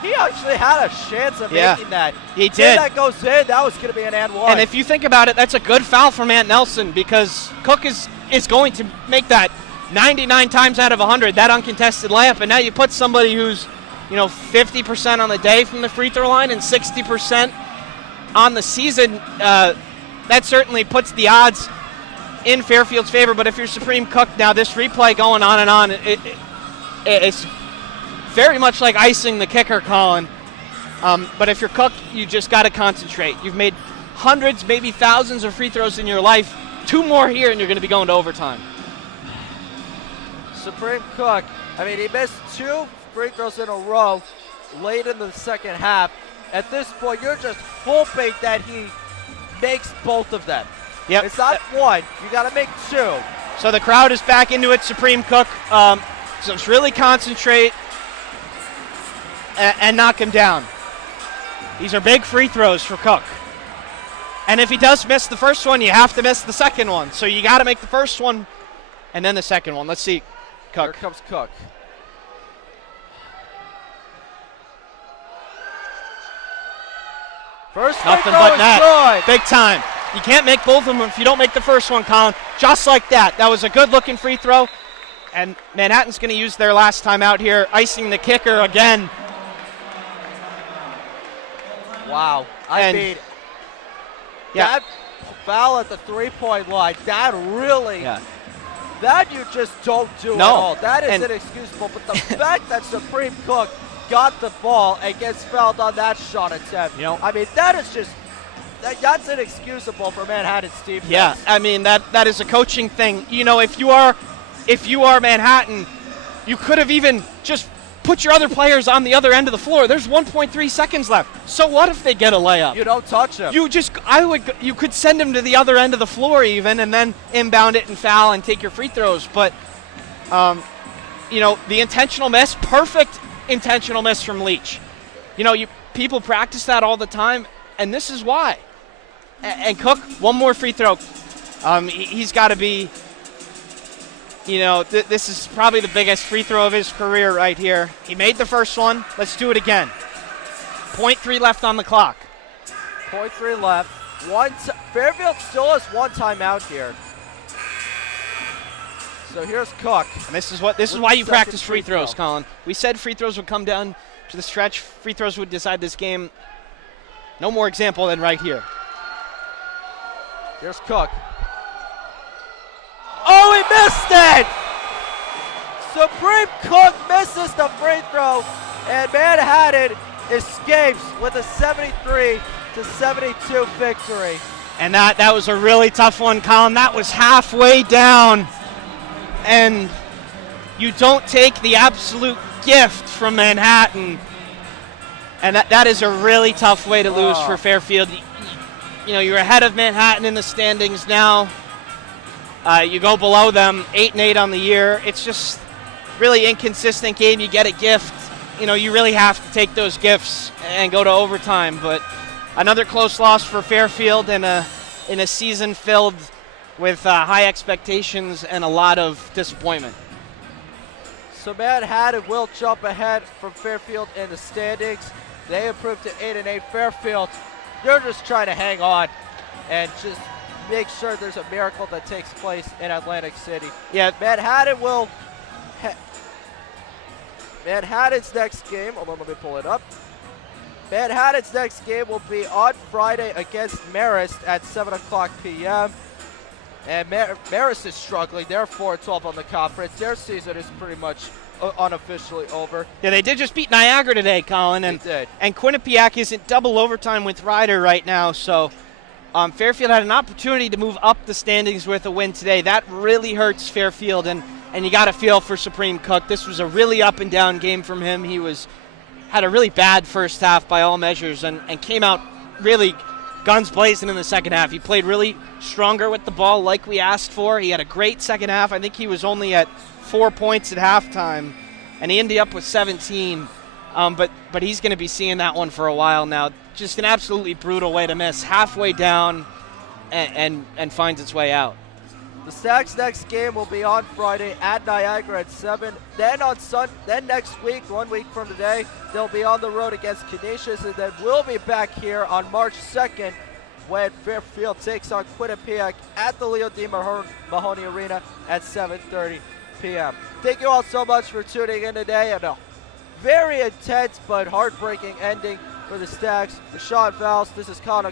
he actually had a chance of making that. He did. If that goes in, that was going to be an and one. And if you think about it, that's a good foul from Ant Nelson because Cook is going to make that 99 times out of 100, that uncontested layup. And now you put somebody who's 50% on the day from the free throw line and 60% on the season. That certainly puts the odds in Fairfield's favor. But if you're Supreme Cook now, this replay going on and on, it's very much like icing the kicker, Colin. But if you're Cook, you just got to concentrate. You've made hundreds, maybe thousands of free throws in your life. 2 more here, and you're going to be going to overtime. Supreme Cook, I mean, he missed 2 free throws in a row late in the second half. At this point, you're just hoping that he makes both of them. Yep. It's not 1. You got to make 2. So the crowd is back into it, Supreme Cook. So just really concentrate and knock him down. These are big free throws for Cook. And if he does miss the first one, you have to miss the second one. So you got to make the first one and then the second one. Let's see, Cook. Here comes Cook. First nothing but net. Big time. You can't make both of them if you don't make the first one, Colin. Just like that. That was a good-looking free throw. And Manhattan's going to use their last time out here, icing the kicker again. Wow. I mean, that foul at the three-point line, that really, that you just don't do at all. That is inexcusable. But the fact that Supreme Cook got the ball and gets fouled on that shot attempt, I mean, that is just, that's inexcusable for Manhattan's defense. Yeah, I mean, that is a coaching thing. If you are Manhattan, you could have even just put your other players on the other end of the floor. There's 1.3 seconds left. So what if they get a layup? You don't touch them. You could send them to the other end of the floor even and then inbound it and foul and take your free throws. But, the intentional miss, perfect intentional miss from Leach. People practice that all the time, and this is why. And Cook, one more free throw. He's got to be, this is probably the biggest free throw of his career right here. He made the first one. Let's do it again. 0.3 left on the clock. 0.3 left. Fairfield still has 1 timeout here. So here's Cook. And this is why you practice free throws, Colin. We said free throws would come down to the stretch. Free throws would decide this game. No more example than right here. Here's Cook. Oh, he missed it! Supreme Cook misses the free throw, and Manhattan escapes with a 73-72 victory. And that was a really tough one, Colin. That was halfway down. And you don't take the absolute gift from Manhattan. And that is a really tough way to lose for Fairfield. You're ahead of Manhattan in the standings now. You go below them, 8-8 on the year. It's just really inconsistent game. You get a gift. You really have to take those gifts and go to overtime. But another close loss for Fairfield in a season filled with high expectations and a lot of disappointment. So Manhattan will jump ahead from Fairfield in the standings. They improved to 8-8. Fairfield, they're just trying to hang on and just make sure there's a miracle that takes place in Atlantic City. Yeah, Manhattan's next game, let me pull it up. Manhattan's next game will be on Friday against Marist at 7 o'clock p.m. And Marist is struggling. They're 4-12 on the conference. Their season is pretty much unofficially over. Yeah, they did just beat Niagara today, Colin. And, they did. And Quinnipiac is in double overtime with Ryder right now, so Fairfield had an opportunity to move up the standings with a win today. That really hurts Fairfield, and you got to feel for Supreme Cook. This was a really up-and-down game from him. He had a really bad first half by all measures and came out really guns blazing in the second half. He played really stronger with the ball like we asked for. He had a great second half. I think he was only at 4 points at halftime, and he ended up with 17. But he's going to be seeing that one for a while now. Just an absolutely brutal way to miss. Halfway down and finds its way out. The Stags' next game will be on Friday at Niagara at 7. Then next week, 1 week from today, they'll be on the road against Canisius, and then we'll be back here on March 2nd when Fairfield takes on Quinnipiac at the Leo D. Mahoney Arena at 7:30 p.m. Thank you all so much for tuning in today, and a very intense but heartbreaking ending for the Stags. For Sean Fowles, this is Connor